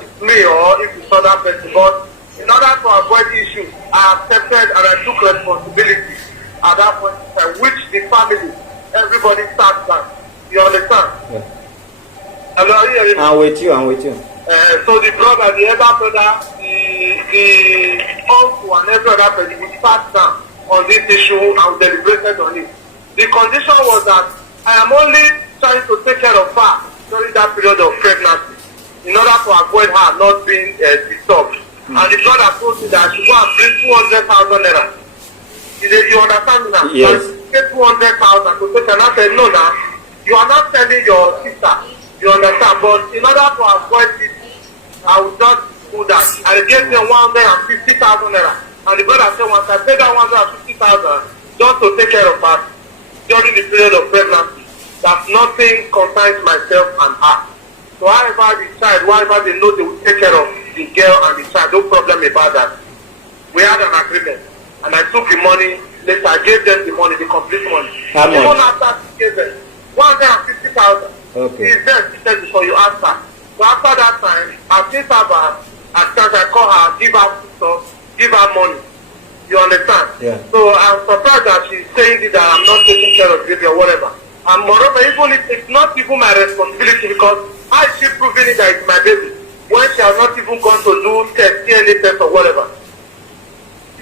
it's me or if it's other person. But in order to avoid issues, I accepted and I took responsibility at that point in time, which the family, everybody starts down. You understand? Yeah. Hello, are you hearing me? I'm with you. So the brother, the elder brother, the uncle and every other person, we sat down on this issue and deliberated on it. The condition was that I am only trying to take care of her during that period of pregnancy in order to avoid her not being disturbed. And the brother told me that I should go and bring 200,000 naira. You understand me now? Yes. Get 200,000 to take, and I said, no, now, you are not telling your sister. You understand? But in order to avoid it, I would not do that. I gave them 150,000 naira. And the brother said, once I paid that 150,000 just to take care of her during the period of pregnancy, that nothing concerns myself and her. So however the child, whatever they know, they will take care of the girl and the child. No problem about that. We had an agreement. And I took the money. Later, I gave them the money, the complete money. How much? Even after I gave them 150,000. Okay. Is there seated before you answer. So after that time, I think about at times I call her, give her stuff, give her money. You understand? Yeah. So I'm surprised that she's saying that I'm not taking care of baby or whatever. And moreover, even if it's not even my responsibility, because how is she proving it that it's my baby when she has not even gone to do test, DNA test or whatever?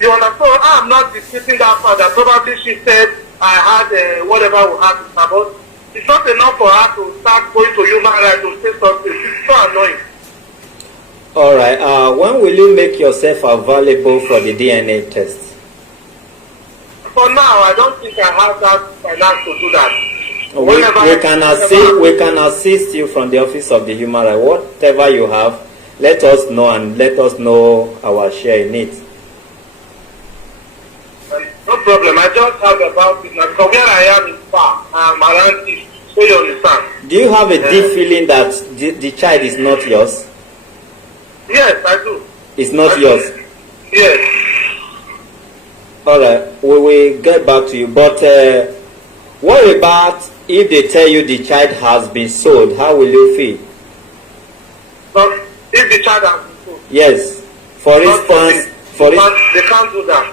You understand? So I'm not disputing that fact that probably she said I had whatever will happen, but it's not enough for her to start going to human rights to say something. It's so annoying. All right. When will you make yourself available for the DNA test? For now, I don't think I have that finance to do that. We can assist you from the Office of the Human Rights. Whatever you have, let us know and let us know our share in it. No problem. I just have about it now because where I am is far. I'm around it. So you understand? Do you have a deep feeling that the child is not yours? Yes, I do. It's not yours? Yes. All right. We will get back to you. But what about if they tell you the child has been sold? How will you feel? But if the child has been sold? Yes. For instance, they can't do that.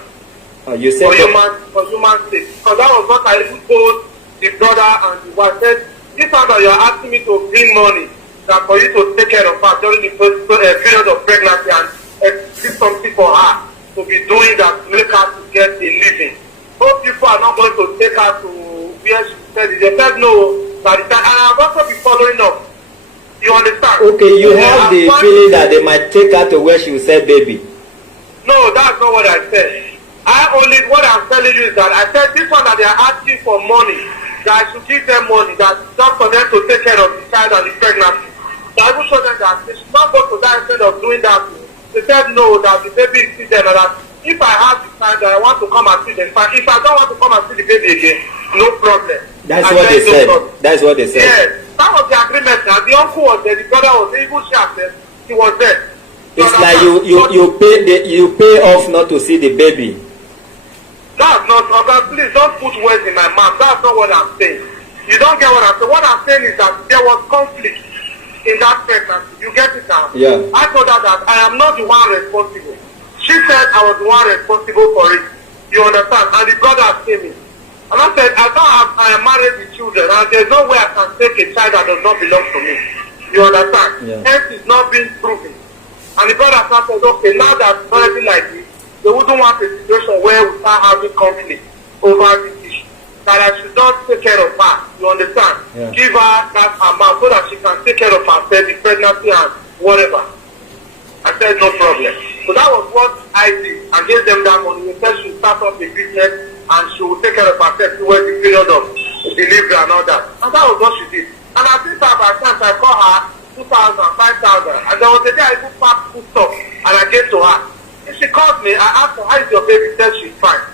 You said for human sake. Because that was what I even told the brother and the wife. Said, this time that you are asking me to bring money, that for you to take care of her during the period of pregnancy and do something for her to be doing that to make her to get a living. Most people are not going to take her to where she said it. They said no, but and I've also been following up. You understand? Okay, you have the feeling that they might take her to where she will say baby. No, that's not what I said. What I'm telling you is that I said this one that they are asking for money, that I should give them money, that just for them to take care of the child and the pregnancy. So I will show them that they should not go to that instead of doing that. They said no, that the baby is still there, and that if I have the time that I want to come and see them, if I don't want to come and see the baby again, no problem. That's what they said. That's what they said. Yes, that was the agreement. Now the uncle was there, the brother was there, even she herself, he was there. It's like you pay off not to see the baby. That's not, please don't put words in my mouth. That's not what I'm saying. You don't get what I'm saying. What I'm saying is that there was conflict in that pregnancy. You get it now? Yeah. I told her that I am not the one responsible. She said I was the one responsible for it. You understand? And the brother came in. And I said, I am married with children, and there's no way I can take a child that does not belong to me. You understand? Yeah. Hence is not being proven. And the brother said, okay, now that it's already like this, they wouldn't want a situation where we start having conflict over this issue. That I should not take care of her. You understand? Yeah. Give her that amount so that she can take care of herself, the pregnancy and whatever. I said, no problem. So that was what I did. I gave them that money. They said she would start up a business and she would take care of herself towards the period of delivery and all that. And that was what she did. And I think that by times I called her 2,000, 5,000. And there was a day I even packed food stuff and I gave to her. If she called me, I asked her, how is your baby? She said she's fine.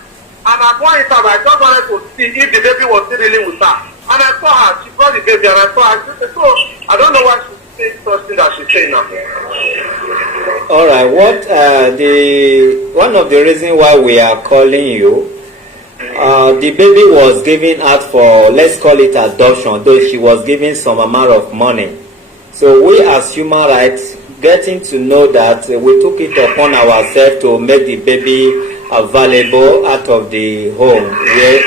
And at one time, I just wanted to see if the baby was still really with her. And I saw her, she brought the baby and I saw her. So I don't know why she's saying something that she's saying now. All right. One of the reasons why we are calling you, the baby was given out for, let's call it adoption, though she was given some amount of money. So we as human rights, getting to know that we took it upon ourselves to make the baby available out of the home where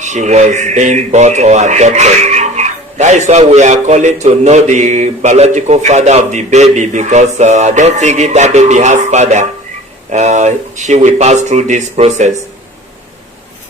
she was being bought or adopted. That is why we are calling to know the biological father of the baby, because I don't think if that baby has father, she will pass through this process.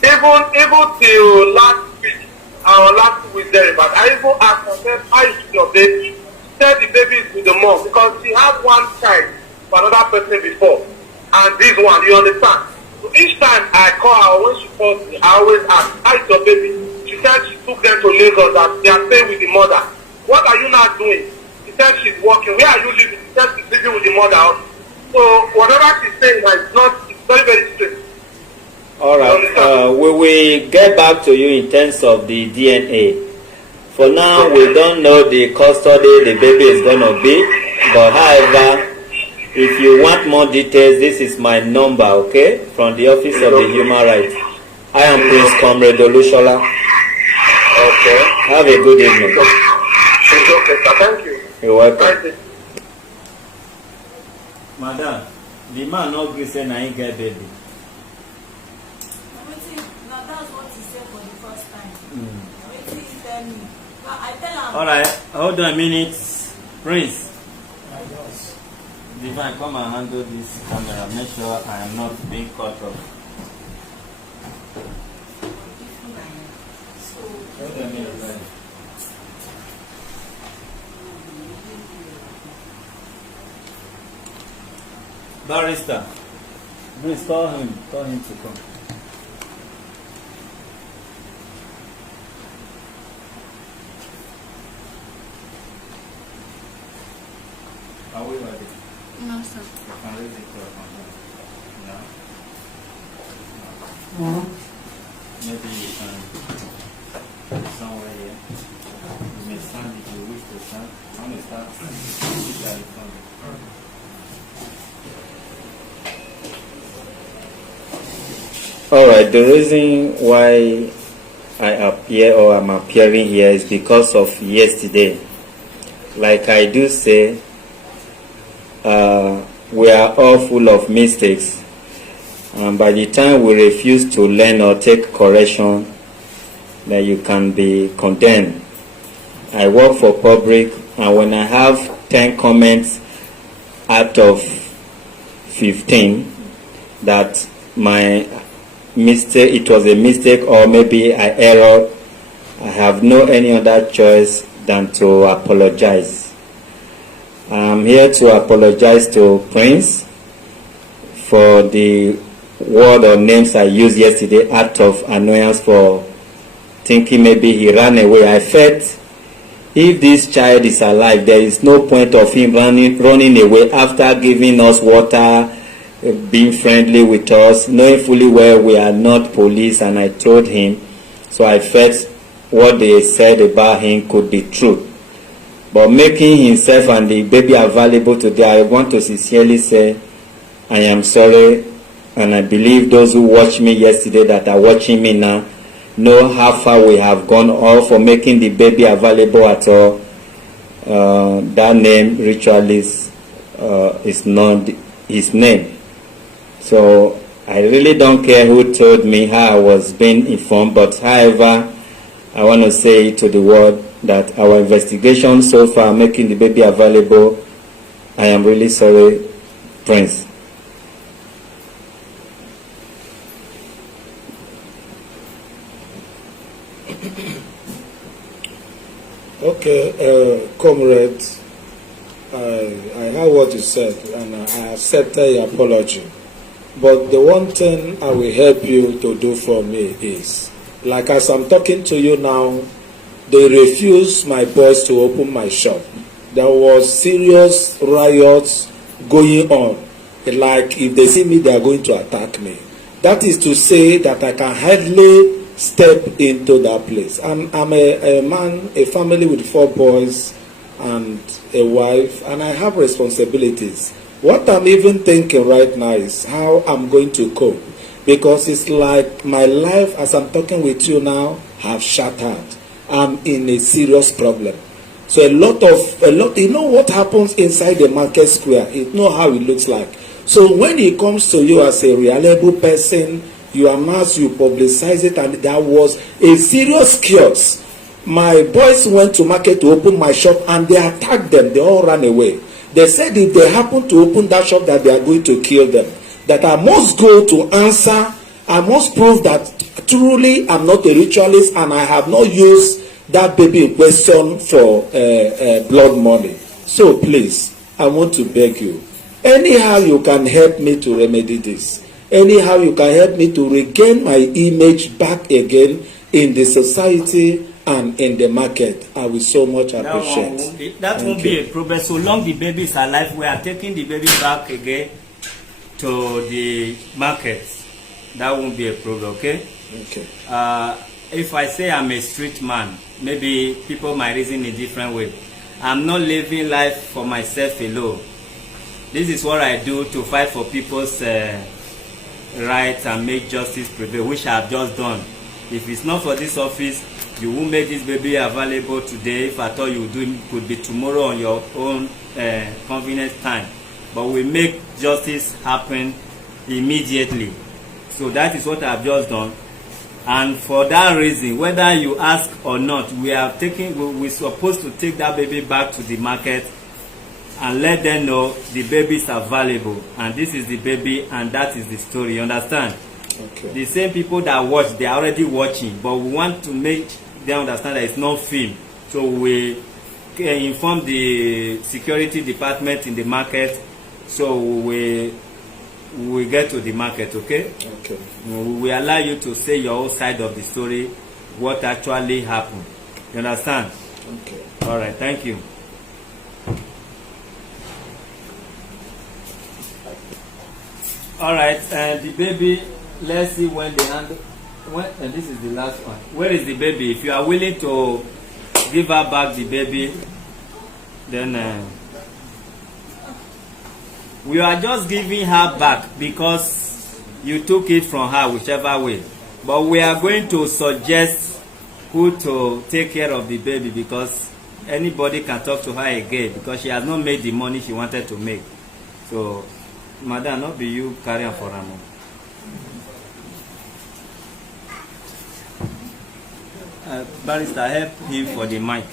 Even till last week, our last week there, but I even asked myself, how is your baby? Said the baby is with the mom because she had one child for another person before, and this one, you understand? So each time I call her, when she calls me, I always ask, how is your baby? She said she took them to Lagos, that they are staying with the mother. What are you not doing? She said she's working. Where are you living? She said she's living with the mother. So whatever she's saying, it's very, very strange. All right. We will get back to you in terms of the DNA. For now, we don't know the custody the baby is going to be. But however, if you want more details, this is my number, okay? From the Office of the Human Rights. I am Prince Comrade Olushola. Okay. Have a good evening. It's okay, sir. Thank you. You're welcome. Madam, the man no gree say na him get baby. Now that's what he said for the first time. Wetin he tell me. But I tell am. All right, hold on a minute, Prince. Divine, come and handle this camera. Make sure I am not being cut off. Hold on a minute, right? Barrister, please call him to come. Are we ready? No, sir. You can raise it up on that. No? Maybe you can somewhere here. You may stand if you wish to stand. I'm going to start. Usually from All right, the reason why I appear or I'm appearing here is because of yesterday. Like I do say, we are all full of mistakes, and by the time we refuse to learn or take correction, then you can be condemned. I work for public, and when I have 10 comments out of 15 that my mistake, it was a mistake or maybe I erred, I have no any other choice than to apologize. I'm here to apologize to Prince for the word or names I used yesterday out of annoyance for thinking maybe he ran away. I felt if this child is alive, there is no point of him running away after giving us water, being friendly with us, knowing fully well we are not police, and I told him. So I felt what they said about him could be true. But making himself and the baby available today, I want to sincerely say I am sorry, and I believe those who watched me yesterday that are watching me now know how far we have gone all for making the baby available at all. That name ritualist is not his name. So I really don't care who told me how I was being informed, but however, I want to say to the world that our investigation so far making the baby available, I am really sorry, Prince. Okay, comrades, I heard what you said, and I accepted your apology. But the one thing I will help you to do for me is, like as I'm talking to you now, they refused my boys to open my shop. There was serious riots going on. Like if they see me, they are going to attack me. That is to say that I can hardly step into that place. I'm a man, a family with 4 boys and a wife, and I have responsibilities. What I'm even thinking right now is how I'm going to cope, because it's like my life as I'm talking with you now have shattered. I'm in a serious problem. So a lot, you know what happens inside the market square, you know how it looks like. So when it comes to you as a reliable person, you amass, you publicize it, and there was a serious chaos. My boys went to market to open my shop, and they attacked them. They all ran away. They said if they happen to open that shop, that they are going to kill them. That I must go to answer. I must prove that truly I'm not a ritualist, and I have not used that baby in question for blood money. So please, I want to beg you, anyhow you can help me to remedy this. Anyhow you can help me to regain my image back again in the society and in the market. I will so much appreciate. That won't be a problem. So long the baby is alive, we are taking the baby back again to the market. That won't be a problem, okay? Okay. If I say I'm a street man, maybe people might reason in a different way. I'm not living life for myself alone. This is what I do to fight for people's rights and make justice prevail, which I have just done. If it's not for this office, you won't make this baby available today. If I thought you would do it, could be tomorrow on your own convenient time. But we make justice happen immediately. So that is what I've just done. And for that reason, whether you ask or not, we're supposed to take that baby back to the market and let them know the baby is available, and this is the baby, and that is the story. You understand? Okay. The same people that watch, they are already watching, but we want to make them understand that it's not film. So we inform the security department in the market, so we get to the market, okay? Okay. We allow you to say your own side of the story, what actually happened. You understand? Okay. All right, thank you. All right, and the baby, let's see when they handle. And this is the last one. Where is the baby? If you are willing to give her back the baby, then we are just giving her back because you took it from her, whichever way. But we are going to suggest who to take care of the baby, because anybody can talk to her again, because she has not made the money she wanted to make. So, madam, not be you carry on for her. Barrister, help him for the mic.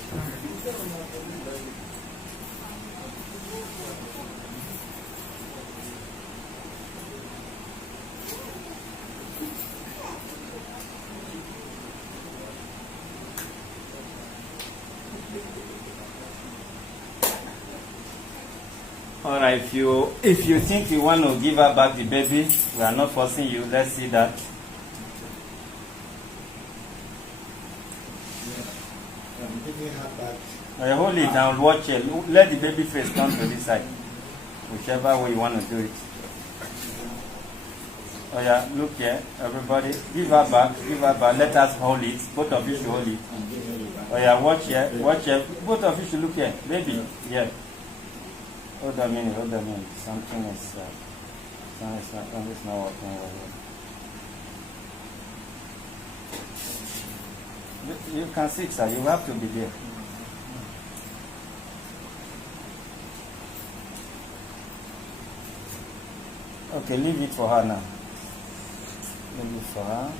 All right, if you think you want to give her back the baby, we are not forcing you. Let's see that. I'm giving her back. Hold it and watch it. Let the baby face come to this side, whichever way you want to do it. Oh yeah, look here, everybody. Give her back. Let us hold it. Both of you should hold it. I'm giving you back. Oh yeah, watch here. Watch here. Both of you should look here. Baby. Yeah. Hold a minute. Something is not working well here. You can sit, sir. You have to be there. Okay, leave it for her now. Leave it for her.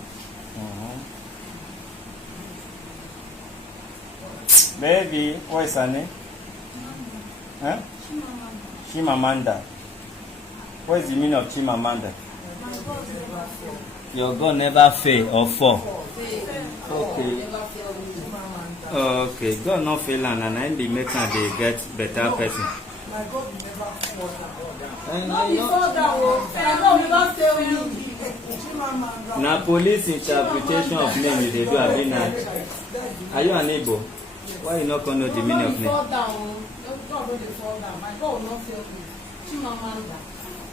Baby, what is her name? Huh? Chimamanda. What is the meaning of Chimamanda? Your God never fail or fall. Okay. Okay, God not fail and then they make her they get better person. My God will never fall down. No, before that, God will not fail you. Now, police interpretation of name they do have been. Are you an Igbo? Why you not going to know the meaning of name? God will fall down. My God will not fail you. Chimamanda.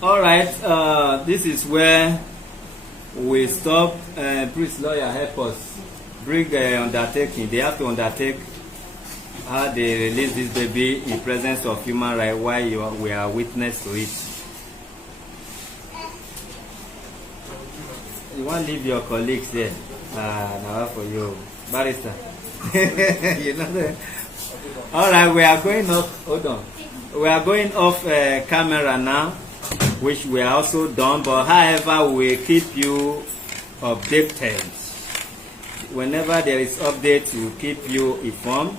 All right. This is where we stop. Priest lawyer help us bring undertaking. They have to undertake how they release this baby in presence of human rights while we are witness to it. You want to leave your colleagues there? Now for you, barrister. You know that. All right, we are going off. Hold on. We are going off camera now, which we are also done. But however, we keep you updated. Whenever there is update, we keep you informed.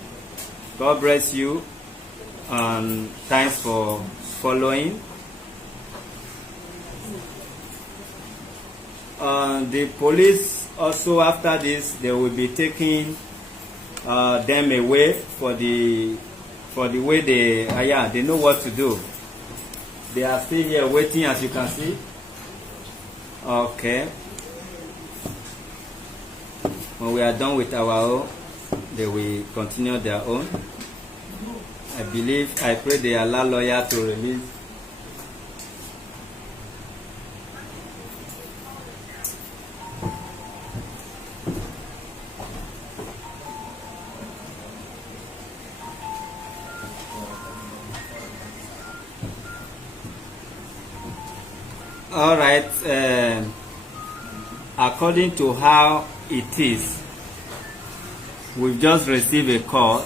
God bless you, and thanks for following. The police also, after this, they will be taking them away for the way they know what to do. They are still here waiting, as you can see. Okay. When we are done with our own, they will continue their own. I pray they allow lawyer to release. All right. According to how it is, we've just received a call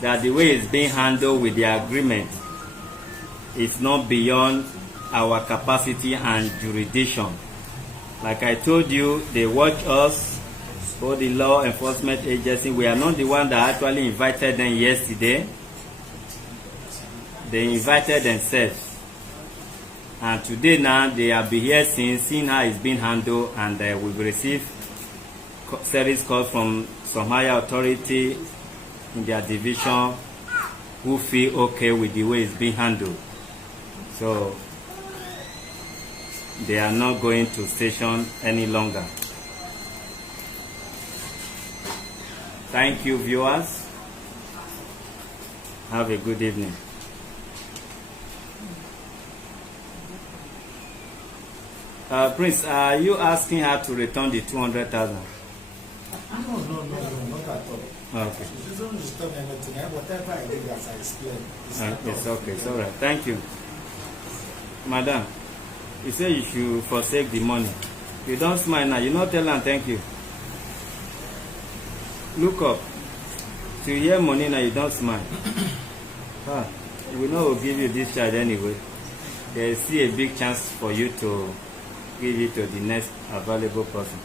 that the way it's being handled with the agreement is not beyond our capacity and jurisdiction. Like I told you, they watch us, both the law enforcement agency. We are not the one that actually invited them yesterday. They invited themselves. And today now, they have been here since, seeing how it's being handled, and we've received service calls from some higher authority in their division who feel okay with the way it's being handled. So they are not going to station any longer. Thank you, viewers. Have a good evening. Prince, are you asking her to return the 200,000? No, not at all. Okay. She doesn't return anything. Whatever I did, as I explained, It's okay. It's all right. Thank you. Madam, you say you should forsake the money. You don't smile now. You not tell her thank you. Look up. To hear money now, you don't smile. We know we'll give you this charge anyway. There's still a big chance for you to give it to the next available person.